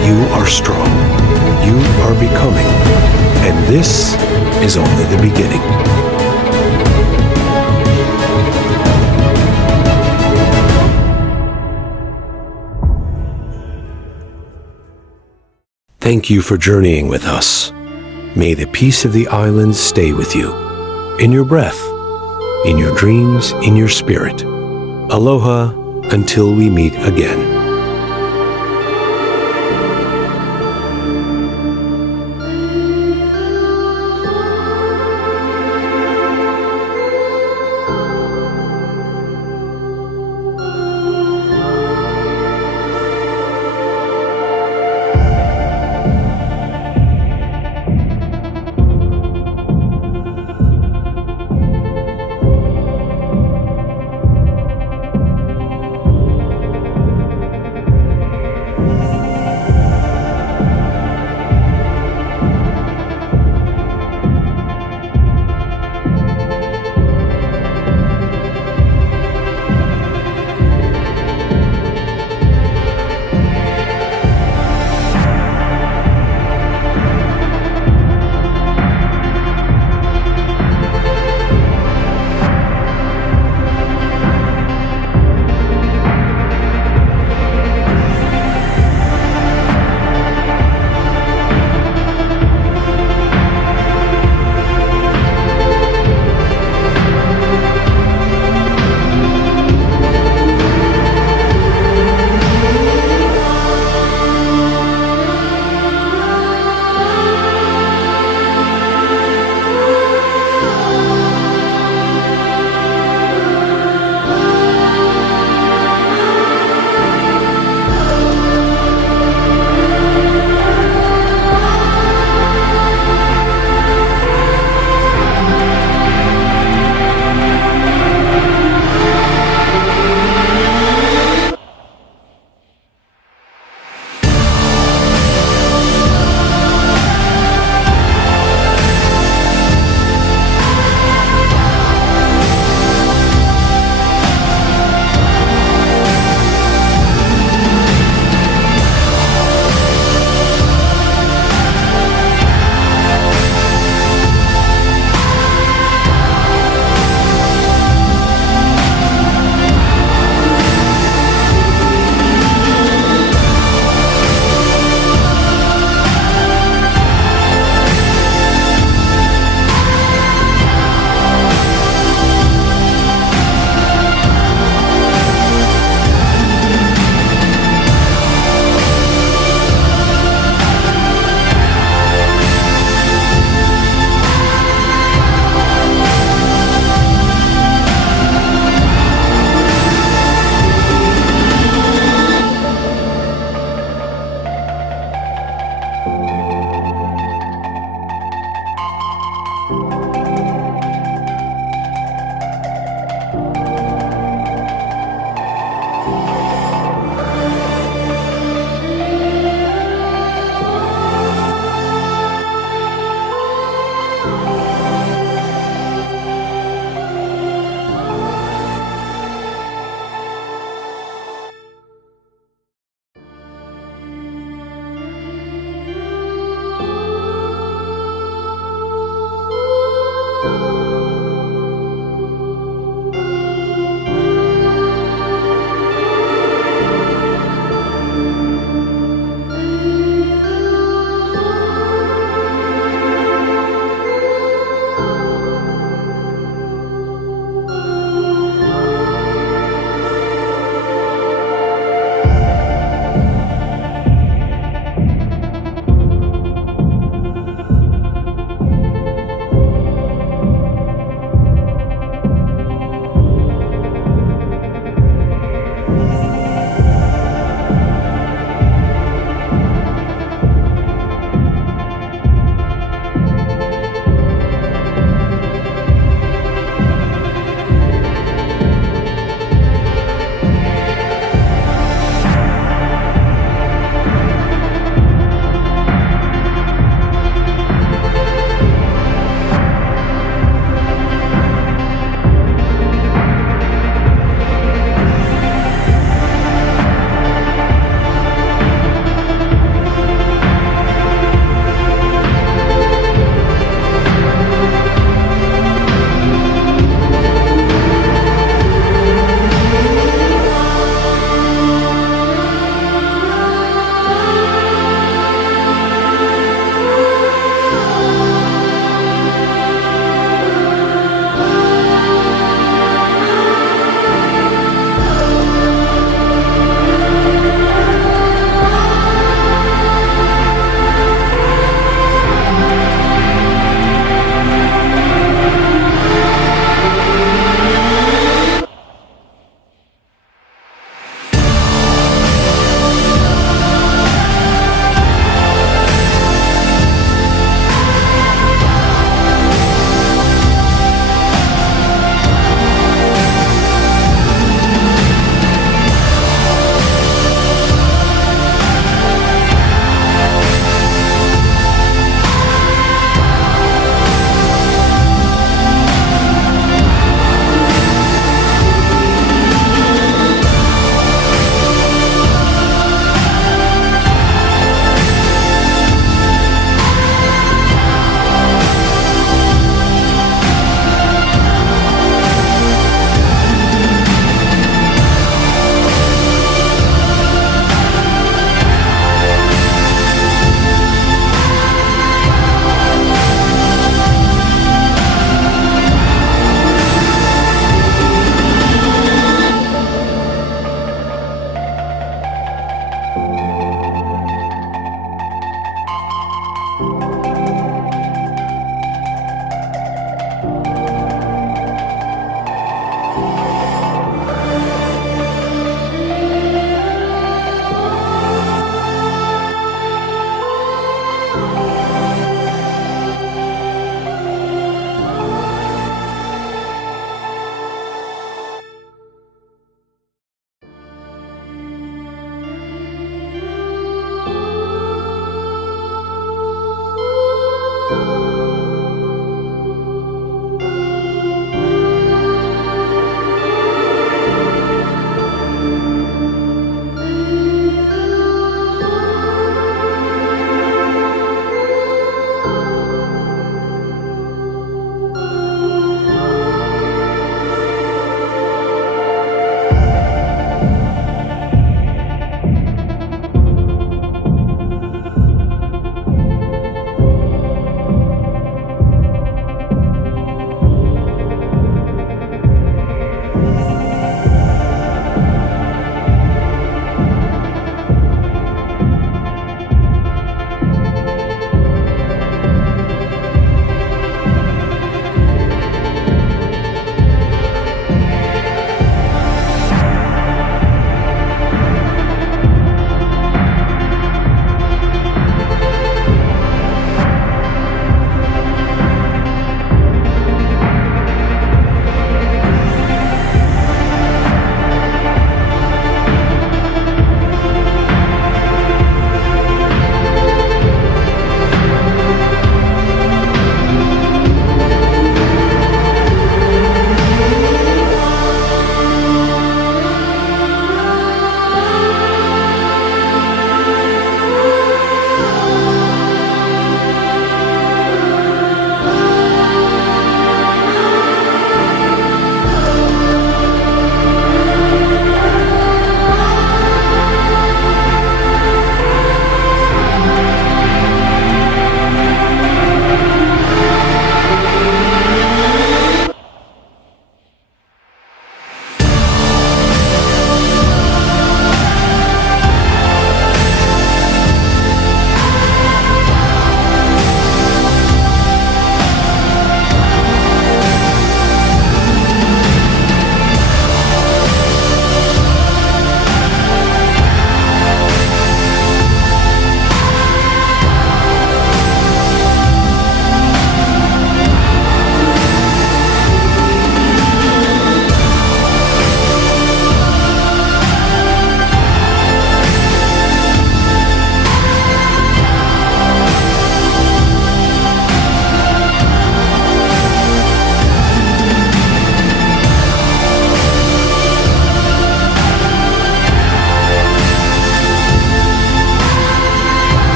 You are strong. You are becoming. And this is only the beginning. Thank you for journeying with us. May the peace of the islands stay with you, in your breath, in your dreams, in your spirit. Aloha until we meet again.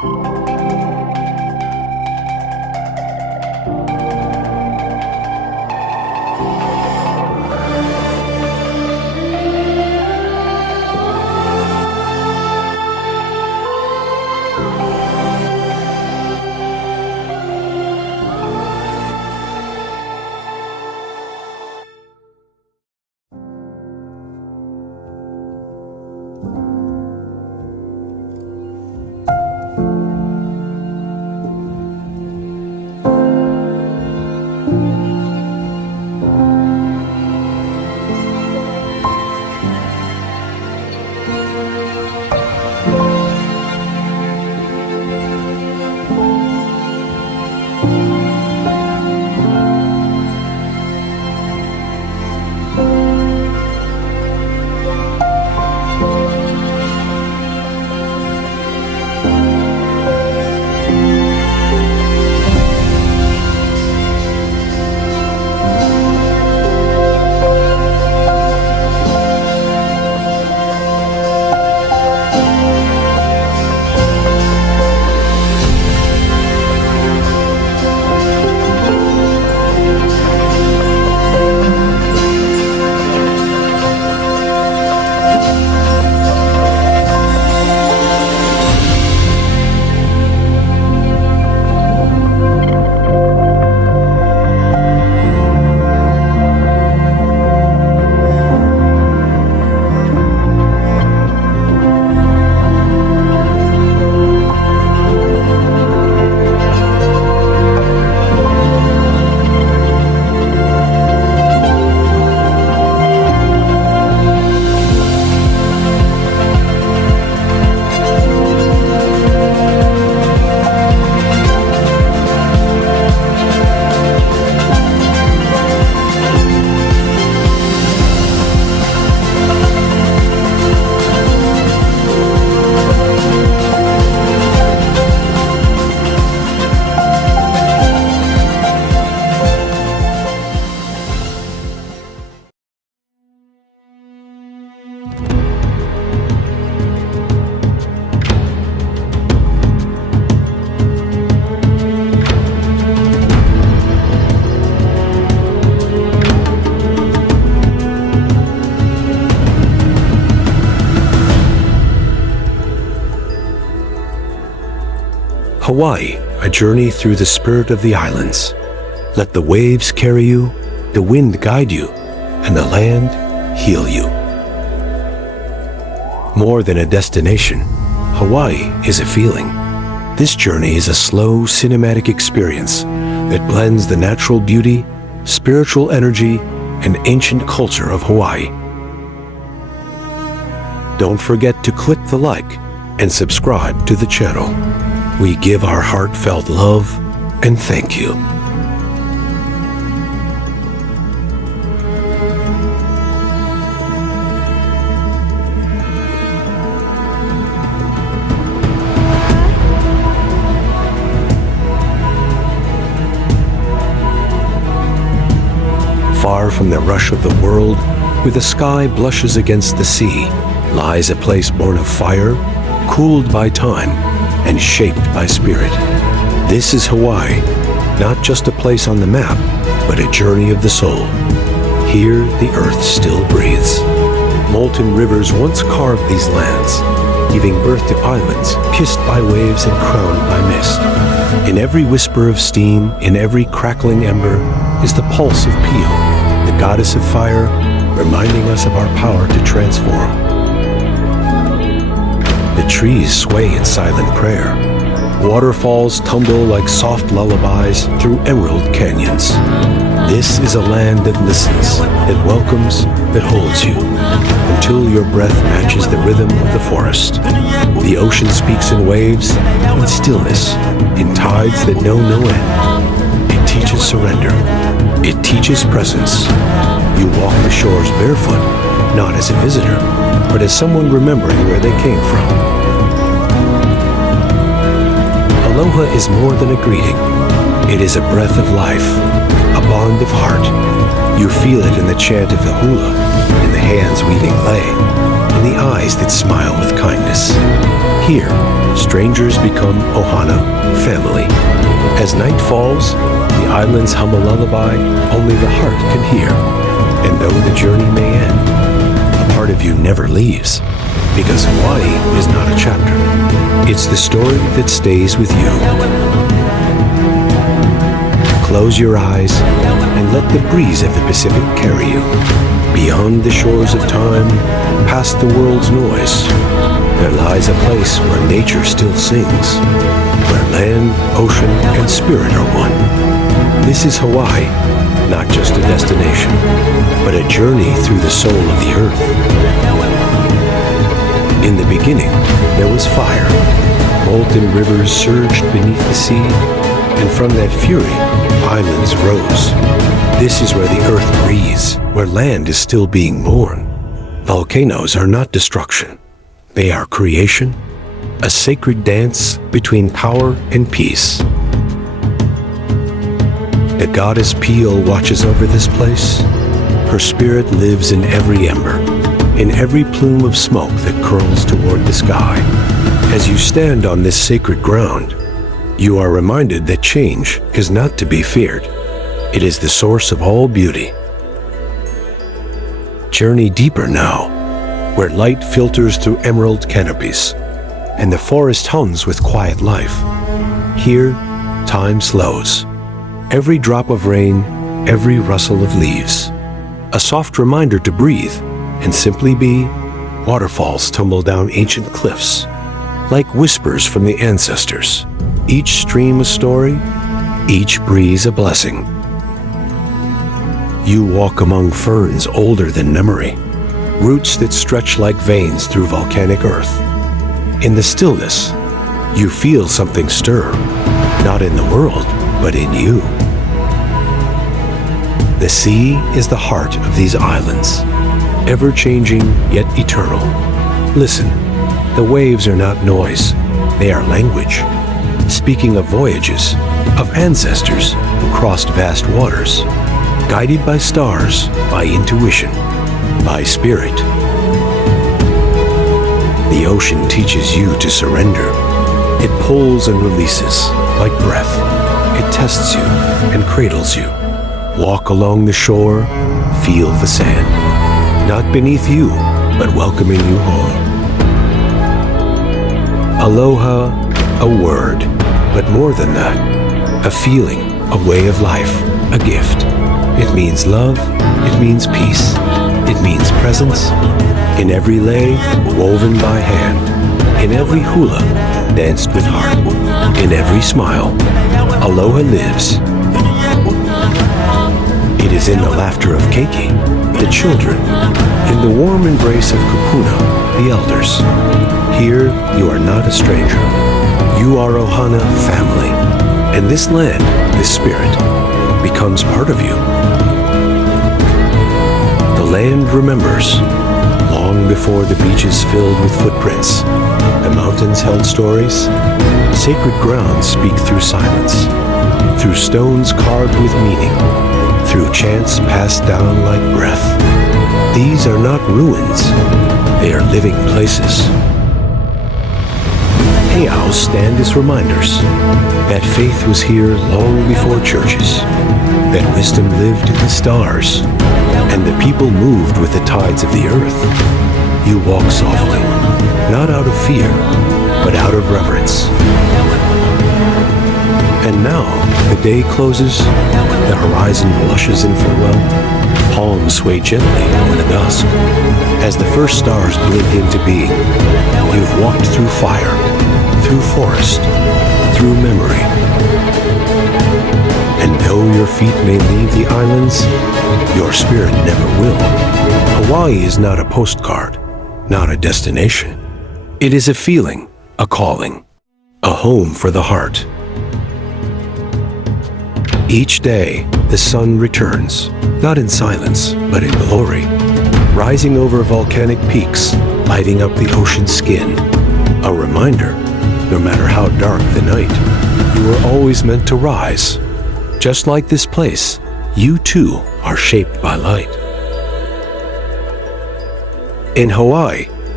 Hawaii, a journey through the spirit of the islands. Let the waves carry you, the wind guide you, and the land heal you. More than a destination, Hawaii is a feeling. This journey is a slow, cinematic experience that blends the natural beauty, spiritual energy, and ancient culture of Hawaii. Don't forget to click the like and subscribe to the channel. We give our heartfelt love and thank you. Far from the rush of the world, where the sky blushes against the sea, lies a place born of fire, cooled by time, and shaped by spirit. This is Hawaii, not just a place on the map, but a journey of the soul. Here, the earth still breathes. Molten rivers once carved these lands, giving birth to islands kissed by waves and crowned by mist. In every whisper of steam, in every crackling ember, is the pulse of Pio, the goddess of fire, reminding us of our power to transform. The trees sway in silent prayer. Waterfalls tumble like soft lullabies through emerald canyons. This is a land that listens, that welcomes, that holds you, until your breath matches the rhythm of the forest. The ocean speaks in waves, in stillness, in tides that know no end. It teaches surrender. It teaches presence. You walk the shores barefoot, not as a visitor, but as someone remembering where they came from. Aloha is more than a greeting. It is a breath of life, a bond of heart. You feel it in the chant of the hula, in the hands weaving lei, and the eyes that smile with kindness. Here, strangers become ohana, family. As night falls, the islands hum a lullaby only the heart can hear. And though the journey may end, a part of you never leaves, because Hawaii is not a chapter. It's the story that stays with you. Close your eyes and let the breeze of the Pacific carry you. Beyond the shores of time, past the world's noise, there lies a place where nature still sings, where land, ocean, and spirit are one. This is Hawaii, not just a destination, but a journey through the soul of the earth. In the beginning, there was fire. Molten rivers surged beneath the sea, and from that fury, islands rose. This is where the earth breathes, where land is still being born. Volcanoes are not destruction. They are creation, a sacred dance between power and peace. The goddess Peel watches over this place. Her spirit lives in every ember, in every plume of smoke that curls toward the sky. As you stand on this sacred ground, you are reminded that change is not to be feared. It is the source of all beauty. Journey deeper now, where light filters through emerald canopies, and the forest hums with quiet life. Here, time slows. Every drop of rain, every rustle of leaves. A soft reminder to breathe and simply be. Waterfalls tumble down ancient cliffs, like whispers from the ancestors. Each stream a story, each breeze a blessing. You walk among ferns older than memory, roots that stretch like veins through volcanic earth. In the stillness, you feel something stir, not in the world, but in you. The sea is the heart of these islands, ever-changing yet eternal. Listen, the waves are not noise, they are language, speaking of voyages, of ancestors who crossed vast waters, guided by stars, by intuition, by spirit. The ocean teaches you to surrender. It pulls and releases, like breath. It tests you and cradles you. Walk along the shore, feel the sand. Not beneath you, but welcoming you home. Aloha, a word, but more than that, a feeling, a way of life, a gift. It means love, it means peace, it means presence. In every lei, woven by hand, in every hula, danced with heart, in every smile, aloha lives. It is in the laughter of keiki, the children, in the warm embrace of kupuna, the elders. Here, you are not a stranger. You are ohana family, and this land, this spirit, becomes part of you. The land remembers. Long before the beaches filled with footprints, the mountains held stories. Sacred grounds speak through silence, through stones carved with meaning, through chants passed down like breath. These are not ruins, they are living places. Heiaus stand as reminders that faith was here long before churches, that wisdom lived in the stars, and the people moved with the tides of the earth. You walk softly, not out of fear, but out of reverence. And now, the day closes, the horizon blushes in farewell, palms sway gently in the dusk. As the first stars blink into being, you've walked through fire, through forest, through memory. And though your feet may leave the islands, your spirit never will. Hawaii is not a postcard, not a destination. It is a feeling, a calling, a home for the heart. Each day, the sun returns, not in silence, but in glory, rising over volcanic peaks, lighting up the ocean's skin. A reminder, no matter how dark the night, you were always meant to rise. Just like this place, you too are shaped by light. In Hawaii,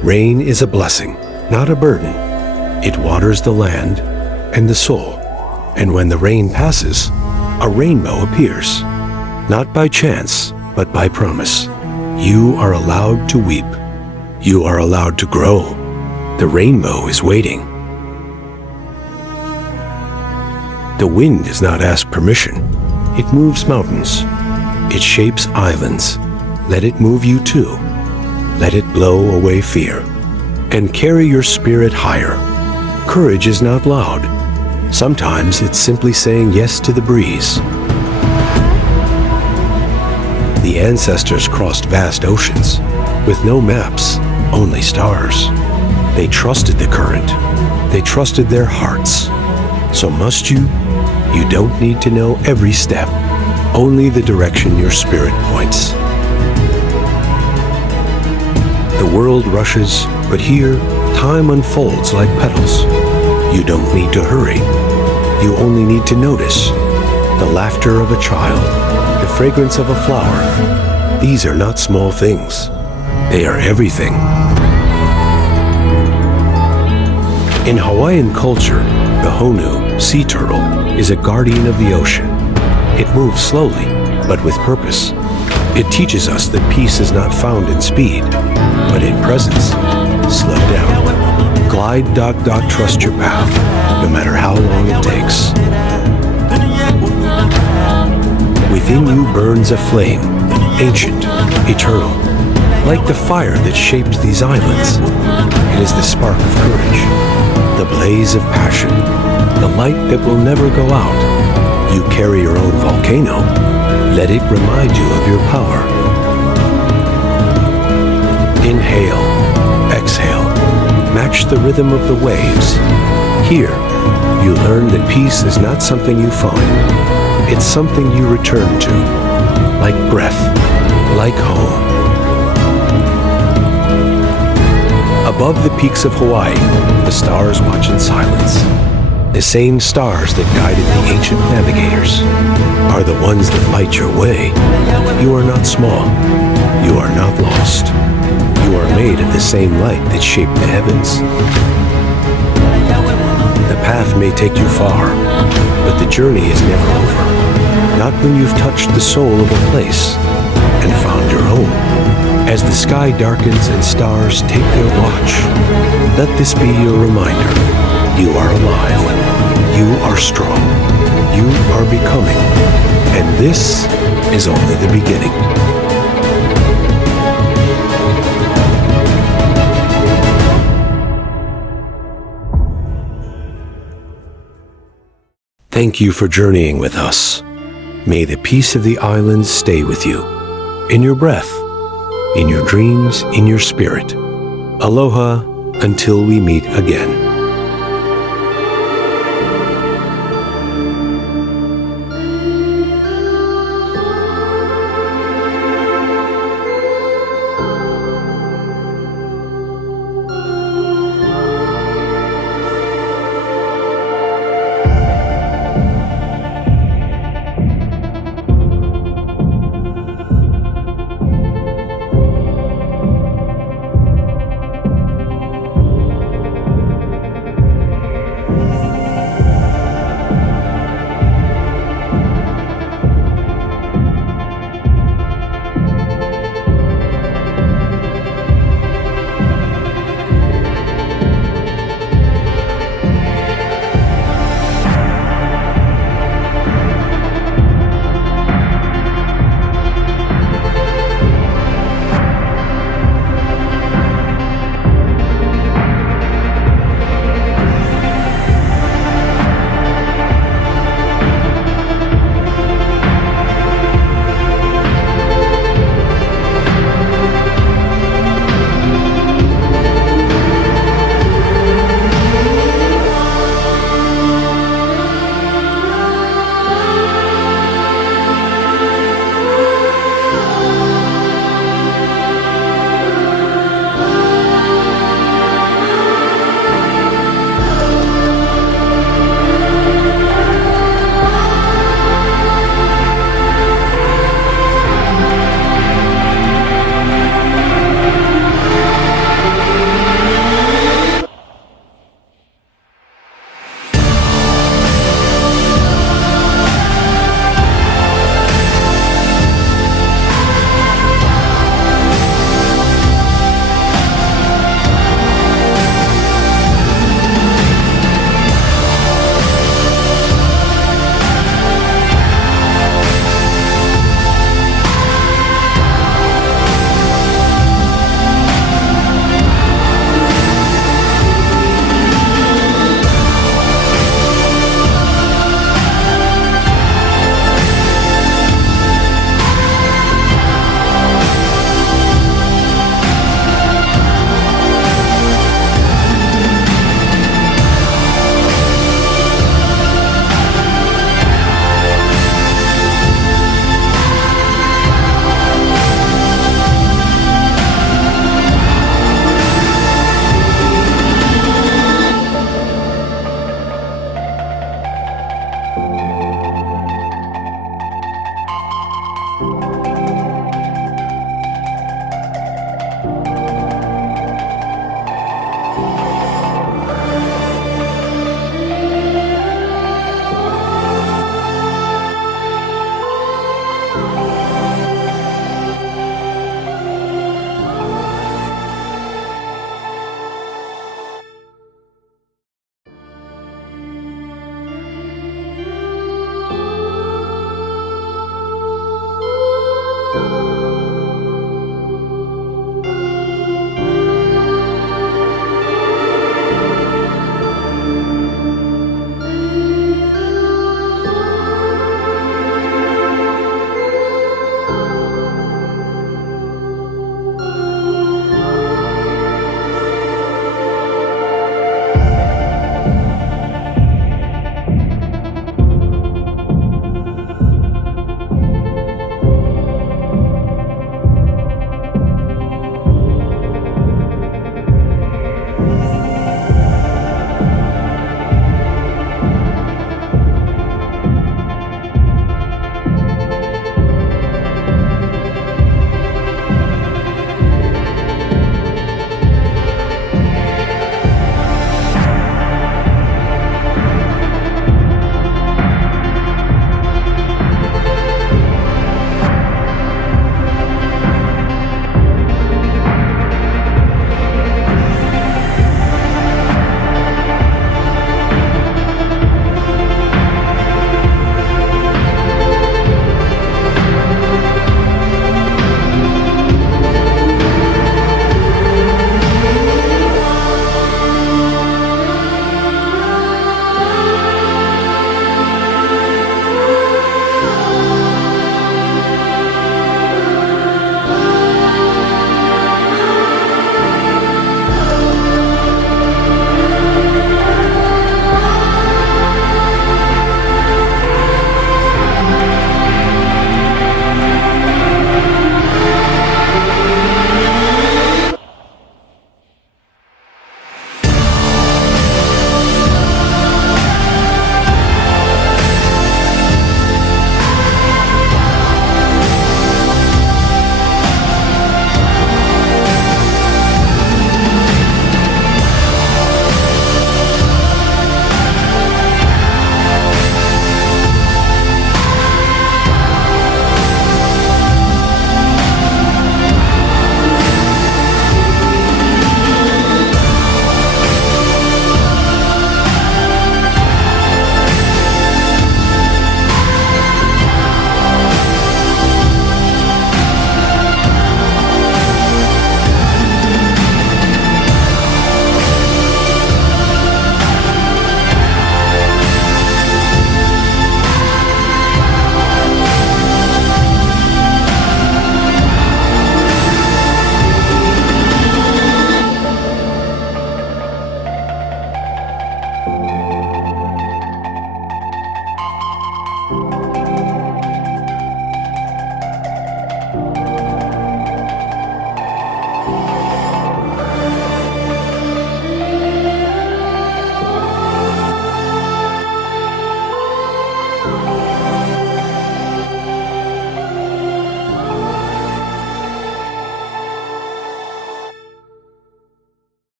Rain is a blessing, not a burden. It waters the land and the soul. And when the rain passes, a rainbow appears. Not by chance, but by promise. You are allowed to weep. You are allowed to grow. The rainbow is waiting. The wind does not ask permission. It moves mountains. It shapes islands. Let it move you too. Let it blow away fear. And carry your spirit higher. Courage is not loud. Sometimes it's simply saying yes to the breeze. The ancestors crossed vast oceans with no maps, only stars. They trusted the current. They trusted their hearts. So must you? You don't need to know every step, only the direction your spirit points. The world rushes, but here, time unfolds like petals. You don't need to hurry. You only need to notice the laughter of a child, the fragrance of a flower. These are not small things. They are everything. In Hawaiian culture, the honu, sea turtle, is a guardian of the ocean. It moves slowly, but with purpose. It teaches us that peace is not found in speed, but in presence. Slow down. Glide, trust your path, no matter how long it takes. Within you burns a flame, ancient, eternal, like the fire that shaped these islands. It is the spark of courage, the blaze of passion, the light that will never go out. You carry your own volcano. Let it remind you of your power. Inhale, exhale, match the rhythm of the waves. Here, you learn that peace is not something you find. It's something you return to, like breath, like home. Above the peaks of Hawaii, the stars watch in silence. The same stars that guided the ancient navigators are the ones that light your way. You are not small. You are not lost. You are made of the same light that shaped the heavens. The path may take you far, but the journey is never over. Not when you've touched the soul of a place and found your home. As the sky darkens and stars take their watch, let this be your reminder. You are alive. You are strong. You are becoming. And this is only the beginning. Thank you for journeying with us. May the peace of the islands stay with you, in your breath, in your dreams, in your spirit. Aloha until we meet again.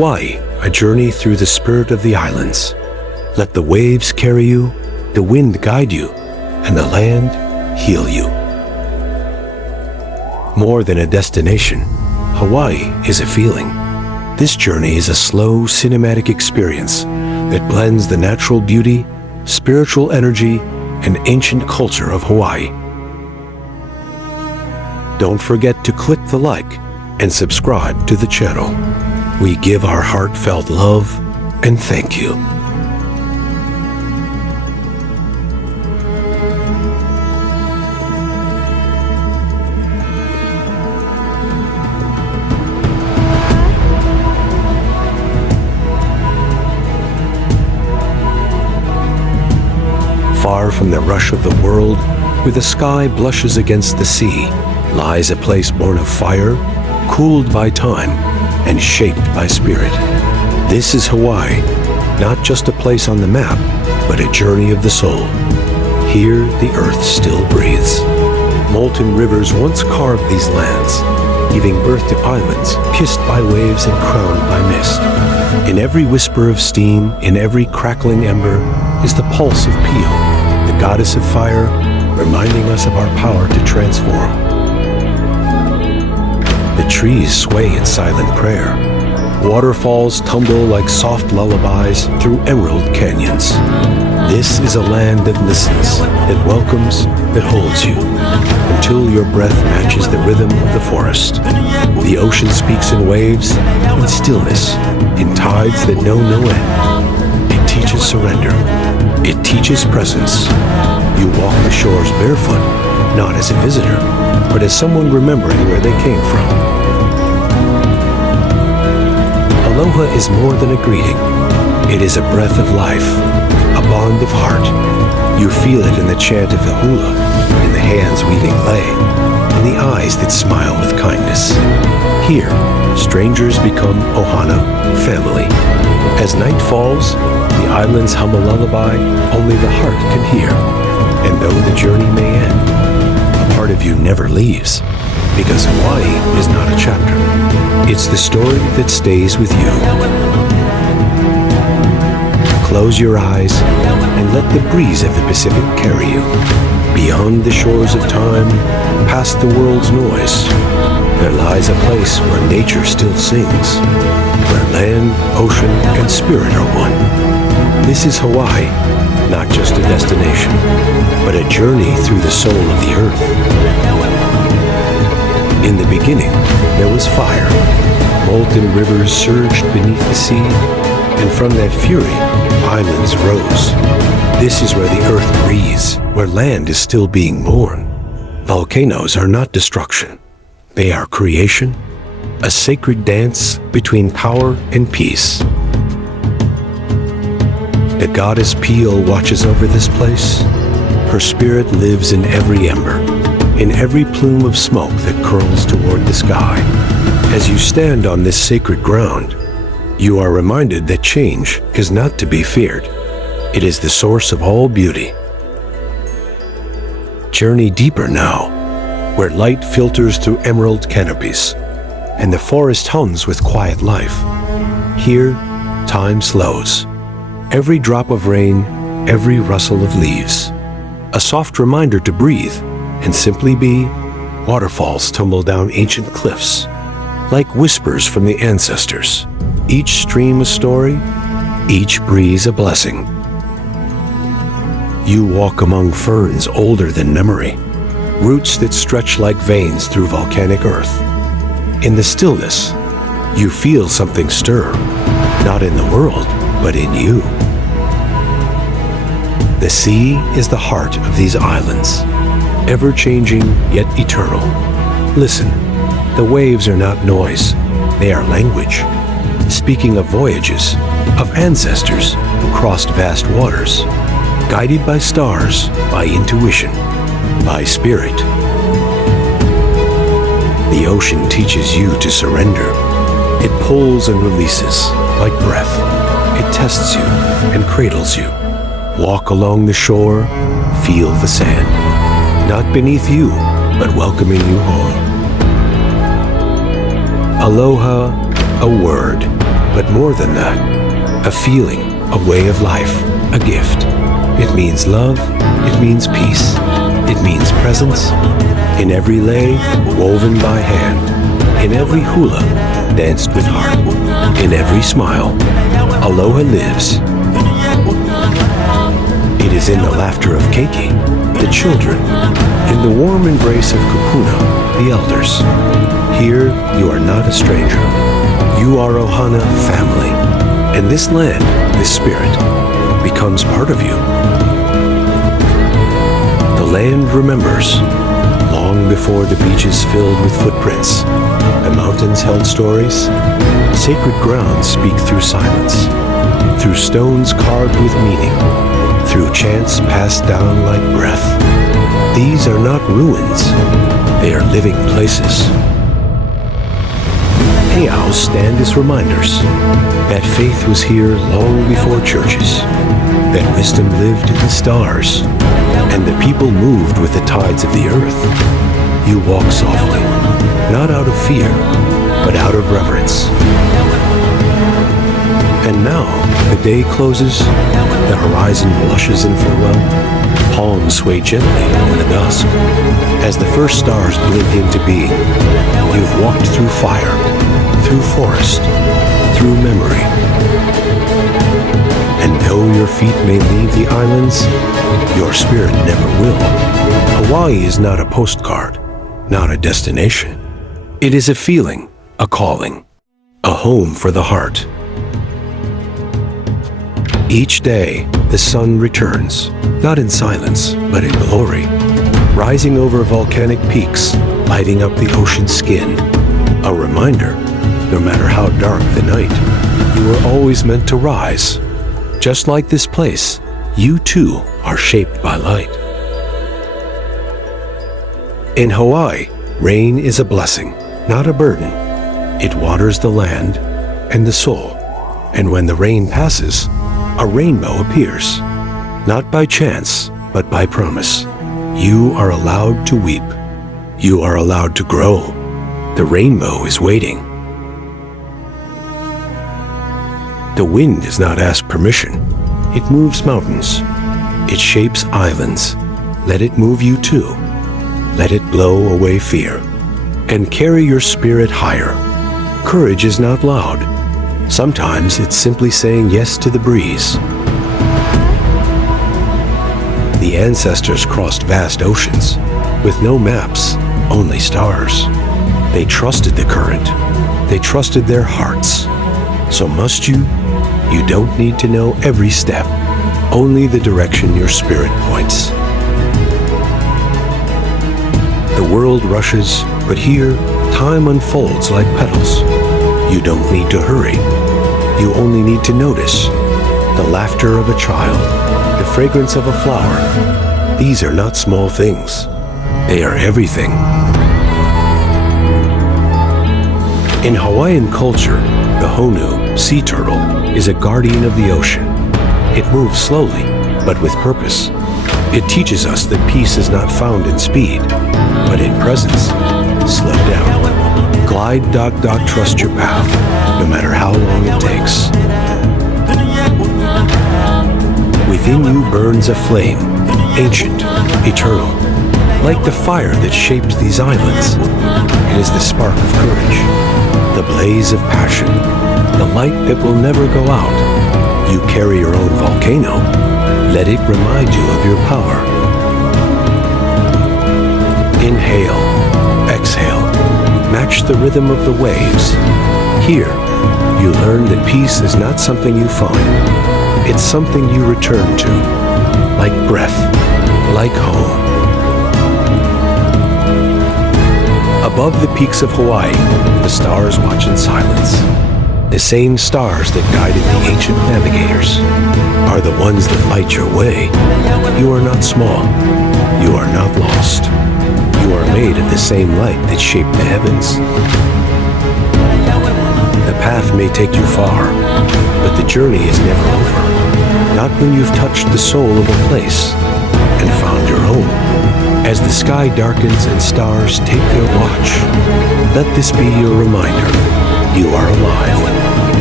Hawaii, a journey through the spirit of the islands. Let the waves carry you, the wind guide you, and the land heal you. More than a destination, Hawaii is a feeling. This journey is a slow, cinematic experience that blends the natural beauty, spiritual energy, and ancient culture of Hawaii. Don't forget to click the like and subscribe to the channel. We give our heartfelt love and thank you. Far from the rush of the world, where the sky blushes against the sea, lies a place born of fire, cooled by time, and shaped by spirit. This is Hawaii, not just a place on the map, but a journey of the soul. Here, the earth still breathes. Molten rivers once carved these lands, giving birth to islands kissed by waves and crowned by mist. In every whisper of steam, in every crackling ember, is the pulse of Pio, the goddess of fire, reminding us of our power to transform. The trees sway in silent prayer. Waterfalls tumble like soft lullabies through emerald canyons. This is a land that listens, that welcomes, that holds you, until your breath matches the rhythm of the forest. The ocean speaks in waves, in stillness, in tides that know no end. It teaches surrender. It teaches presence. You walk the shores barefoot, not as a visitor, but as someone remembering where they came from. Aloha is more than a greeting. It is a breath of life, a bond of heart. You feel it in the chant of the hula, in the hands weaving lei, in the eyes that smile with kindness. Here, strangers become ohana, family. As night falls, the islands hum a lullaby only the heart can hear. And though the journey may end, a part of you never leaves, because Hawaii is not a chapter. It's the story that stays with you. Close your eyes and let the breeze of the Pacific carry you. Beyond the shores of time, past the world's noise, there lies a place where nature still sings, where land, ocean, and spirit are one. This is Hawaii, not just a destination, but a journey through the soul of the earth. In the beginning, there was fire. Molten rivers surged beneath the sea, and from that fury, islands rose. This is where the earth breathes, where land is still being born. Volcanoes are not destruction. They are creation, a sacred dance between power and peace. The goddess Pio watches over this place. Her spirit lives in every ember, in every plume of smoke that curls toward the sky. As you stand on this sacred ground, you are reminded that change is not to be feared. It is the source of all beauty. Journey deeper now, where light filters through emerald canopies, and the forest hums with quiet life. Here, time slows. Every drop of rain, every rustle of leaves. A soft reminder to breathe and simply be. Waterfalls tumble down ancient cliffs, like whispers from the ancestors. Each stream a story, each breeze a blessing. You walk among ferns older than memory, roots that stretch like veins through volcanic earth. In the stillness, you feel something stir, not in the world, but in you. The sea is the heart of these islands, ever-changing yet eternal. Listen, the waves are not noise, they are language, speaking of voyages, of ancestors who crossed vast waters, guided by stars, by intuition, by spirit. The ocean teaches you to surrender. It pulls and releases, like breath. It tests you and cradles you. Walk along the shore, feel the sand. Not beneath you, but welcoming you home. Aloha, a word, But more than that, a feeling, a way of life, a gift. It means love, it means peace, it means presence. In every lei, woven by hand, in every hula, danced with heart, in every smile, aloha lives. It is in the laughter of keiki, the children, in the warm embrace of kupuna, the elders. Here, you are not a stranger. You are Ohana family, and this land, this spirit, becomes part of you. The land remembers. Long before the beaches filled with footprints, the mountains held stories. Sacred grounds speak through silence, through stones carved with meaning, through chants passed down like breath. These are not ruins, they are living places. Heiaus stand as reminders that faith was here long before churches, that wisdom lived in the stars, and the people moved with the tides of the earth. You walk softly, not out of fear, but out of reverence. And now, the day closes, the horizon blushes in farewell, palms sway gently in the dusk. As the first stars blink into being, you've walked through fire, through forest, through memory. And though your feet may leave the islands, your spirit never will. Hawaii is not a postcard, not a destination. It is a feeling, a calling, a home for the heart. Each day, the sun returns, not in silence, but in glory, rising over volcanic peaks, lighting up the ocean's skin. A reminder, no matter how dark the night, you were always meant to rise. Just like this place, you too are shaped by light. In Hawaii, rain is a blessing, not a burden. It waters the land and the soul. And when the rain passes, a rainbow appears. Not by chance, but by promise. You are allowed to weep. You are allowed to grow. The rainbow is waiting. The wind does not ask permission. It moves mountains. It shapes islands. Let it move you too. Let it blow away fear. And carry your spirit higher. Courage is not loud. Sometimes it's simply saying yes to the breeze. The ancestors crossed vast oceans with no maps, only stars. They trusted the current. They trusted their hearts. So must you? You don't need to know every step, only the direction your spirit points. The world rushes, but here, time unfolds like petals. You don't need to hurry. You only need to notice the laughter of a child, the fragrance of a flower. These are not small things. They are everything. In Hawaiian culture, the honu, sea turtle, is a guardian of the ocean. It moves slowly, but with purpose. It teaches us that peace is not found in speed, but in presence. Slow down. Glide, trust your path, no matter how long it takes. Within you burns a flame, ancient, eternal, like the fire that shaped these islands. It is the spark of courage, the blaze of passion, the light that will never go out. You carry your own volcano. Let it remind you of your power. Inhale, exhale, match the rhythm of the waves. Here, you learn that peace is not something you find. It's something you return to, like breath, like home. Above the peaks of Hawaii, the stars watch in silence. The same stars that guided the ancient navigators are the ones that light your way. You are not small. You are not lost. You are made of the same light that shaped the heavens. The path may take you far, but the journey is never over. Not when you've touched the soul of a place and found your home. As the sky darkens and stars take their watch, let this be your reminder. You are alive.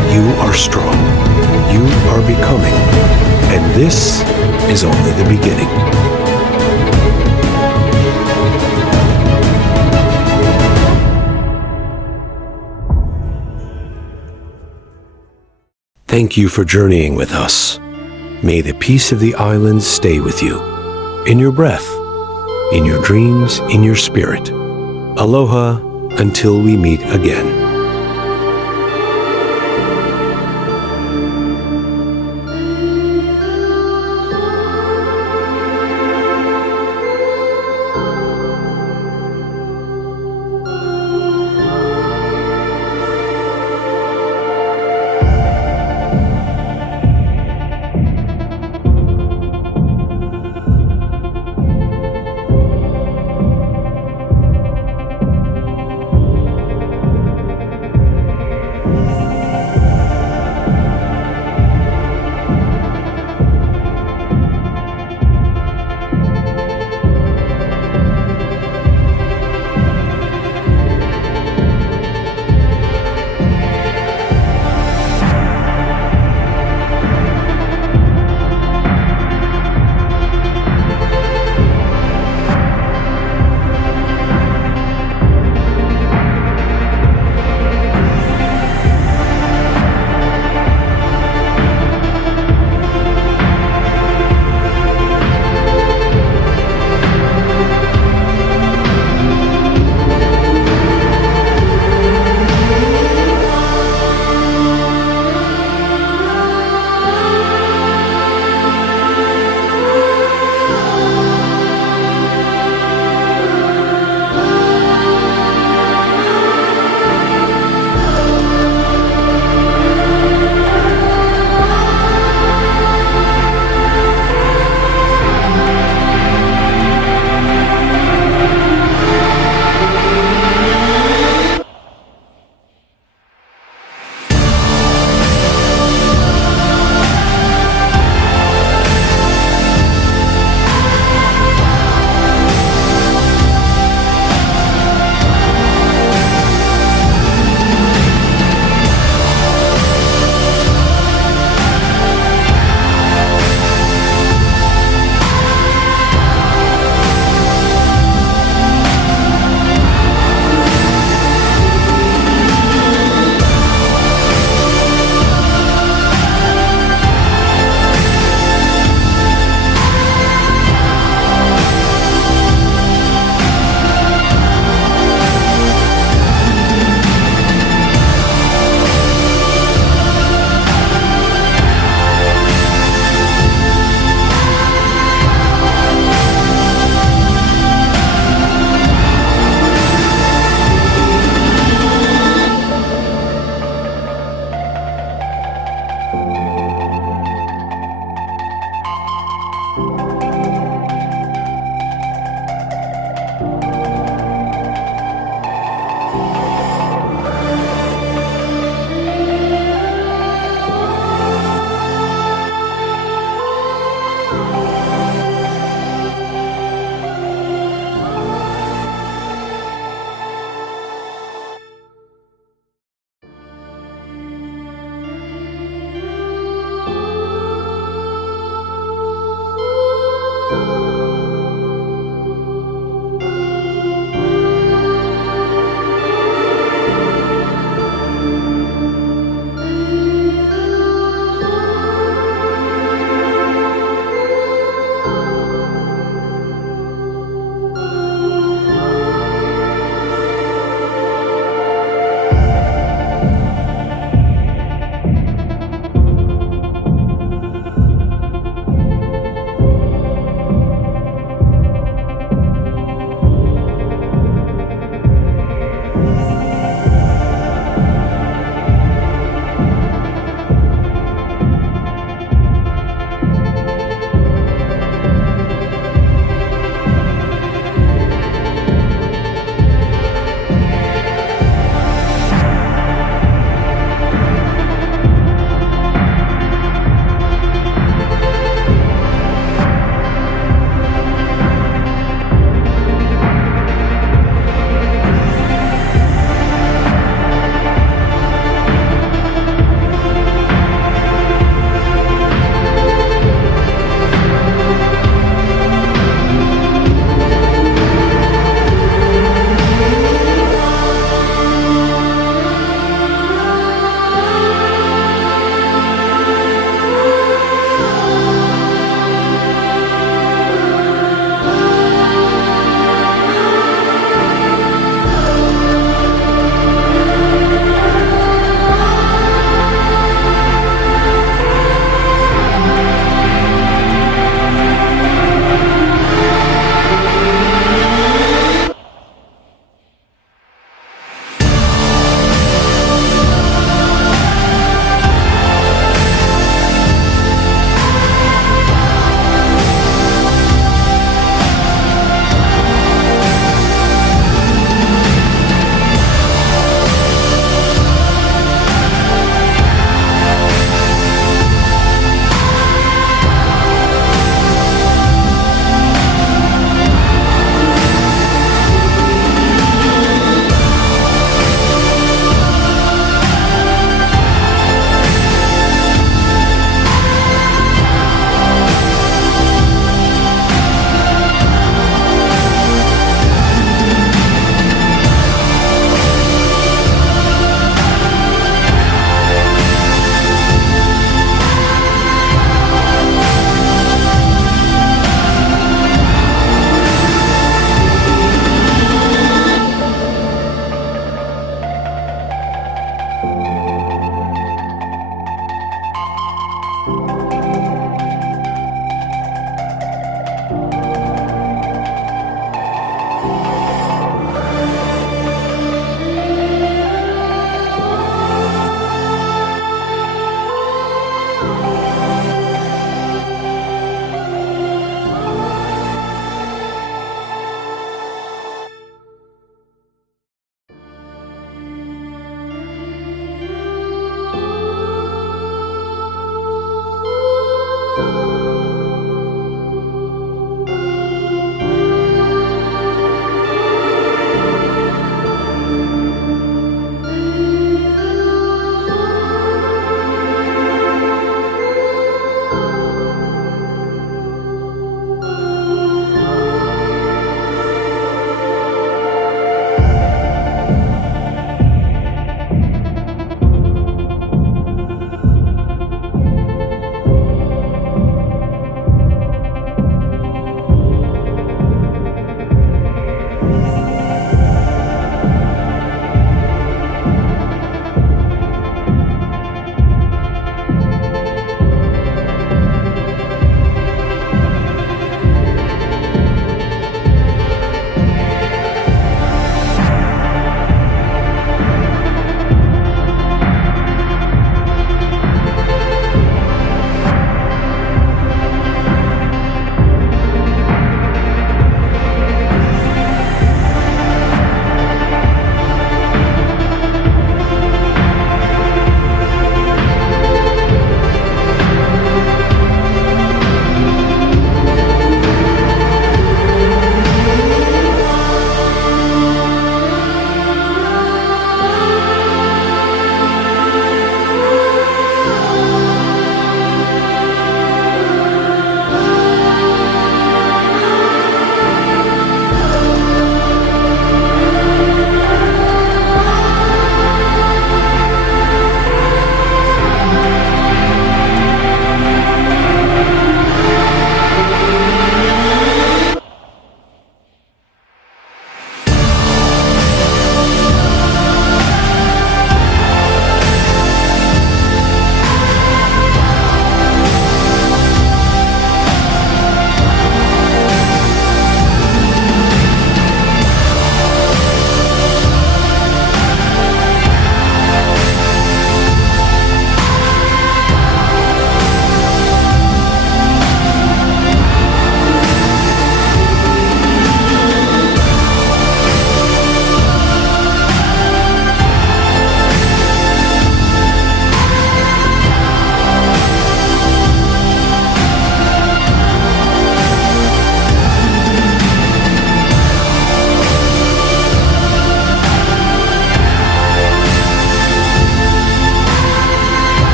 You are strong. You are becoming. And this is only the beginning. Thank you for journeying with us. May the peace of the islands stay with you, in your breath, in your dreams, in your spirit. Aloha until we meet again.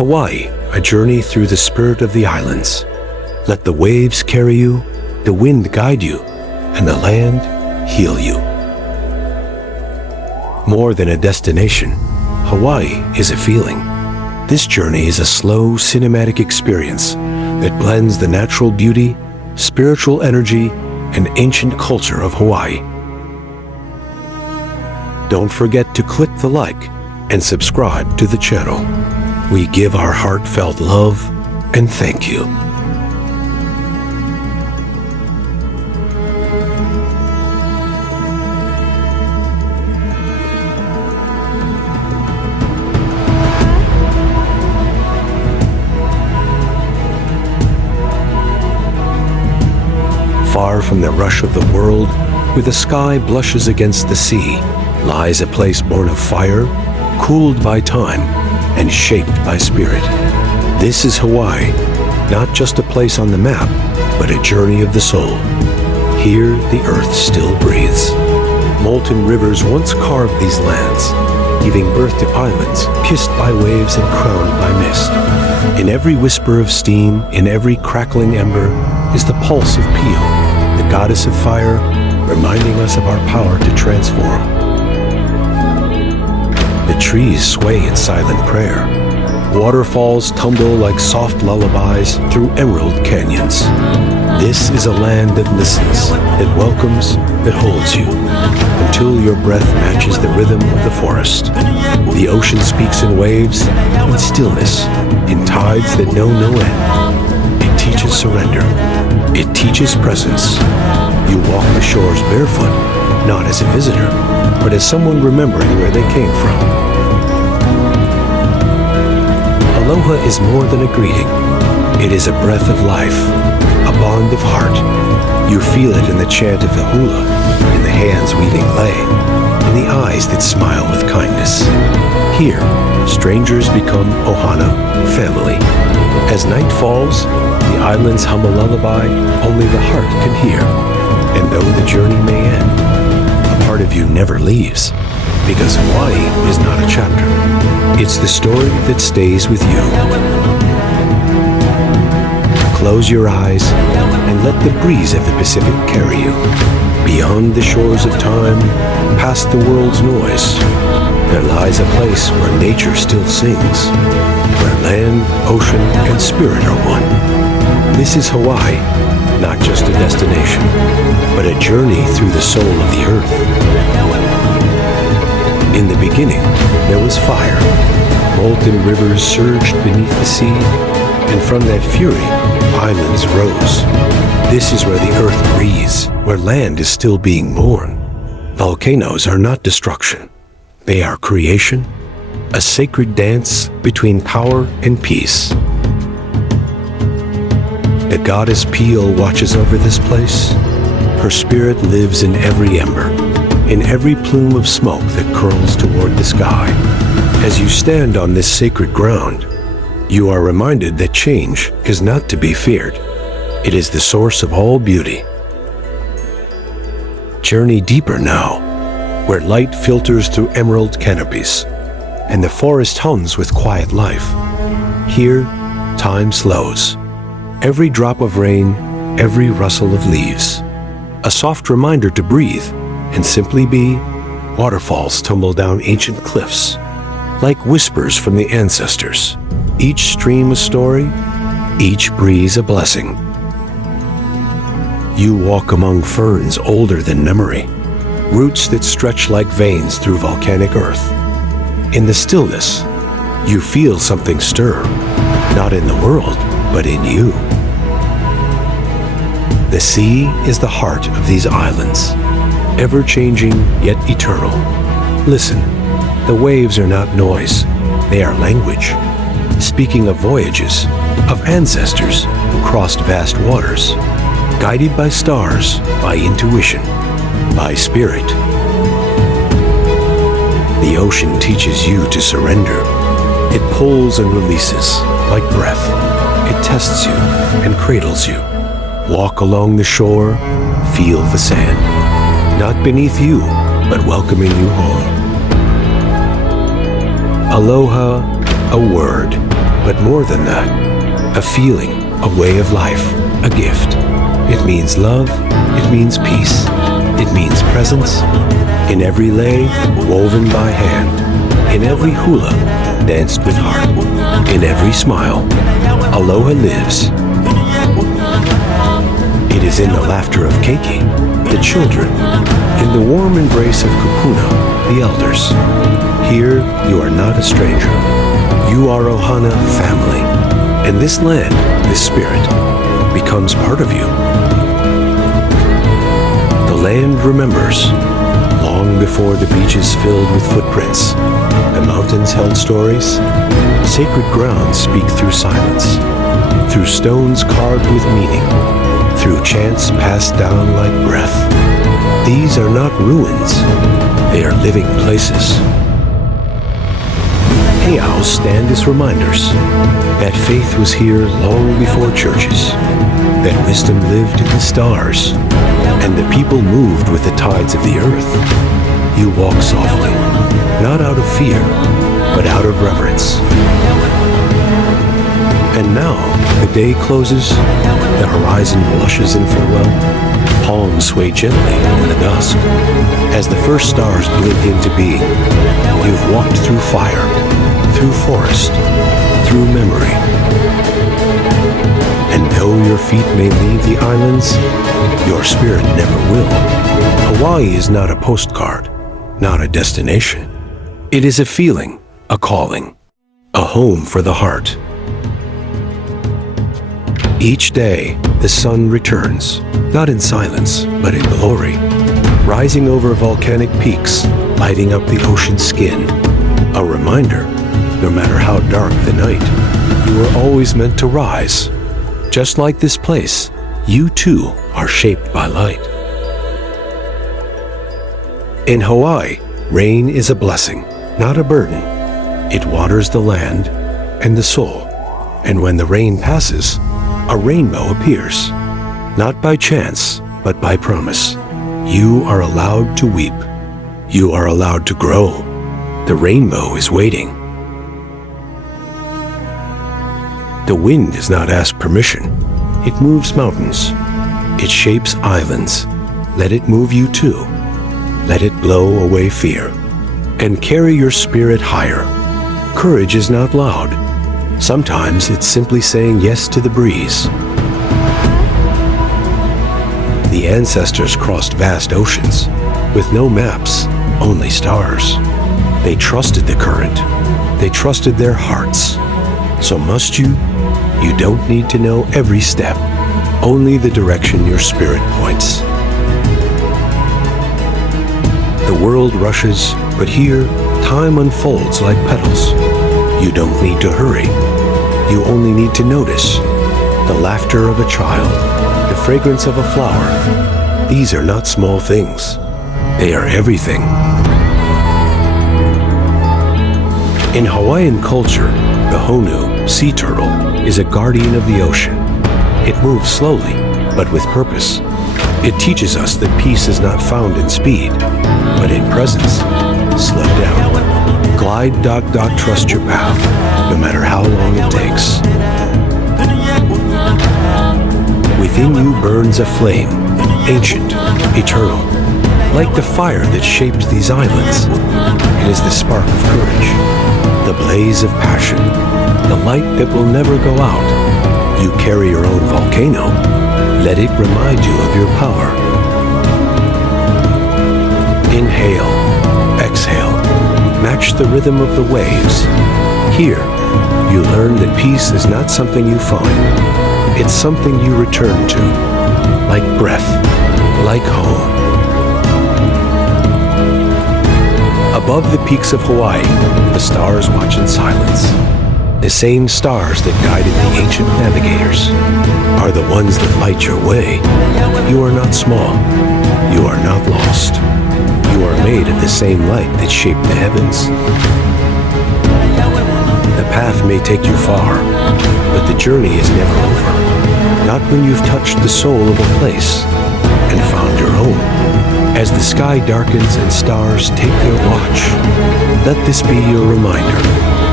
Hawaii, a journey through the spirit of the islands. Let the waves carry you, the wind guide you, and the land heal you. More than a destination, Hawaii is a feeling. This journey is a slow, cinematic experience that blends the natural beauty, spiritual energy, and ancient culture of Hawaii. Don't forget to click the like and subscribe to the channel. We give our heartfelt love and thank you. Far from the rush of the world, where the sky blushes against the sea, lies a place born of fire, cooled by time, and shaped by spirit. This is Hawaii, not just a place on the map, but a journey of the soul. Here, the earth still breathes. Molten rivers once carved these lands, giving birth to islands kissed by waves and crowned by mist. In every whisper of steam, in every crackling ember, is the pulse of Pio, the goddess of fire, reminding us of our power to transform. The trees sway in silent prayer. Waterfalls tumble like soft lullabies through emerald canyons. This is a land that listens, that welcomes, that holds you, until your breath matches the rhythm of the forest. The ocean speaks in waves, in stillness, in tides that know no end. It teaches surrender. It teaches presence. You walk the shores barefoot, not as a visitor, but as someone remembering where they came from. Aloha is more than a greeting. It is a breath of life, a bond of heart. You feel it in the chant of the hula, in the hands weaving lei, in the eyes that smile with kindness. Here, strangers become ohana, family. As night falls, the islands hum a lullaby only the heart can hear. And though the journey may end, a part of you never leaves, because Hawaii is not a chapter. It's the story that stays with you. Close your eyes and let the breeze of the Pacific carry you. Beyond the shores of time, past the world's noise, there lies a place where nature still sings, where land, ocean, and spirit are one. This is Hawaii, not just a destination, but a journey through the soul of the earth. In the beginning, there was fire. Molten rivers surged beneath the sea, and from that fury, islands rose. This is where the earth breathes, where land is still being born. Volcanoes are not destruction. They are creation, a sacred dance between power and peace. The goddess Pio watches over this place. Her spirit lives in every ember, in every plume of smoke that curls toward the sky. As you stand on this sacred ground, you are reminded that change is not to be feared. It is the source of all beauty. Journey deeper now, where light filters through emerald canopies, and the forest hums with quiet life. Here, time slows. Every drop of rain, every rustle of leaves. A soft reminder to breathe and simply be. Waterfalls tumble down ancient cliffs, like whispers from the ancestors. Each stream a story, each breeze a blessing. You walk among ferns older than memory, roots that stretch like veins through volcanic earth. In the stillness, you feel something stir, not in the world, but in you. The sea is the heart of these islands, ever-changing yet eternal. Listen, the waves are not noise, they are language, speaking of voyages, of ancestors who crossed vast waters, guided by stars, by intuition, by spirit. The ocean teaches you to surrender. It pulls and releases, like breath. It tests you and cradles you. Walk along the shore, feel the sand. Not beneath you, but welcoming you home. Aloha, a word, But more than that, a feeling, a way of life, a gift. It means love, it means peace, it means presence. In every lei, woven by hand, in every hula, danced with heart, in every smile, aloha lives. It is in the laughter of keiki, the children, in the warm embrace of kupuna, the elders. Here, you are not a stranger. You are Ohana family, and this land, this spirit, becomes part of you. The land remembers, long before the beaches filled with footprints. The mountains held stories. Sacred grounds speak through silence, through stones carved with meaning, through chants passed down like breath. These are not ruins, they are living places. Heiaus stand as reminders that faith was here long before churches, that wisdom lived in the stars, and the people moved with the tides of the earth. You walk softly, not out of fear, but out of reverence. And now, the day closes, the horizon blushes in farewell, palms sway gently in the dusk. As the first stars blink into being, you've walked through fire, through forest, through memory. And though your feet may leave the islands, your spirit never will. Hawaii is not a postcard, not a destination. It is a feeling, a calling, a home for the heart. Each day, the sun returns, not in silence, but in glory, rising over volcanic peaks, lighting up the ocean's skin. A reminder, no matter how dark the night, you were always meant to rise. Just like this place, you too are shaped by light. In Hawaii, rain is a blessing, not a burden. It waters the land and the soul. And when the rain passes, a rainbow appears. Not by chance, but by promise. You are allowed to weep. You are allowed to grow. The rainbow is waiting. The wind does not ask permission. It moves mountains. It shapes islands. Let it move you too. Let it blow away fear. And carry your spirit higher. Courage is not loud. Sometimes it's simply saying yes to the breeze. The ancestors crossed vast oceans with no maps, only stars. They trusted the current. They trusted their hearts. So must you? You don't need to know every step, only the direction your spirit points. The world rushes, but here, time unfolds like petals. You don't need to hurry. You only need to notice the laughter of a child, the fragrance of a flower. These are not small things. They are everything. In Hawaiian culture, the honu, sea turtle, is a guardian of the ocean. It moves slowly, but with purpose. It teaches us that peace is not found in speed, but in presence. Slow down. Glide, trust your path, no matter how long it takes. Within you burns a flame, ancient, eternal, like the fire that shaped these islands. It is the spark of courage, the blaze of passion, the light that will never go out. You carry your own volcano. Let it remind you of your power. Inhale, exhale, match the rhythm of the waves. Here, you learn that peace is not something you find. It's something you return to, like breath, like home. Above the peaks of Hawaii, the stars watch in silence. The same stars that guided the ancient navigators are the ones that light your way. You are not small. You are not lost. You are made of the same light that shaped the heavens. The path may take you far, but the journey is never over. Not when you've touched the soul of a place and found your home. As the sky darkens and stars take their watch, let this be your reminder.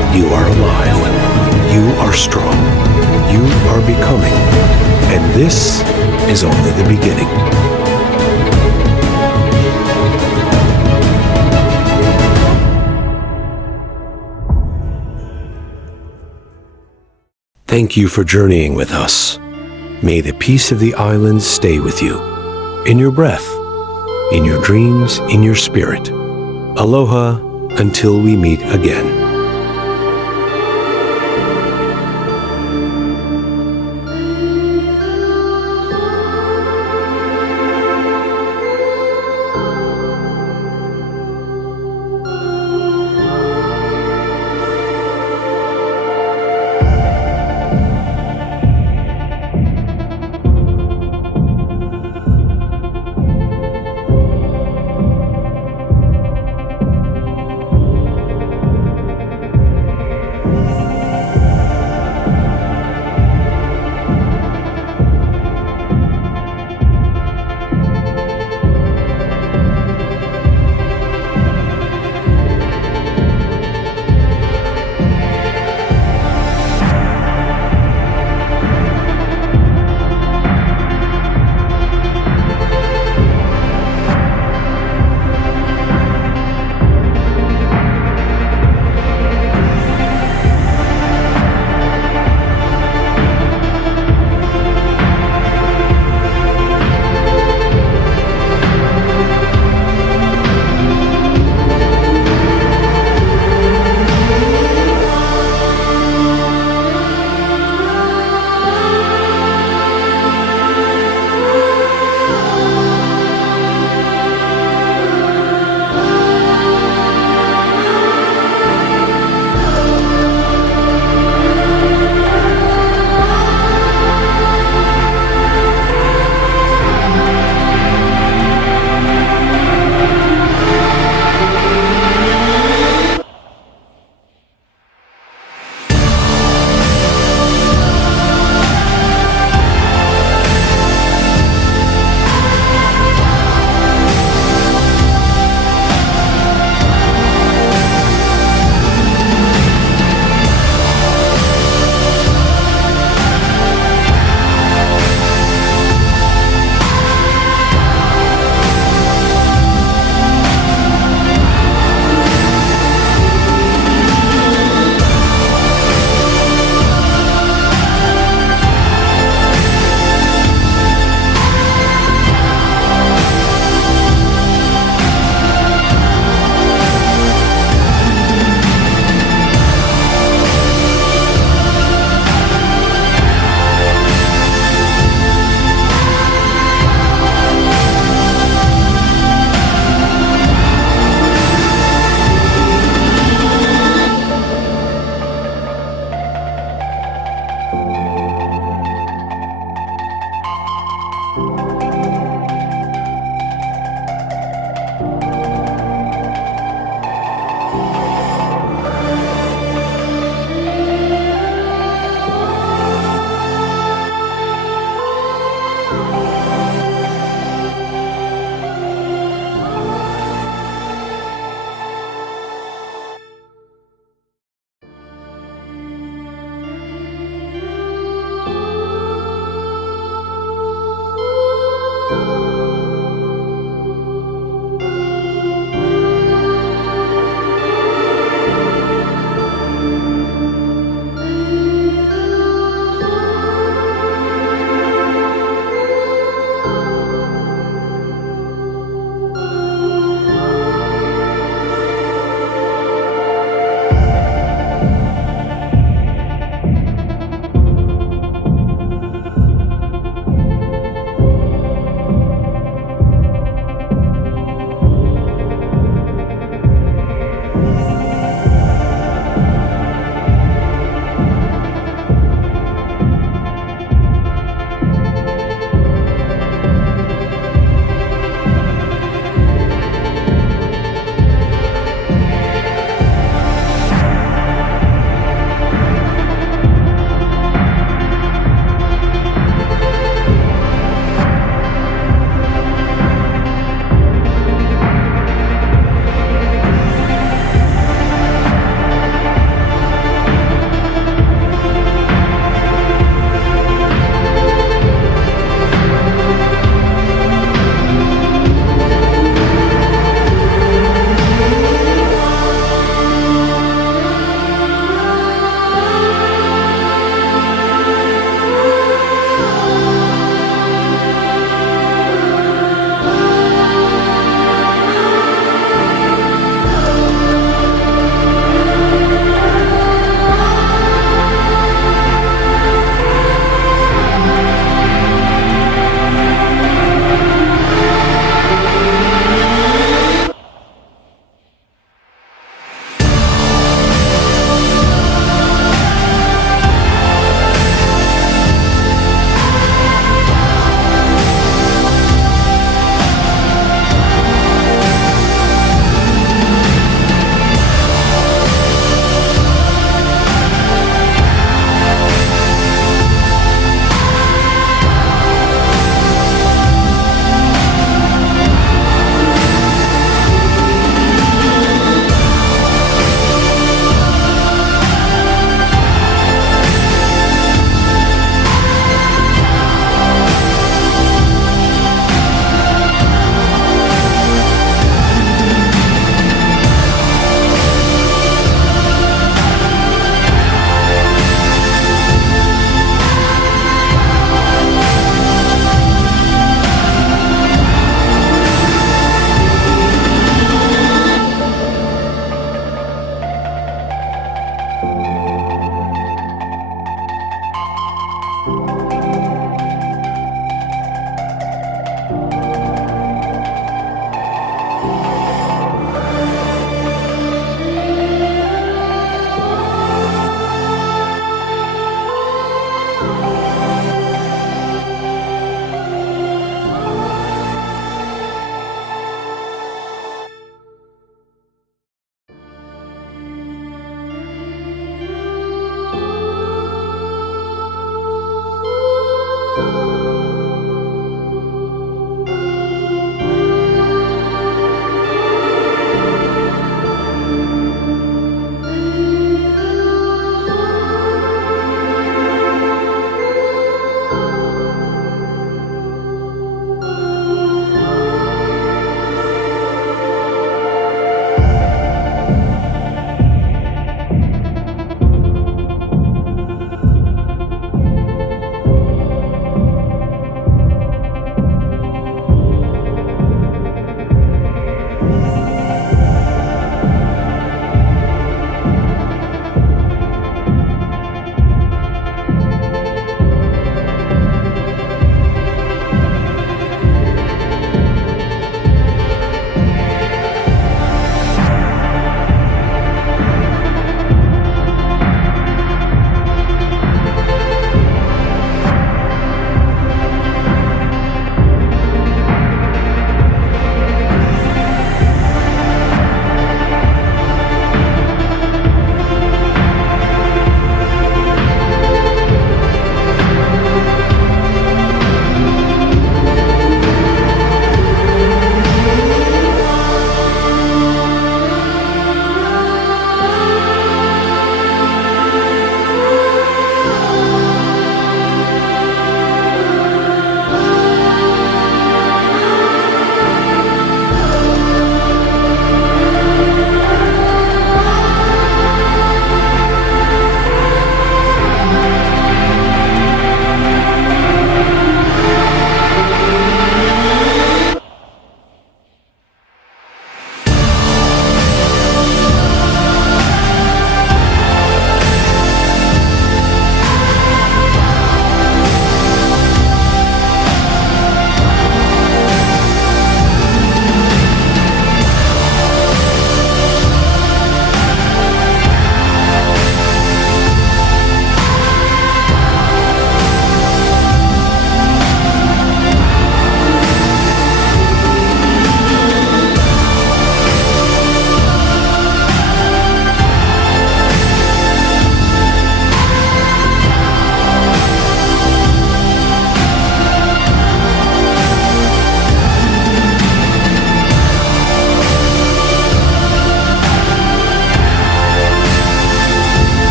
You are alive. You are strong. You are becoming. And this is only the beginning. Thank you for journeying with us. May the peace of the islands stay with you, in your breath, in your dreams, in your spirit. Aloha until we meet again.